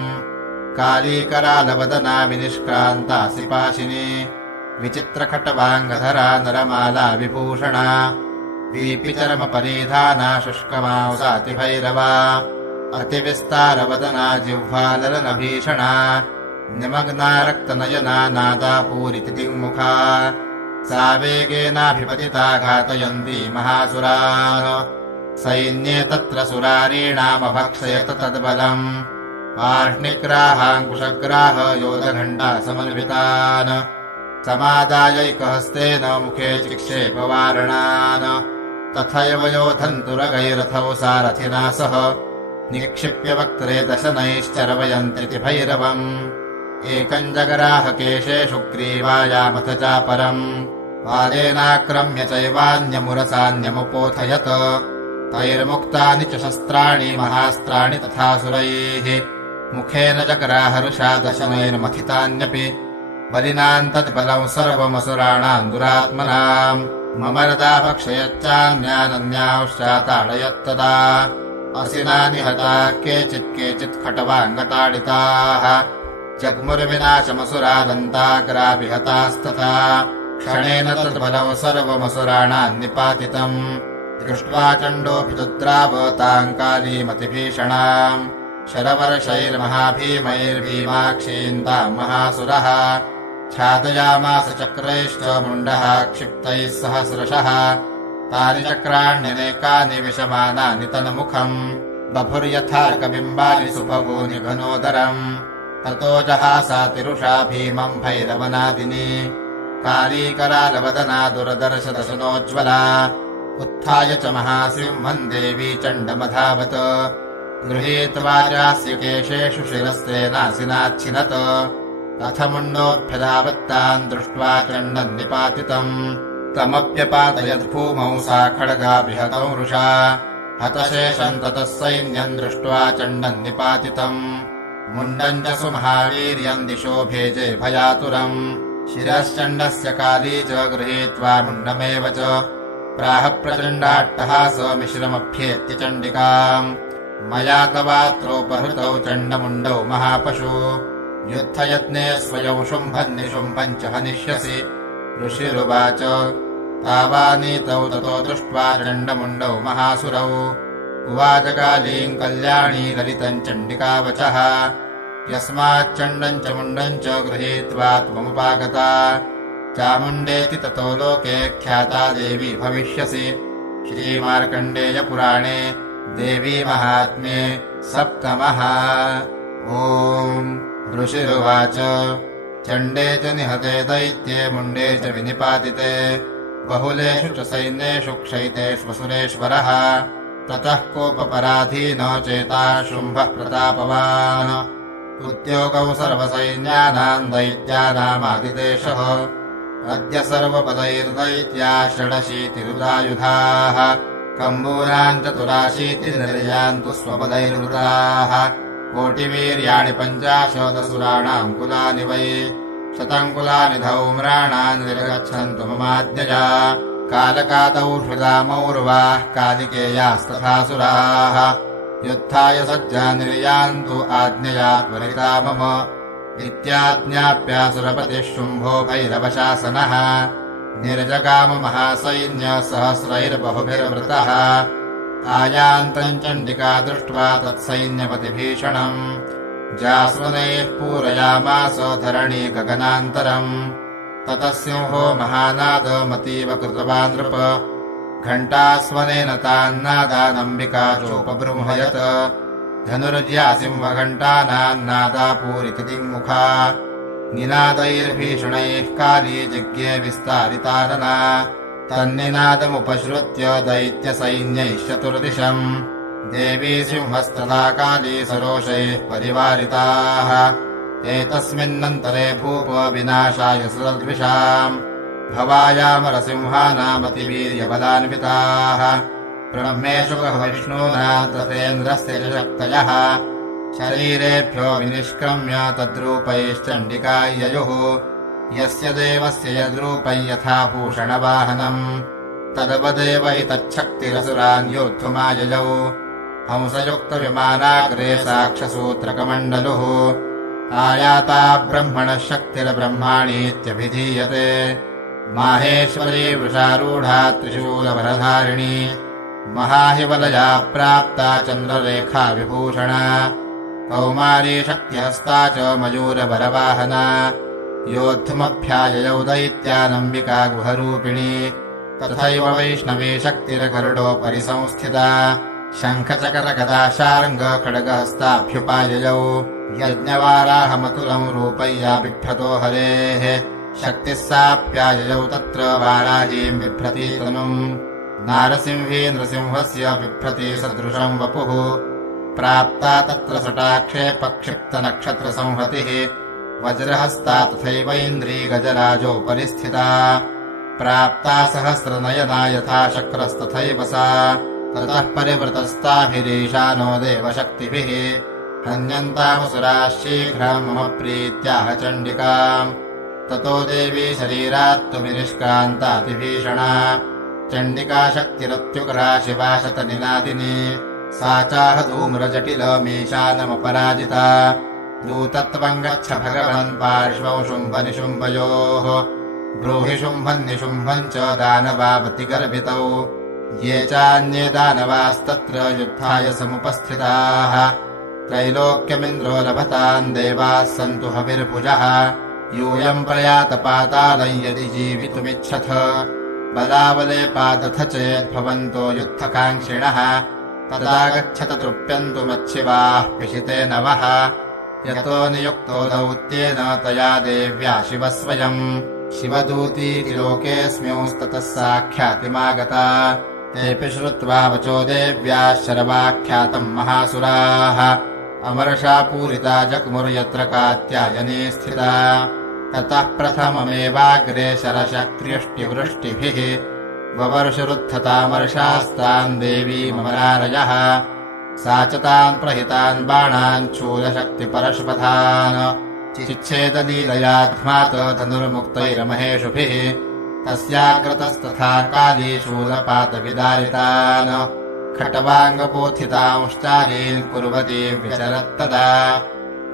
कालीकरालवदना विनिष्क्रान्तासि पाशिनी विचित्रखट्वाङ्गधरा नरमाला विभूषणा वीपिचरमपरिधाना शुष्कमांसातिभैरवा अतिविस्तारवदना जिह्वाललनभीषणा निमग्ना रक्तनयना नादापूरिति दिङ्मुखा सा वेगेनाभिपतिता घातयन्ती महासुरान् सैन्ये तत्र सुरारीणामभक्षयत तद्बलम् पार्ष्णिग्राहाङ्कुशग्राह योधघण्टा समन्वितान् समादायैकहस्तेन मुखे चिक्षेपवारणान् तथैव योधन्तुरगैरथौ सारथिना सह निक्षिप्य वक्त्रे दशनैश्चरवयन्त्रिति भैरवम् एकम् जगराह केशेषु ग्रीवायामथ चापरम् पादेनाक्रम्य चैवान्यमुरसान्यमुपोथयत् तैर्मुक्तानि च शस्त्राणि महास्त्राणि तथासुरैः मुखेन जगराहरुषा दशनैर्मथितान्यपि बलिनाम् तद्बलम् सर्वमसुराणाम् दुरात्मनाम् ममरदा भक्षयच्चान्यानन्यांश्चाताडयत्तदा असिनानि हता केचित् खट्वाङ्गताडिताः जग्मुर्विनाशमसुरादन्ताग्राभिहतास्तथा क्षणेन तद्बलम् सर्वमसुराणाम् निपातितम् दृष्ट्वा चण्डोऽपि तुद्रावताम् कालीमतिभीषणाम् शरवर्षैर्महाभीमैर्भीमाक्षीम् ताम् महासुरः छादयामास चक्रैश्च मुण्डः क्षिप्तैः सहस्रशः तानि चक्राण्यनेकानि विशमानानि तन्मुखम् बभुर्यथा कबिम्बानि सुभगूनि घनोदरम् ततो जहासातिरुषा भीमम् भैरवनादिनी कालीकरालवदना दुरदर्शदशनोज्ज्वला उत्थाय च महासिंहम् देवी चण्डमधावत् गृहीत्वा चास्य केशेषु शिरस्तेनासिनाच्छिनत् अथ मुण्डोऽभ्यधावत्ताम् दृष्ट्वा चण्डम् निपातितम् तमप्यपातयद्भूमौ सा खड्गाभिहतौ वृषा हतशेषम् ततः सैन्यम् दृष्ट्वा चण्डम् निपातितम् मुण्डम् च सुमहावीर्यम् दिशो भेजे भयातुरम् शिरश्चण्डस्य काली च गृहीत्वा मुण्डमेव च प्राह प्रचण्डाट्टहासमिश्रमभ्येत्य चण्डिकाम् मया तवात्रोपहृतौ चण्डमुण्डौ महापशु युद्धयत्ने स्वयं शुम्भम् निशुम्भम् च हनिष्यसि ऋषिरुवाच तावानीतौ ततो दृष्ट्वा चण्डमुण्डौ महासुरौ उवाच कालीम् कल्याणी ललितम् चण्डिकावचः यस्माच्चण्डम् च मुण्डम् च गृहीत्वा त्वमुपागता चामुण्डेति ततो लोके ख्याता देवी भविष्यसि श्रीमार्कण्डेयपुराणे देवी महात्म्ये सप्तमः। ॐ ऋषिरुवाच चण्डे च निहते दैत्ये मुण्डे च विनिपातिते बहुलेषु च सैन्येषु क्षयितेष्वसुरेश्वरः ततः कोपपराधीनो चेता शुम्भः प्रतापवान् उद्योगौ सर्वसैन्यानाम् दैत्यानामादिदेशः अद्य सर्वपदैर्दैत्या षडशीतिरुदायुधाः कम्बूनाम् चतुराशीतिर्निर्यान्तु स्वपदैर्वृताः कोटिवीर्याणि 50 कुलानि वै 100 कुलानि धौम्राणाम् निर्गच्छन्तु ममाद्यया कालकातौषधामौर्वाः कालिकेयास्तथासुराः युद्धाय सज्जा निर्यान्तु आज्ञया त्वरिता मम इत्याज्ञाप्यासुरपतिः शुम्भो भैरवशासनः निर्जगाममहासैन्यसहस्रैर्बहुभिर्वृतः आयान्तम् चण्डिका दृष्ट्वा तत्सैन्यपतिभीषणम् जास्वनैः पूरयामास धरणी गगनान्तरम् ततः सिंहो महानादमतीव कृतवान् नृप घण्टास्वनेन तान्नादानम्बिका चोपबृंहयत् धनुर्या सिंहघण्टानान्नादा पूरिति दिङ्मुखा निनादैर्भीषणैः काली जिज्ञे विस्तारितानना तन्निनादमुपश्रुत्य दैत्यसैन्यैः चतुर्दिशम् देवी सिंहस्तदा काली सरोषैः परिवारिताः एतस्मिन्नन्तरे भूप विनाशाय सुरद्विषाम् भवायामरसिंहानामतिवीर्यबलान्विताः ब्रह्मेषु विष्णूना तथेन्द्रस्य च शक्तयः शरीरेभ्यो विनिष्क्रम्य तद्रूपैश्चण्डिकाय ययुः यस्य देवस्य यद्रूपै यथा भूषणवाहनम् तदवदेव हि तच्छक्तिरसुरान् योद्धुमाययौ हंसयुक्तविमानाग्रे साक्षसूत्रकमण्डलुः आयाता ब्रह्मणः शक्तिर्ब्रह्माणीत्यभिधीयते माहेश्वरी वृषारूढा त्रिशूलवरधारिणी महाहिवलया प्राप्ता चन्द्ररेखा विभूषणा कौमारी शक्तिहस्ता च मयूरवरवाहना योद्धुमभ्याययौ दैत्यानम्बिका गुहरूपिणी तथैव वैष्णवी शक्तिर्गरुडोपरि संस्थिता शङ्खचकरगदाशार्ङ्गखड्गहस्ताभ्युपाययौ यज्ञवाराहमतुलम् रूपय्या बिभ्रतो हरेः शक्तिः साप्याययौ तत्र वाराहीम् बिभ्रती तनुम् नारसिंही नृसिंहस्य बिभ्रती सदृशम् वपुः प्राप्ता तत्र सटाक्षे पक्षिप्तनक्षत्रसंहतिः वज्रहस्ता तथैवैन्द्री गजराजोपरि स्थिता प्राप्ता सहस्रनयना यथा शक्रस्तथैव सा ततः परिवृतस्ताभिरीशानो देवशक्तिभिः हन्यन्तामसुराः शीघ्रम् मम प्रीत्याह चण्डिकाम् ततो देवी शरीरात्तु विनिष्क्रान्तातिभीषणा चण्डिका शक्तिरत्युग्रा शिवा शतनिनादिनी सा चाह धूम्रजटिलमीशानमपराजिता दूतत्वम् गच्छ भगवन् पार्श्वौ शुम्भनिशुम्भयोः ब्रूहि शुम्भन्निशुम्भम् च दानवावतिगर्भितौ ये चान्ये दानवास्तत्र युद्धाय समुपस्थिताः त्रैलोक्यमिन्द्रो लभताम् देवाः सन्तु हविर्भुजः यूयम् प्रयात पातालम् यदि जीवितुमिच्छथ बलावलेपादथ चेद्भवन्तो युद्धकाङ्क्षिणः तदा गच्छत तृप्यन्तु मच्छिवाः पिशिते नवः यतो नियुक्तो दौत्येन तया देव्या शिवः स्वयम् शिवदूतीति लोकेऽस्म्यंस्ततः साख्यातिमागता तेऽपि श्रुत्वा वचो देव्याः शर्वाख्यातम् महासुराः अमर्षा पूरिता जग्मुर्यत्र कात्यायनी स्थिता ततः प्रथममेवाग्रे शरशक्त्र्यष्टिवृष्टिभिः ववर्षरुत्थतामर्षास्तान् देवीममरारयः सा च तान् प्रहितान् बाणान् शूलशक्तिपरशुपथान् चिच्छेदलीलयाध्मात धनुर्मुक्तैरमहेषुभिः तस्याकृतस्तथा काली शूलपातविदारितान् खट्वाङ्गपोथितांश्चारीन् कुर्वती विचरत्तदा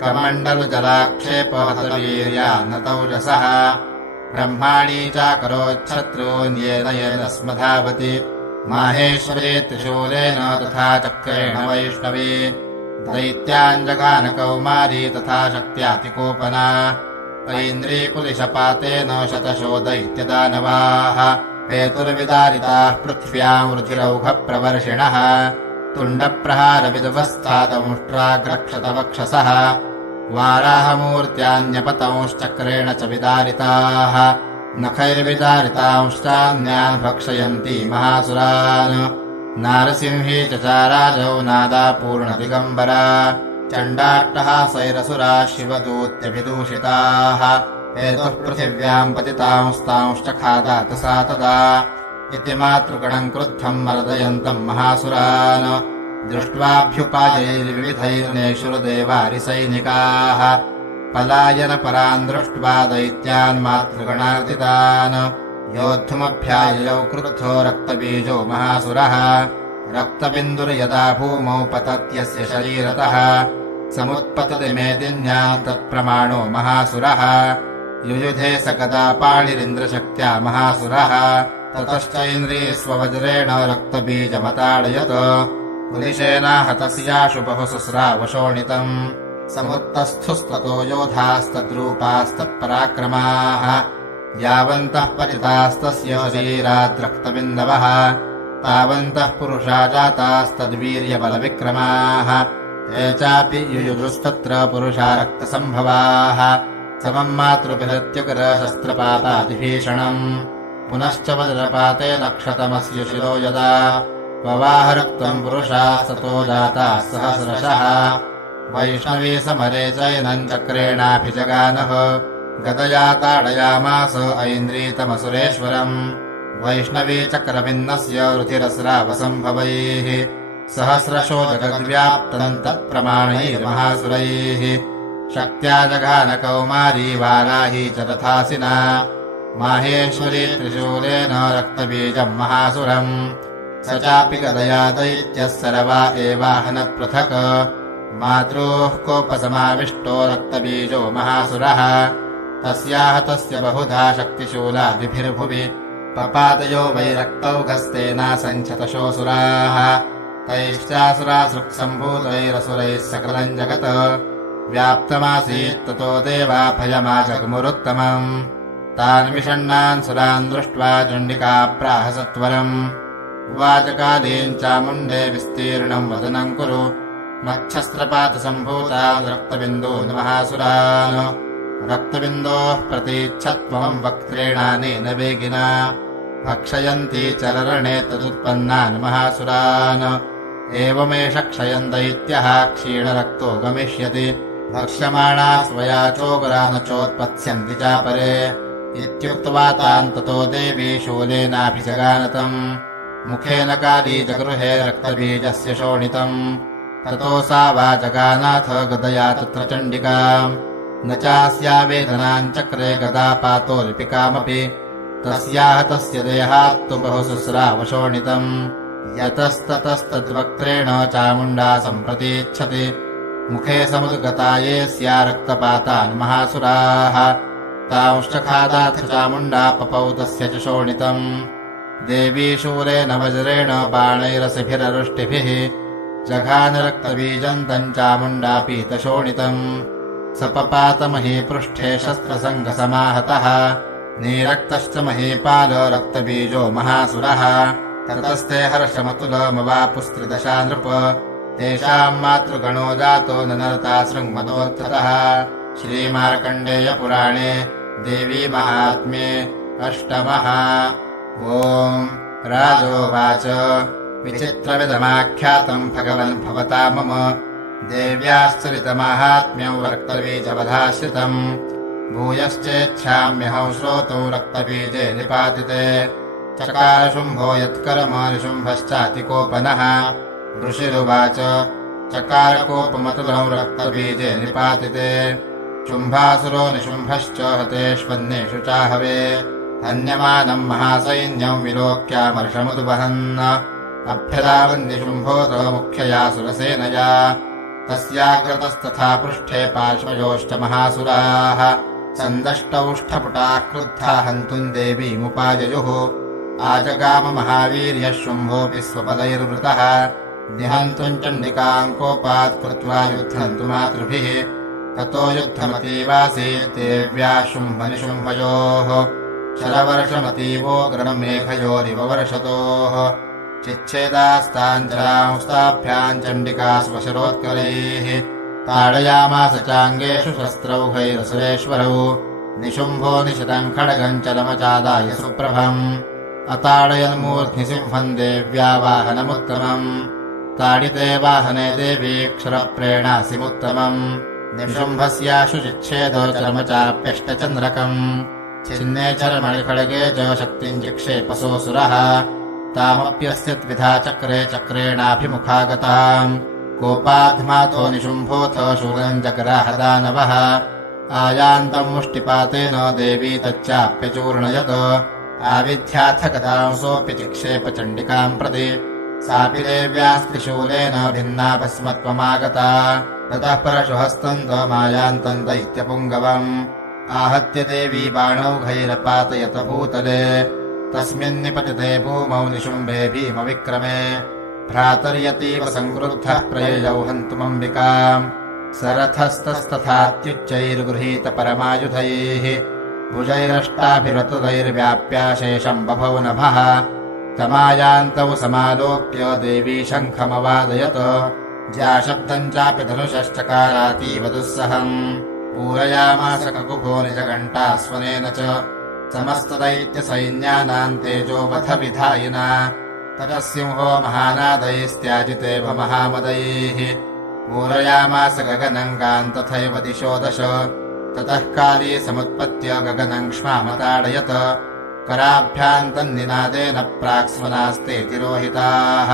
कमण्डलुजलाक्षेपहतवीर्यान्नतौजसः ब्रह्माणी चाकरोच्छत्रून्येन येन स्मधावति माहेश्वरी त्रिशूलेन तथा चक्रेण वैष्णवी दैत्याञ्जगानकौमारी तथा शक्त्यातिकोपना ऐन्द्रीकुलिशपातेन शतशो दैत्यदानवाः हेतुर्विदारिताः पृथ्व्याम् रुधिरौघप्रवर्षिणः तुण्डप्रहारविदुपस्थातमुष्ट्राग्रक्षतवक्षसः वाराहमूर्त्यान्यपतंश्चक्रेण च विदारिताः नखैर्विदारितांश्चान्यान् भक्षयन्ती महासुरान् नारसिंही चचाराजौ नादा पूर्णदिगम्बरा चण्डाट्टहासैरसुराः शिवदूत्यभिदूषिताः हेतुः पृथिव्याम् पतितांस्तांश्चखादात सा तदा इति मातृगणम् क्रुद्धम् मर्दयन्तम् महासुरान् दृष्ट्वाभ्युपायैर्विविधैर्नेषुर्देवारिसैनिकाः पलायनपरान् दृष्ट्वा दैत्यान् मातृगणार्दितान् योद्धुमभ्याययौ क्रुद्धो रक्तबीजो महासुरः रक्तबिन्दुर्यदा भूमौ पतत्यस्य शरीरतः समुत्पतति मेदिन्याम् तत्प्रमाणो महासुरः युयुधे स कदा पाणिरिन्द्रशक्त्या महासुरः ततश्चैन्द्री स्ववज्रेण रक्तबीजमताडयत् पुलिशेनाहतस्याशु बहुसुस्रावशोणितम् समुत्तस्थुस्ततो योधास्तद्रूपास्तत्पराक्रमाः यावन्तः पतितास्तस्य शरीराद्रक्तबिन्दवः तावन्तः पुरुषा जातास्तद्वीर्यबलविक्रमाः ते चापि युयुजुस्तत्र पुरुषा रक्तसम्भवाः समम् मातृभिरत्युग्रशस्त्रपातातिभीषणम् पुनश्च वज्रपातेन क्षतमस्य शिरो यदा ववाह रक्तम् पुरुषास्ततो जाताः सहस्रशः वैष्णवी समरे चैनम् चक्रेणाभिजगानः गदया ताडयामास ऐन्द्रीतमसुरेश्वरम् वैष्णवी चक्रभिन्नस्य रुधिरस्रावसम्भवैः सहस्रशो जगद्व्याप्तम् तत्प्रमाणैर्महासुरैः शक्त्या जघानकौमारी वाराही च तथासिना माहेश्वरी त्रिशूलेन रक्तबीजम् महासुरम् स चापि गदया दैत्यः सर्वा एवाहनत्पृथक् मातॄः कोपसमाविष्टो रक्तबीजो महासुरः तस्याः तस्य बहुधा शक्तिशूलादिभिर्भुवि पपादयो वै रक्तौघस्तेनासञ्चतशोऽसुराः तैश्चासुरासृक्सम्भूतैरसुरैः सकलम् जगत् व्याप्तमासीत्ततो देवा भयमाजगमुरुत्तमम् तान् विषण्णान् सुरान् दृष्ट्वा चण्डिका प्राह सत्वरम् उवाचकालीम् चामुण्डे विस्तीर्णम् वदनम् कुरु मच्छस्त्रपातसम्भूतान् रक्तबिन्दून् महासुरान् रक्तबिन्दोः प्रतीच्छत्वम् वक्त्रेणानेन वेगिना भक्षयन्ती चलरणे तदुत्पन्नान् महासुरान् एवमेष क्षयन् दैत्यः क्षीणरक्तो गमिष्यति भक्ष्यमाणा स्वया चोग्रान् चोत्पत्स्यन्ति चापरे इत्युक्त्वा तान् ततो देवी शूलेनाभिजगानतम् मुखेन काली जगृहे रक्तबीजस्य शोणितम् ततो सा वा जगानाथ गदया तत्र चण्डिका न चास्या वेदनाम् चक्रे गदापातो लिपिकामपि तस्याः तस्य देहात्तु बहुसुस्रावशोणितम् यतस्ततस्तद्वक्त्रेण चामुण्डा सम्प्रतीच्छति मुखे समुद्गता ये स्या रक्तपातान् महासुराः तांश्चखादाथ चामुण्डा पपौ तस्य च शोणितम् देवी शूलेन वज्रेण बाणैरसिभिररुष्टिभिः जघानरक्तबीजम् तम् चामुण्डा पीतशोणितम् सपपात महीपृष्ठे शस्त्रसङ्गसमाहतः नीरक्तश्च महीपालो रक्तबीजो महासुरः ततस्ते हर्षमतुलमवापुस्त्रिदशा नृप तेषाम् मातृगणो जातो ननरता शृङ्मदोत्ततः श्रीमार्कण्डेयपुराणे देवी महात्म्ये अष्टमः। ओम् राजोवाच विचित्रमिदमाख्यातम् भगवन् भवता मम देव्याश्चरितमाहात्म्यम् रक्तबीजवधाश्रितम् भूयश्चेच्छाम्यहम् श्रोतौ रक्तबीजे निपातिते चकारशुम्भो यत्करमनिशुम्भश्चातिकोपनः ऋषिरुवाच चकारकोपमतुलम् रक्तबीजे निपातिते शुम्भासुरो निशुम्भश्च हतेष्वन्येषु चाहवे धन्यमानम् महासैन्यम् विलोक्यामर्षमुद्वहन् अभ्यदावन्निशुम्भोत मुख्यया सुरसेनया तस्याग्रतस्तथा पृष्ठे पार्श्वयोश्च महासुराः सन्दष्टौष्ठपुटाः क्रुद्धा हन्तुम् देवीमुपाययुः आजगाम महावीर्यः शुम्भोऽपि स्वबलैर्वृतः निहन्तुम् चण्डिकाम् कोपात् कृत्वा युद्धन्तु मातृभिः ततो युद्धमतीवासीत् देव्याः शुम्भनिशुम्भयोः शरवर्षमतीवोग्रम् मेघयोरिव वर्षतोः चिच्छेदास्ताञ्जलांस्ताभ्याम् चण्डिका स्वशरोत्करैः ताडयामास चाङ्गेषु शस्त्रौघैरसुरेश्वरौ निशुम्भो निशितम् खड्गम् चलमचादाय सुप्रभम् अताडयन्मूर्ध्नि सिंहम् देव्या वाहनमुत्तमम् ताडिते वाहने देवी क्षरप्रेणासिमुत्तमम् निशुम्भस्याशु चिच्छेदो चर्मचाप्यष्टचन्द्रकम् छिन्ने चर्मणि खड्गे च शक्तिम् जिक्षेपसोऽसुरः तामप्यस्य द्विधा चक्रे चक्रेणाभिमुखागताम् कोपाध्मातो निशुम्भोऽथ शूलम् जग्राहदानवः आयान्तम् मुष्टिपातेन देवी तच्चाप्यचूर्णयत् आविध्याथ गदांसोऽपि चिक्षेप चण्डिकाम् प्रति सापि देव्यास्त्रिशूलेन भिन्ना भस्मत्वमागता ततः परशुहस्तम् मायान्तम् दैत्यपुङ्गवम् आहत्य देवी बाणौघैरपातयत भूतले तस्मिन्निपतिते भूमौ निशुम्भे भीमविक्रमे भ्रातर्यतीव सङ्क्रुद्धः प्रययौ हन्तुमम्बिकाम् सरथस्तस्तथात्युच्चैर्गृहीत परमायुधैः भुजैरष्टाभिरतुदैर्व्याप्याशेषम् बभौ नभः तमायान्तौ समालोक्य देवी शङ्खमवादयत् ज्याशब्दम् चापि धनुषश्चकारातीव दुःसहम् पूरयामास ककुभो निजघण्टास्वनेन च समस्तदैत्यसैन्यानाम् तेजोवध विधायिना ततः सिंहो महानादैस्त्याजितेव महामदैः पूरयामास गगनम् गाम् तथैव दिशो दश ततः काली समुत्पत्य गगनम् क्ष्मामताडयत कराभ्याम् तन्निनादेन प्राक्स्वनास्ते तिरोहिताः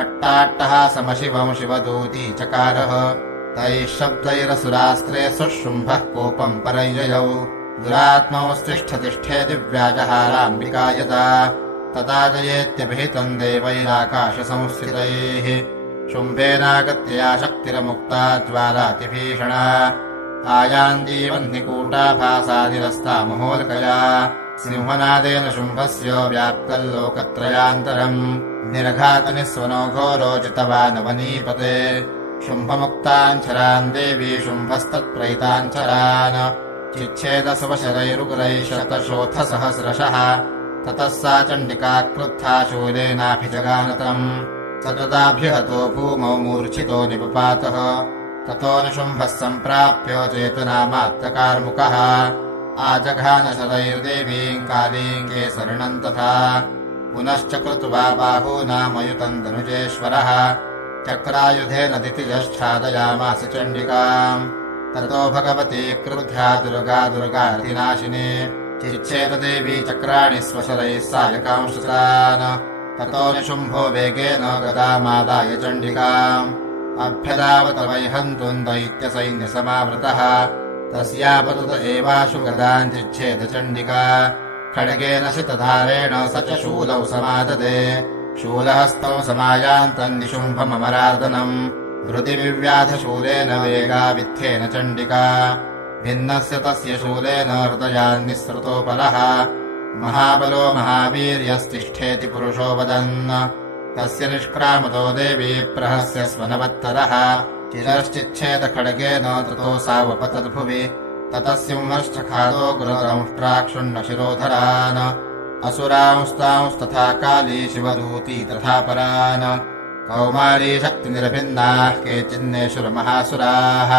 अट्टाट्टः समशिवम् शिवदूती चकारः तैः शब्दैरसुरास्त्रे सुशुम्भः कोपम् परञ्जयौ दुरात्मौस्तिष्ठतिष्ठे दिव्याजहाराम्बिका यदा तदा जयेत्यभिहितम् देवैराकाशसंस्थितैः शुम्भेनागत्या शक्तिरमुक्ता ज्वालातिभीषणा आयान्दीवह्निकूटाभासादिरस्ता महोल्कया सिंहनादेन शुम्भस्य व्याप्तल्लोकत्रयान्तरम् निर्घातनिस्वनो घोरोचितवानवनीपते शुम्भमुक्ताञ्छरान् देवी शुम्भस्तत्प्रैताञ्छरान् चिच्छेदसुवशरैरुग्रैः शतशोथसहस्रशः ततः सा चण्डिका क्रुद्धा शूलेनाभिजगानतम् स तदाभ्यहतो भूमौ मूर्छितो निपपातः ततो निशुम्भः सम्प्राप्य चेतनामात्तकार्मुकः आजघानशरैर्देवीम् कालीम् केसरिणम् तथा पुनश्च कृत्वा बाहूनामयुतम् धनुजेश्वरः चक्रायुधेन दितिजश्छादयामास चण्डिकाम् ततो भगवती क्रुद्धा दुर्गा दुर्गार्तिनाशिनी चिच्छेददेवी चक्राणि स्वशरैः सायकांश्रुतान् ततो निशुम्भो वेगेन गदामादाय चण्डिकाम् अभ्यदावत वैहन्तुम् दैत्यसैन्यसमावृतः तस्यापतत एवाशु गदाम् चिच्छेद चण्डिका खड्गेन शितधारेण स च शूलौ समाददे शूलहस्तौ समायान्तम् निशुम्भममरार्दनम् हृदिविव्याधशूलेन वेगावित्थेन चण्डिका भिन्नस्य तस्य शूलेन हृदयान्निःसृतोपलः महाबलो महावीर्यस्तिष्ठेति पुरुषो वदन् तस्य निष्क्रामतो देवी प्रहस्य स्वनवत्तरः चिरश्चिच्छेद खड्गेन ततो सावपतद्भुवि ततः सिंहश्च खादो गुरुदंष्ट्राक्षुण्णशिरोधरान् असुरांस्तांस्तथा काली शिवदूती तथा परान् कौमारी शक्तिनिरभिन्नाः केचिन्नेषुरमहासुराः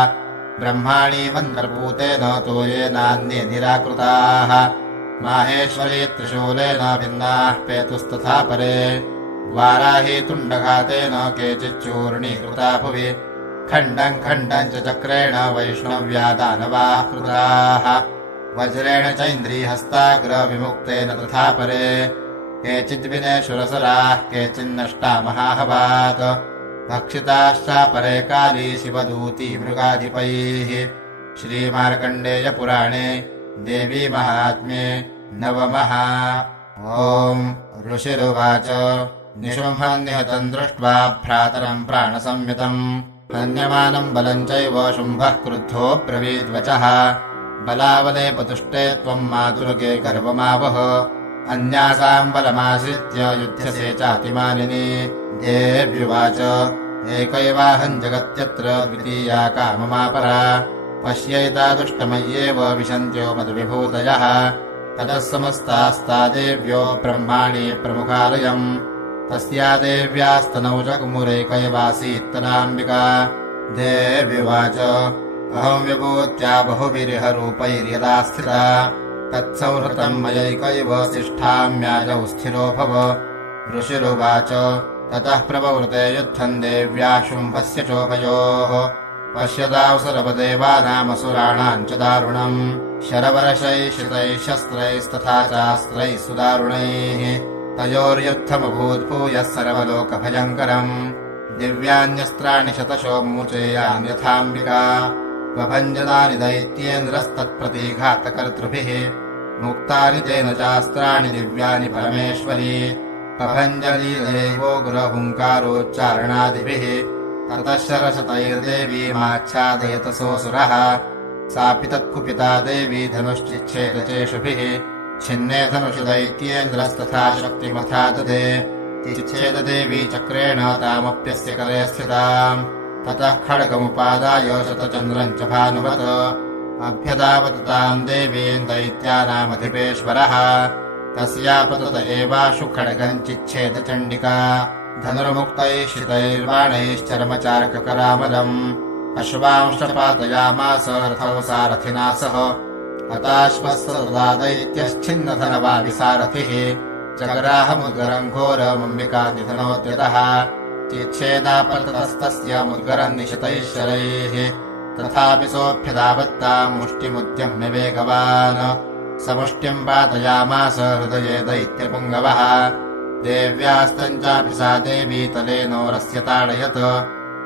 ब्रह्माणी मन्त्रपूतेन तोयेनान्ये निराकृताः माहेश्वरी त्रिशूलेन भिन्नाः पेतुस्तथा परे वाराही तुण्डघातेन केचिच्चूर्णीकृता भुवि खण्डम् खण्डम् च चक्रेण वैष्णव्या दानवाः कृताः वज्रेण चैन्द्रीहस्ताग्रविमुक्तेन तथा परे केचिद्विनेषुरसराः केचिन्नष्टा महाहवात् भक्षिताश्चापरे काली शिवदूती मृगाधिपैः श्रीमार्कण्डेयपुराणे देवी महात्म्ये नवमः। ॐ ऋषिरुवाच निशुम्भम् निहतम् दृष्ट्वा भ्रातरम् प्राणसंयुतम् हन्यमानम् बलम् चैव शुम्भः क्रुद्धो ब्रवीद्वचः बलावले पतुष्टे त्वम् मातुर्गे गर्वमावह अन्यासाम् बलमाश्रित्य युध्यसे चातिमानिनी देव्युवाच एकैवाहम् जगत्यत्र द्वितीया काममापरा पश्यैता दुष्टमय्येव विशन्त्यो मदविभूतयः ततः समस्तास्ता देव्यो ब्रह्माणि प्रमुखालयम् तस्या देव्यास्तनौ जगमुरेकैवासीत्तदाम्बिका देव्युवाच अहम् विभूत्या बहुभिरिहरूपैर्यदा स्थिता तत्संहृतम् मयैकैव तिष्ठाम्याजौ स्थिरो भव ऋषिरुवाच ततः प्रववृते युद्धम् देव्या शुम्भस्य चोभयोः पश्यदावसरवदेवानामसुराणाम् च दारुणम् शरवरशैः शितैः शस्त्रैस्तथा चास्त्रैः सुदारुणैः तयोर्युद्धमभूद्भूयः सर्वलोकभयङ्करम् दिव्यान्यस्त्राणि शतशो मूचेयान्यथाम्बिका प्रभञ्जनानि दैत्येन्द्रस्तत्प्रतीघातकर्तृभिः मुक्तानि तेन चास्त्राणि दिव्यानि परमेश्वरी प्रभञ्जली देवो गुरहुङ्कारोच्चारणादिभिः ततः शरशतैर्देवीमाच्छादयतसोऽसुरः सापि तत्कुपिता देवी धनुश्चिच्छेदचेषुभिः छिन्ने धनुषि दैत्येन्द्रस्तथा शक्तिमथा ददे चिच्छेददेवी चक्रेण तामप्यस्य करे स्थिताम् ततः खड्गमुपादाय शतचन्द्रम् च भानुवत् अभ्यदावतताम् देवीम् दैत्यानामधिपेश्वरः तस्यापतत एवाशु खड्गम् चिच्छेदचण्डिका धनुर्मुक्तैः शितैर्बाणैश्चर्मचार्ककरामलम् अश्वांशपातयामास रथौ सारथिना सह हताश्वस्तदा दैत्यश्छिन्नधनवाविसारथिः जगराहमुद्गरम् घोरमम्बिकानिधनोद्यतः चिच्छेदापततस्तस्य मुद्गरम् निशितैः शरैः तथापि सोऽभ्यदावत्ताम् मुष्टिमुद्यम्य वेगवान् समुष्टिम् पातयामास हृदये दैत्यपुङ्गवः देव्यास्तम् चापि सा देवी तलेनोरस्य ताडयत्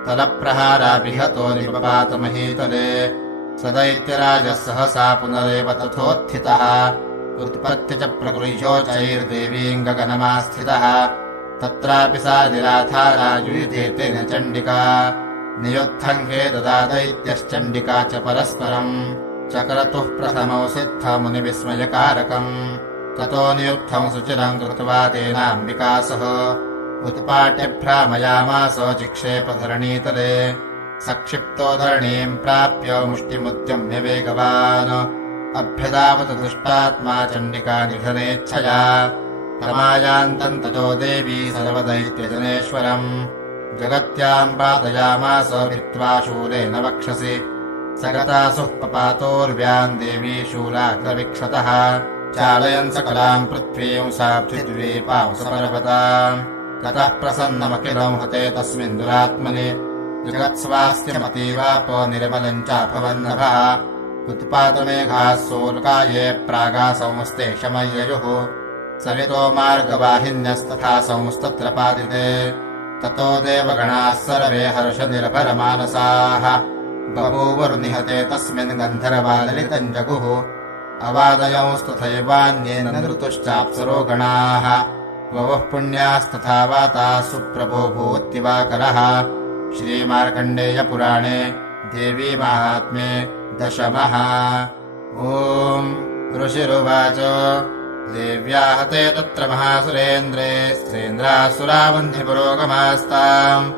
तलप्रहाराभिहतो निपपातमहीतले स दैत्यराजः सहसा पुनरेव तथोत्थितः उत्पत्ति च प्रगृह्योचैर्देवीम् गगनमास्थितः तत्रापि सा निराधारायुयुधेतेन चण्डिका नियुद्धम् हे ददा दैत्यश्चण्डिका च परस्परम् चक्रतुः प्रथमौ सिद्धमुनिविस्मयकारकम् ततो नियुद्धम् सुचिरम् कृत्वा तेनाम्बिका सह उत्पाट्य भ्रामयामास चिक्षेपधरणीतले सक्षिप्तो धरणीम् प्राप्य मुष्टिमुद्यम्य वेगवान् अभ्यदावत दुष्टात्मा चण्डिका निधनेच्छया तमायान्तम् ततो देवी सर्वदैत्यजनेश्वरम् जगत्याम् पातयामास भित्त्वा शूलेन वक्षसि सगतासुः पपातोर्व्याम् देवी शूलाग्रविक्षतः चालयन् सकलाम् पृथ्वीम् साब्धिद्वीपांसपर्वताम् ततः प्रसन्नमखिलम् हते तस्मिन् दुरात्मनि जगत्स्वास्थ्यमतीवापो निर्मलम् चाभवन्नभः उत्पातमेघाः सोल्काये प्रागासंस्ते शमय्ययुः सरितो मार्गवाहिन्यस्तथा संस्तत्र पातिते ततो देवगणाः सर्वे हर्षनिर्भरमानसाः बभूवुर्निहते तस्मिन् गन्धर्वाललितम् जगुः अवादयंस्तथैवान्येन नृतुश्चाप्सरो गणाः ववुः पुण्यास्तथा वाताः सुप्रभो भूत्तिवाकरः श्रीमार्कण्डेयपुराणे देवी माहात्म्ये दशमः। ॐ ऋषिरुवाच देव्या हते तत्र महासुरेन्द्रे स्त्रेन्द्रासुरावन्धिपुरोगमास्ताम्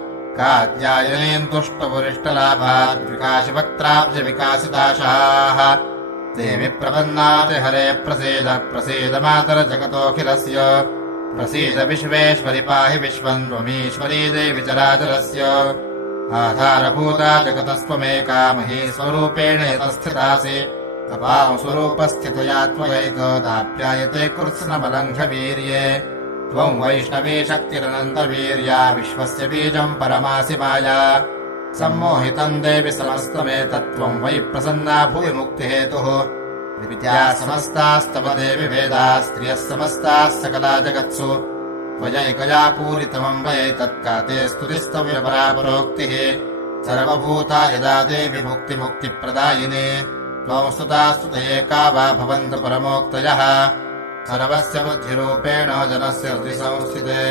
काद्यायनेन्दुष्टपुरिष्टलाभाद्विकाशिवक्त्राब्जविकासिताशाः देवि प्रपन्नाति हरे प्रसीद प्रसीद मातरजगतोऽखिलस्य प्रसीद विश्वेश्वरि पाहि विश्वम् त्वमीश्वरी देवि चराचरस्य आधारभूता जगतस्त्वमेका महीस्वरूपेण यतस्थितासि तपाम् स्वरूपस्थितया त्वयैकदाप्यायते कृत्स्नमलङ्घवीर्ये त्वम् वैष्णवी शक्तिरनन्तवीर्या विश्वस्य बीजम् परमासि माया सम्मोहितम् देवि समस्तमेतत्त्वम् वै प्रसन्ना भुवि मुक्तिहेतुः विद्या समस्तास्तव देवि वेदाः स्त्रियः समस्ताः सकला जगत्सु त्वयैकया पूरितमम् वै तत्काते स्तुतिस्तव्यपरा परोक्तिः सर्वभूता यदा देवि मुक्तिमुक्तिप्रदायिने त्वम् स्तुता स्तुतये का वा भवन्तु परमोक्तयः सर्वस्य बुद्धिरूपेण जनस्य हृदि संस्थिते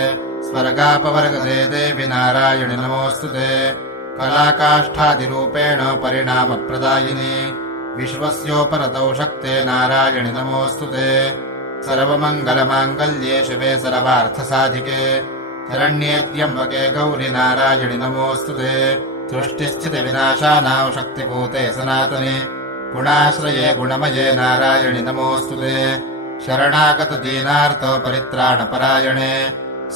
स्वर्गापवर्गदे देवि नारायणि नमोऽस्तुते कलाकाष्ठादिरूपेण परिणामप्रदायिनि विश्वस्योपरतौ शक्ते नारायणि नमोऽस्तुते सर्वमङ्गलमाङ्गल्ये शिवे सर्वार्थसाधिके शरण्ये त्र्यम्बके गौरि नारायणि नमोऽस्तुते सृष्टिस्थितिविनाशानां शक्तिभूते सनातने गुणाश्रये गुणमये नारायणि नमोऽस्तुते शरणागतदीनार्थ परित्राणपरायणे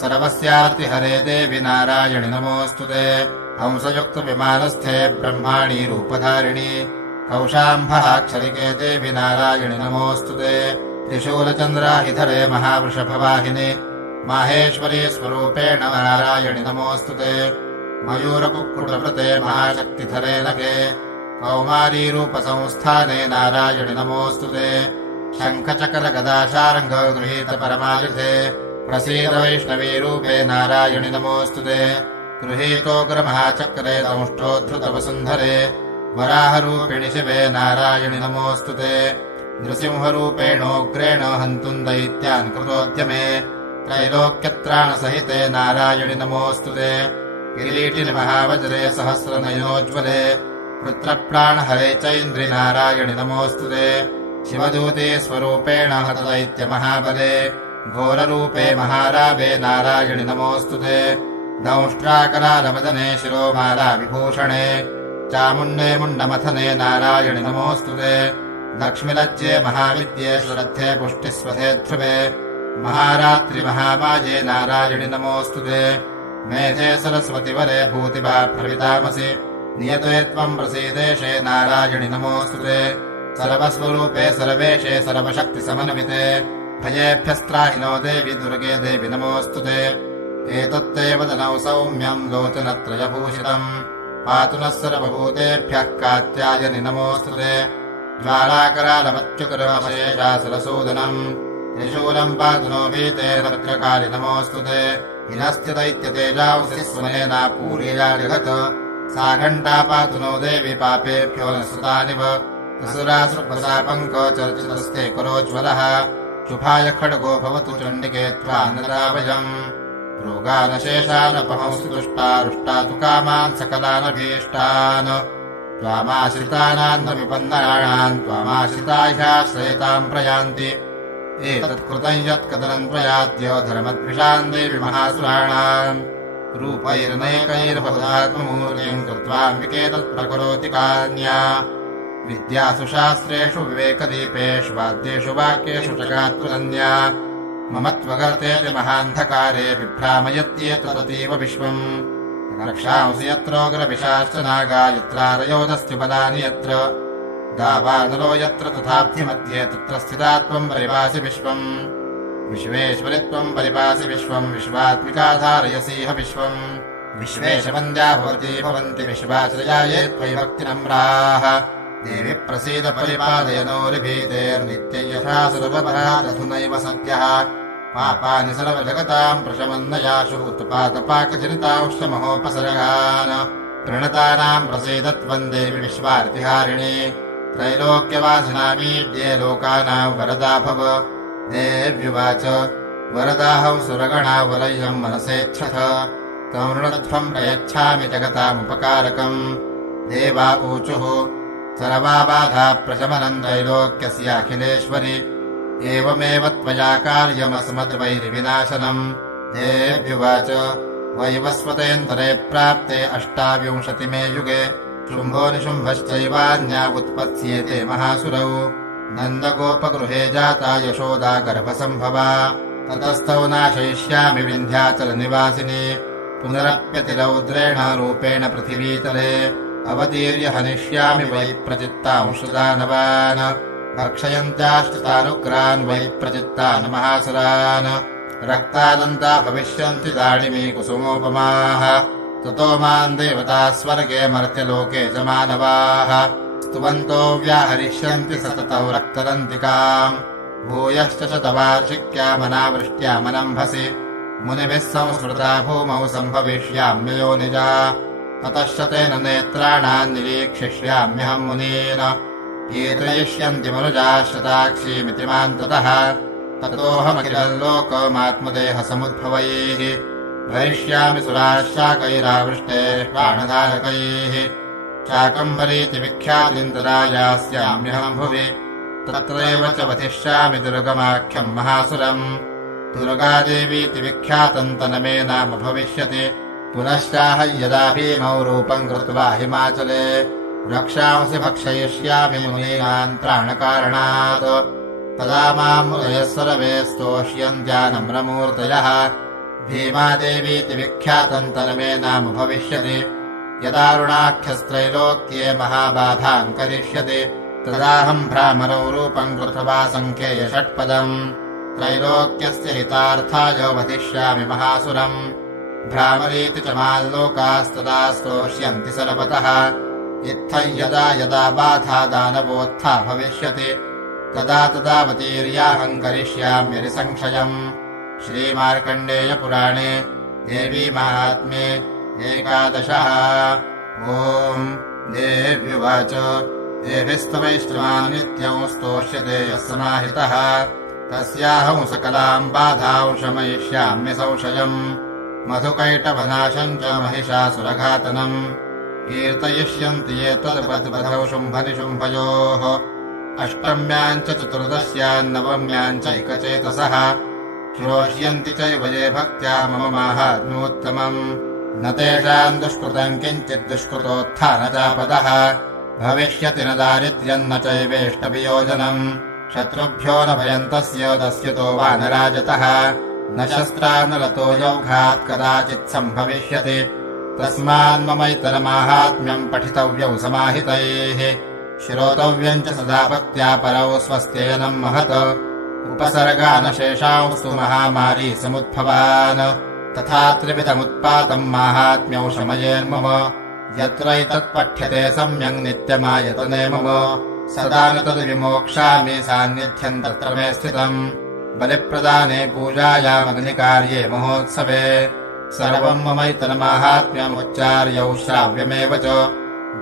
सर्वस्यार्तिहरे देवि नारायणि नमोऽस्तुते हंसयुक्तविमानस्थे ब्रह्माणि रूपधारिणि कौशाम्भहाक्षरिके देवि नारायणि नमोऽस्तुते त्रिशूलचन्द्राहिधरे महावृषभवाहिनि माहेश्वरी स्वरूपेण नारायणि नमोऽस्तु ते मयूरकुक्कुटवृते महाशक्तिधरे नगे कौमारीरूपसंस्थाने नारायणि नमोऽस्तु ते शङ्खचक्रगदाशार्ङ्गगृहीतपरमायुधे प्रसीद वैष्णवीरूपे नारायणि नमोऽस्तु ते गृहीतोग्रमहाचक्रे दंष्टोद्धृतवसुन्धरे वराहरूपिणि शिवे नारायणि नमोऽस्तु ते नृसिंहरूपेणोग्रेण हन्तुम् दैत्यान् कृतोद्यमे त्रैलोक्यत्राणसहिते नारायणि नमोऽस्तु ते किरीटिनि महावज्रे सहस्रनयनोज्ज्वले वृत्रप्राणहरे चैन्द्रि नारायणि नमोऽस्तु ते शिवदूते स्वरूपेण हतदैत्यमहाबले घोररूपे महारावे नारायणि नमोऽस्तु ते दंष्ट्राकरालवदने शिरोमाला विभूषणे चामुण्डे मुण्डमथने नारायणि नमोऽस्तु ते लक्ष्मीलज्जे महाविद्ये श्रद्धे पुष्टिस्वधे ध्रुवे महारात्रिमहामाये नारायणि नमोऽस्तु ते मेधे सरस्वतिवरे भूतिभाप्रवितामसि नियते त्वम् प्रसीदेशे नारायणि नमोऽस्तु ते सर्वस्वरूपे सर्वेशे सर्वशक्तिसमन्विते भयेभ्यस्त्राहिनो देवि दुर्गे देवि नमोऽस्तु ते एतत्ते वदनौ सौम्यम् लोचनत्रयभूषितम् पातु नः सर्वभूतेभ्यः कात्यायनि नमोऽस्तु ते ज्वालाकरालमत्युकरमशेषासुरसूदनम् त्रिशूलम् पातु नो भीते भद्रकालि नमोऽस्तु ते हिनस्थितैत्यतेजांसि स्वनेना पूर्ययाजगत् सा घण्टा पातु नो देवि पापेभ्यो न सुतानिव असुरासृपसापङ्कचर्चितस्ते करोज्ज्वलः शुभाय खड्गो भवतु चण्डिके त्वानरावयम् रोगानशेषानपहंसि तुष्टारुष्टा तु कामान् सकलानभीष्टान् त्वामाश्रितानान्न विपन्नानाम् त्वामाश्रिताह्याश्रयताम् प्रयान्ति एतत्कृतम् यत्कदनम् त्वयाद्य धर्मद्विषाम् देवि महासुराणाम् रूपैर्नैकैर्बहुधात्ममूर्तिम् कृत्वाम्बिके तत्प्रकरोति कान्या विद्यासु शास्त्रेषु विवेकदीपेष्वाद्येषु वाक्येषु जगात्पुरन्या मम त्वगर्तेति महान्धकारे बिभ्रामयत्येतदतीव विश्वम् रक्षांसि यत्रोग्रविशाश्च नागा यत्रारयोदस्ति बलानि यत्र दावानलो यत्र तथाब्धिमध्ये तत्र स्थिता त्वम् परिपासि विश्वम् विश्वेश्वरि त्वम् परिपासि विश्वम् विश्वात्मिका धारयसीह विश्वम् विश्वेशवन्द्या भवती भवन्ति विश्वाश्रया ये त्वयि भक्तिनम्राः देवि प्रसीद परिपालयनोरिभीतेर्नित्यम् यथा सर्वपराधुनैव सद्यः पापानि सर्वजगताम् प्रशमन्नयाशु उत्पातपाकजनितांश्च प्रणतानाम् प्रसीद त्वम् देवि विश्वार्तिहारिणि त्रैलोक्यवासिनामीड्ये लोकानाम् वरदा भव देव्युवाच वरदाहौ सुरगणा वलयम् मनसेच्छथ कौर्णध्वम् प्रयच्छामि जगतामुपकारकम् देवा ऊचुः सर्वा बाधा प्रशमनम् त्रैलोक्यस्याखिलेश्वरि एवमेव त्वया कार्यमस्मद्वैरिविनाशनम् देव्युवाच वैवस्वतेऽन्तरे प्राप्ते 28मे युगे शुम्भो निशुम्भश्चैवान्या उत्पत्स्येते महासुरौ नन्दगोपगृहे जाता यशोदा गर्भसम्भवा ततस्थौ नाशयिष्यामि विन्ध्याचलनिवासिनी पुनरप्यतिरौद्रेण रूपेण पृथिवीतले अवतीर्य हनिष्यामि वै प्रचित्तांशदानवान् भक्षयन्त्याश्चितानुग्रान् वै प्रचित्तान् महासुरान् रक्तादन्ता भविष्यन्ति दाडिमी कुसुमोपमाः ततो माम् देवता स्वर्गे मर्त्यलोके च मानवाः स्तुवन्तो व्याहरिष्यन्ति सततौ रक्तदन्तिकाम् भूयश्च शतवार्षिक्यामनावृष्ट्यामनम्भसि मुनिभिः संस्मृता भूमौ सम्भविष्याम्ययोनिजा ततश्च तेन नेत्राणाम् निरीक्षिष्याम्यहम् मुनीन् कीर्तयिष्यन्ति मनुजाः शताक्षीमिति माम् ततः ततोऽहमखिलल्लोकमात्मदेहसमुद्भवैः भविष्यामि सुराशाकैरावृष्टेः प्राणधारकैः शाकम्भरीति विख्यातिम् तदा यास्याम्यहम् भुवि तत्रैव च वधिष्यामि दुर्गमाख्यम् महासुरम् दुर्गादेवीति विख्यातम् तनमे नाम भविष्यति पुनश्चाह यदा भीमौ रूपम् कृत्वा हिमाचले रक्षांसि भक्षयिष्यामि मुनीनाम् त्राणकारणात् तदा माम् मुनयः सर्वे स्तोष्यन्त्यानम्रमूर्तयः भीमादेवीति विख्यातम् तनमे नाम भविष्यति यदारुणाख्यस्त्रैलोक्ये महाबाधाम् करिष्यति तदाहम् भ्रामरौ रूपम् कृत्वा सङ्ख्येय षट्पदम् त्रैलोक्यस्य हितार्थाय वधिष्यामि महासुरम् भ्रामरीति च माल्लोकास्तदा स्तोष्यन्ति सर्वतः इत्थं यदा यदा बाधा दानवोत्था भविष्यति तदा तदावतीर्याहं करिष्याम्यरिसंशयम् श्रीमार्कण्डेयपुराणे देवी माहात्म्ये 11। ॐ देव्युवाच देभिस्तवैष्णवान् नित्यं स्तोष्यते यः समाहितः तस्याहं सकलां बाधां शमयिष्याम्य संशयम् मधुकैटभनाशम् च महिषासुरघातनम् कीर्तयिष्यन्ति ये तद्वद्वधौ शुम्भनिशुम्भयोः अष्टम्याम् च चतुर्दश्याम् नवम्याम् चैकचेतसः श्रोष्यन्ति चैव ये भक्त्या मम माहात्म्योत्तमम् न तेषाम् दुष्कृतम् किञ्चित् दुष्कृतोत्थानजापदः भविष्यति न दारिद्र्यम् न चैवेष्टवियोजनम् शत्रुभ्यो न भयम् तस्यतो वा न राजतः न शस्त्रान्नरतो यौघात् कदाचित् सम्भविष्यति तस्मान्ममैतरमाहात्म्यम् पठितव्यौ समाहितैः श्रोतव्यम् च सदा भक्त्या परौ स्वस्त्येनम् महत् उपसर्गानशेषांस्तु महामारी समुद्भवान् तथा त्रिविधमुत्पातम् माहात्म्यौ शमयेन्मम यत्रैतत्पठ्यते सम्यक् नित्यमायतने मम सदा न तद्विमोक्ष्यामि सान्निध्यम् तत्र मे स्थितम् बलिप्रदाने पूजायामग्निकार्ये महोत्सवे सर्वम् ममैतन्माहात्म्यमुच्चार्यौ श्राव्यमेव च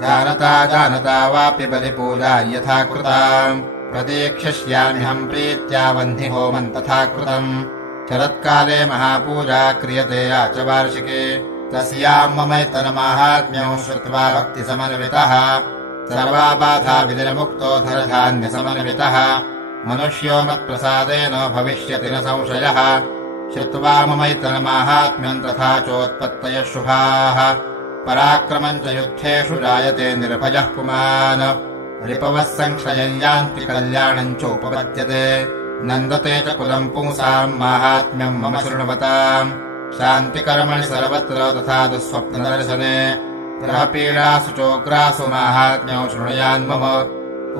जानता वापि बलिपूजा यथा कृताम् प्रतीक्षिष्याम्यहम् प्रीत्या वह्निहोमम् तथा कृतम् शरत्काले महापूजा क्रियते या च वार्षिके तस्याम् ममैतन्माहात्म्यं श्रुत्वा भक्तिसमन्वितः सर्वा बाधा विनिर्मुक्तो धनधान्यसमन्वितः मनुष्यो मत्प्रसादेन भविष्यति न संशयः श्रुत्वा ममैतन्माहात्म्यम् तथा चोत्पत्तयः शुभाः पराक्रमम् च युद्धेषु जायते निर्भयः पुमान् रिपवः संक्षयम् यान्ति कल्याणम् चोपपद्यते नन्दते च कुलम् पुंसाम् माहात्म्यम् मम शृण्वताम् शान्तिकर्मणि सर्वत्र तथा दुःस्वप्नदर्शने ग्रहपीडासु चोग्रासु माहात्म्यौ शृणुयान्मम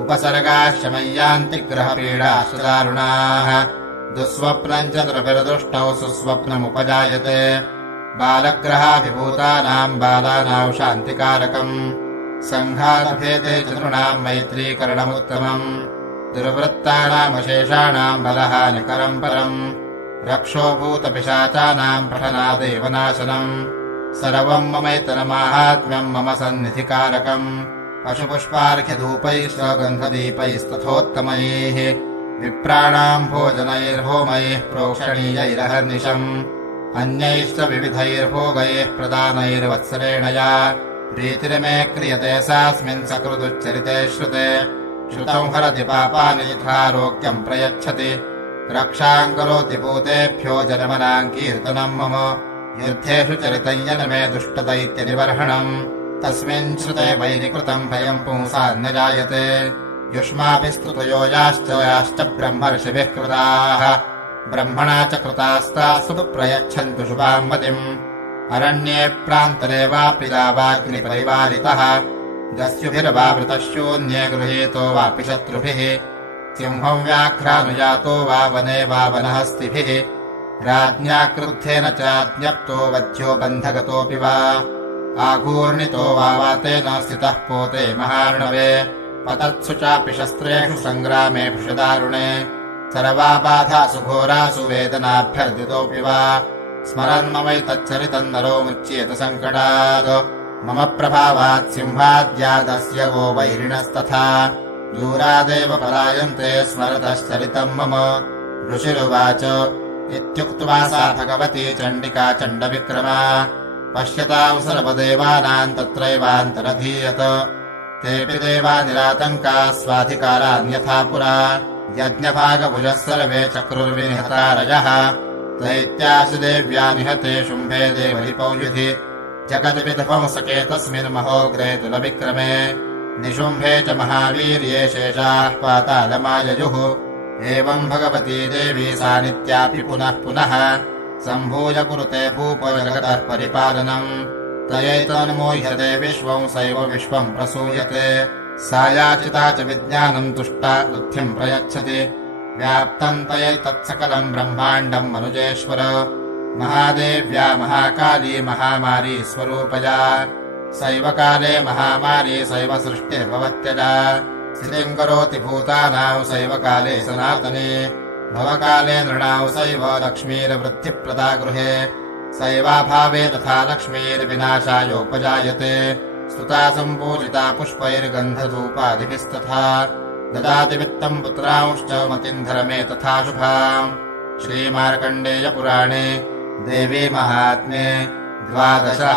उपसर्गाः शमय्यान्ति ग्रहपीडाश्च दारुणाः दुःस्वप्नम् च द्रभिर्दुष्टौ सुस्वप्नमुपजायते बालग्रहाभिभूतानाम् बालानाम् शान्तिकारकम् सङ्घातभेदे च नृणाम् मैत्रीकरणमुत्तमम् दुर्वृत्तानामशेषाणाम् बलहानिकरम् परम् रक्षोभूतपिशाचानाम् पठनादेव नाशनम् सर्वम् ममैतन्माहात्म्यम् मम सन्निधिकारकम् पशुपुष्पार्घ्यधूपैश्च गन्धदीपैस्तथोत्तमैः विप्राणाम् भोजनैर्होमैः प्रोक्षणीयैरहर्निशम् अन्यैश्च विविधैर्भोगैः प्रदानैर्वत्सरेण या प्रीतिर्मे क्रियते सास्मिन् सकृदुच्चरिते श्रुते श्रुतम् हरति पापानि यथारोग्यम् प्रयच्छति रक्षाम् करोति भूतेभ्यो जनमनाम् कीर्तनम् मम युद्धेषु चरितम् यन्मे दुष्टदैत्यनिबर्हणम् तस्मिन् श्रुते वैरिकृतम् भयम् पुंसान्न जायते युष्माभिः स्तुतयो याश्च ब्रह्मर्षिभिः कृताः ब्रह्मणा च कृतास्तास्तु प्रयच्छन्तु शुभाम् मतिम् अरण्ये प्रान्तरे वापि लावाग्निपरिवारितः दस्युभिर्वावृतः शून्ये गृहीतो वापि शत्रुभिः सिंहम् व्याघ्रानुजातो वा वने वा वनहस्तिभिः राज्ञा क्रुद्धेन चाज्ञप्तो वध्यो बन्धगतोऽपि वा आघूर्णितो वा वातेन स्थितः पोते महार्णवे पतत्सु चापि शस्त्रेषु सङ्ग्रामेषु दारुणे सर्वा बाधासु घोरासु वेदनाभ्यर्दितोऽपि वा स्मरन्ममैतच्चरितम् नरो मुच्येत सङ्कटात् मम प्रभावात् सिंहाद्यादस्य गो वैरिणस्तथा दूरादेव पलायन्ते स्मरतश्चरितम् मम ऋषिरुवाच इत्युक्त्वा सा भगवती चण्डिका चण्डविक्रमा पश्यताम् सर्वदेवानाम् तत्रैवान्तरधीयत तेऽपि देवा निरातङ्काः स्वाधिकारान्यथा पुरा यज्ञभागभुजः सर्वे चक्रुर्विनिहतारयः दैत्यासु देव्या निहते शुम्भे देवरिपौयुधि जगद्विध्वंसके तस्मिन् महोग्रे तुलविक्रमे निशुम्भे च महावीर्ये शेषाः पातालमाययुः एवम् भगवती देवी सा नित्यापि पुनः पुनः सम्भूय कुरुते भूपजगतः परिपालनम् तयैतन्मोह्यते विश्वम् सैव विश्वम् प्रसूयते सा याचिता च विज्ञानम् तुष्टा बुद्धिम् प्रयच्छति व्याप्तम् तत्सकलम् ब्रह्माण्डम् मनुजेश्वर महादेव्या महाकाली महामारी स्वरूपया सैव काले महामारी सैव सृष्टिर्भवत्यजा स्थितिम् करोति भूतानां सैव काले सनातने भवकाले नृणां सैव लक्ष्मीर्वृद्धिप्रदा गृहे सैवाभावे तथा लक्ष्मीर्विनाशायोपजायते स्तुता सम्पूजिता पुष्पैर्गन्धधूपादिभिस्तथा ददाति वित्तम् पुत्रांश्च मतिन्धरमे तथा शुभाम् श्रीमार्कण्डेयपुराणे देवी महात्म्ये 12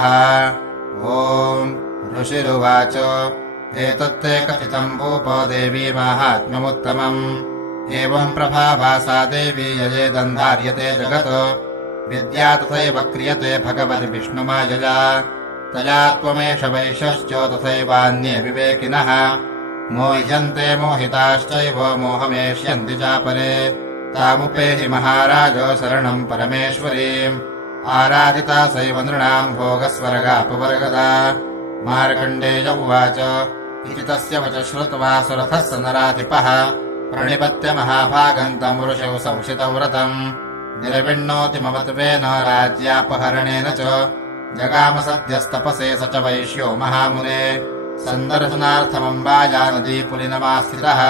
ॐ ऋषिरुवाच एतत्ते कथितम् भूप देवी माहात्म्यमुत्तमम् एवम् प्रभावा सा देवी यजेदन्धार्यते जगत् विद्या तथैव क्रियते भगवद्विष्णुमायया तया त्वमेष वैश्यश्च तथैवान्ये विवेकिनः मोह्यन्ते मोहिताश्चैव मोहमेष्यन्ति चापरे तामुपेहि महाराज शरणम् परमेश्वरीम् आराधिता सैव नृणाम् भोगस्वर्गापवर्गदा मार्कण्डेय उवाच इति तस्य वच श्रुत्वा सुरथः स नराधिपः प्रणिपत्य महाभागम् तम् ऋषौ संशितौ व्रतम् निर्विण्णोति ममत्वेन राज्यापहरणेन च जगाम सद्यस्तपसे स च वैश्यो महामुने सन्दर्शनार्थमम्बाया नदी पुलिनमास्थितः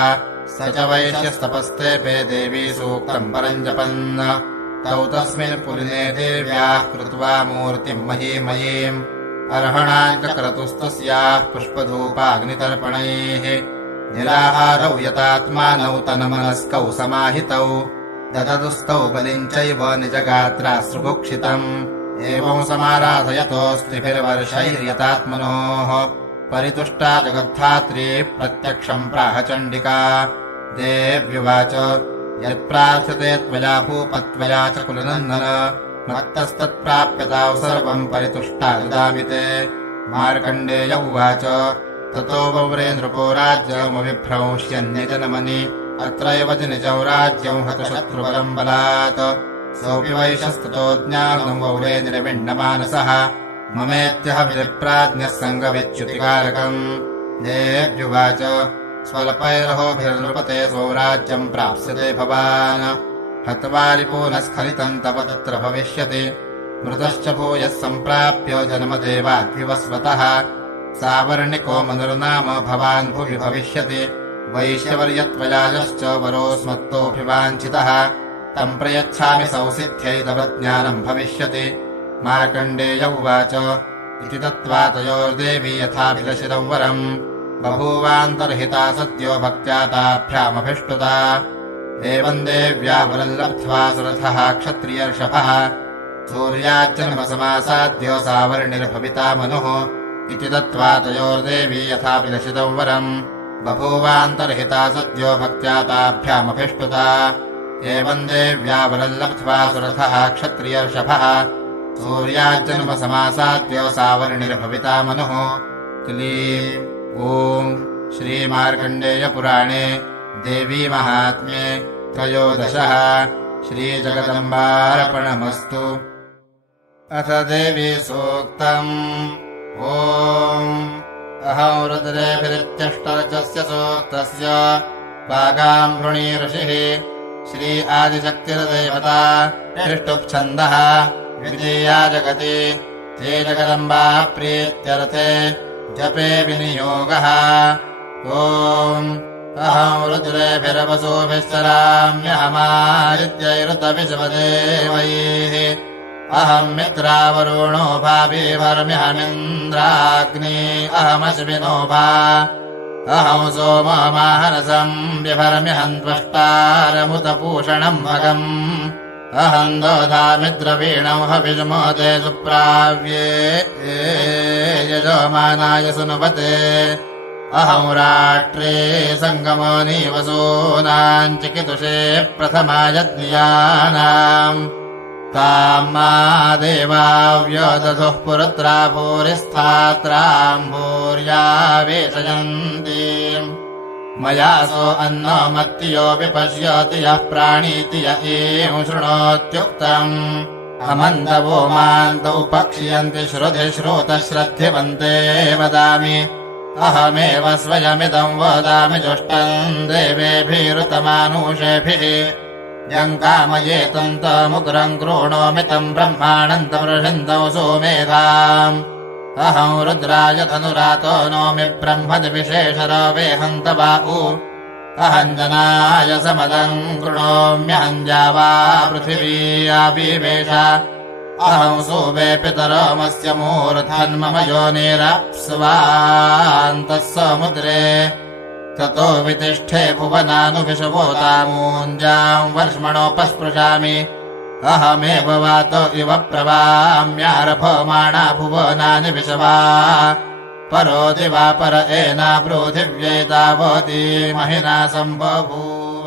स च वैश्यस्तपस्तेपे देवी सूक्तम् परम् जपन् तौ तस्मिन् पुलिने देव्याः कृत्वा मूर्तिम् महीमयीम् अर्हणाम् चक्रतुस्तस्याः पुष्पधूपाग्नितर्पणैः निराहारौ यतात्मानौ तन्मनस्कौ समाहितौ दददुस्तौ बलिम् चैव निजगात्राश्रुभुक्षितम् एवम् समाराधयतोऽस्त्रिभिर्वर्षैर्यतात्मनोः परितुष्टा जगद्धात्री प्रत्यक्षम् प्राह चण्डिका देव्युवाच यत्प्रार्थ्यते त्वया भूपत्वया च कुलनन्दन मत्तस्तत्प्राप्यताौ सर्वम् परितुष्टा ददामि ते मार्कण्डेय उवाच ततो वव्रे नृपो राज्यमभिभ्रंश्यन्यजनमनि अत्रैव निजौ राज्यम् हतशत्रुबलम् बलात् सोऽपि वैशस्ततो ज्ञानम् वव्रे निर्विण्णमानसः ममेत्यह विधिप्राज्ञः सङ्गविच्युतिकारकम् देव्युवाच स्वल्पैरहोभिर्नृपते स्वराज्यम् प्राप्स्यते भवान् हत्वा रिपूनः स्खलितम् तव तत्र भविष्यति मृतश्च भूयः सम्प्राप्य जन्मदेवाद्विवस्वतः सावर्णिको मनुर्नाम भवान् भुवि भविष्यति वैश्यवर्यत्वयाजश्च वरोऽस्मत्तोऽभिवाञ्छितः तम् प्रयच्छामि सौसिद्ध्यै तव ज्ञानम् भविष्यति मार्कण्डेय उवाच इति दत्त्वा तयोर्देवी यथाभिलषितम् वरम् बभूवान्तर्हिता सद्यो भक्त्या ताभ्यामभिष्टुता एवम् देव्या वरम् लब्ध्वा सुरथः क्षत्रियर्षभः सूर्याज्जन्मसमासाद्यो सावर्णिर्भविता मनुः इति दत्त्वा तयोर्देवी यथाभिलषितम् वरम् बभूवान्तर्हिता सद्यो भक्त्या ताभ्यामभिष्टुता एवम् देव्या वरम् लब्ध्वा सुरथः क्षत्रियर्षभः सूर्याज्जन्मसमासाद्यो सावर्णिर्भविता मनुः क्लीम् ॐ श्रीमार्कण्डेयपुराणे देवी महात्म्ये 13 श्रीजगदम्बार्पणमस्तु। अथ देवी सूक्तम् ॐ अहम् रुद्रेभिरित्यष्टरचस्य सूक्तस्य वागाम्भृणी ऋषिः श्री आदिशक्तिर्देवता तिष्ठुप्छन्दः विजया जगति ते जगदम्बा प्रीत्यर्थे जपे विनियोगः ॐ अहम् रुद्रेभिरवसोभिश्चराम्यहमादित्यैरुतविश्वदेवैः अहम् मित्रावरुणो भाविभर्म्यहमिन्द्राग्नि अहमश्विनो भा अहम् सोममाहनसम् विभर्म्यहम् त्वष्टारमुतपूषणम् भगम् अहम् दोधामिद्रवीणौ हविषमोदे सुप्राव्ये यजमानाय सुनुवते अहम् राष्ट्रे सङ्गमोनीवसूनाम् चिकितुषे प्रथमायज्ञानाम् ताम् मा देवाव्योदधुः पुरुत्रा भूरिस्थात्राम् भूर्यावेशयन्तीम् मया सो अन्नो मत्तियो विपश्यति यः प्राणीति य एवम् शृणोत्युक्तम् अमन्दवो मान्तौ पक्ष्यन्ति श्रुधि श्रोतश्रद्धिवन्ते वदामि अहमेव स्वयमिदम् वदामि जुष्टम् देवेभिरुतमानुषेभिः यम् कामयेतम् तमुग्रम् कृणोमि तम् ब्रह्माणम् तमृषिन्दौ सोमेधाम् अहम् रुद्राय धनुरातो नोमि ब्रह्मदिविशेषरवेऽहम् तवाउ अहम् जनाय समदम् कृणोम्यहम् जावा पृथिवी आविवेश अहम् सोमे पितरमस्य मूर्धन्मम योनिरप्स्वान्तः समुद्रे ततो वितिष्ठे भुवनानुविशवोतामूञ्जाम् वर्ष्मणोपस्पृशामि अहमेव वातो इव प्रवाम्यारभमाणा भुवनानि विशवा परो दिवा पर एना पृथिव्यै तावती महिना सम्बभूव।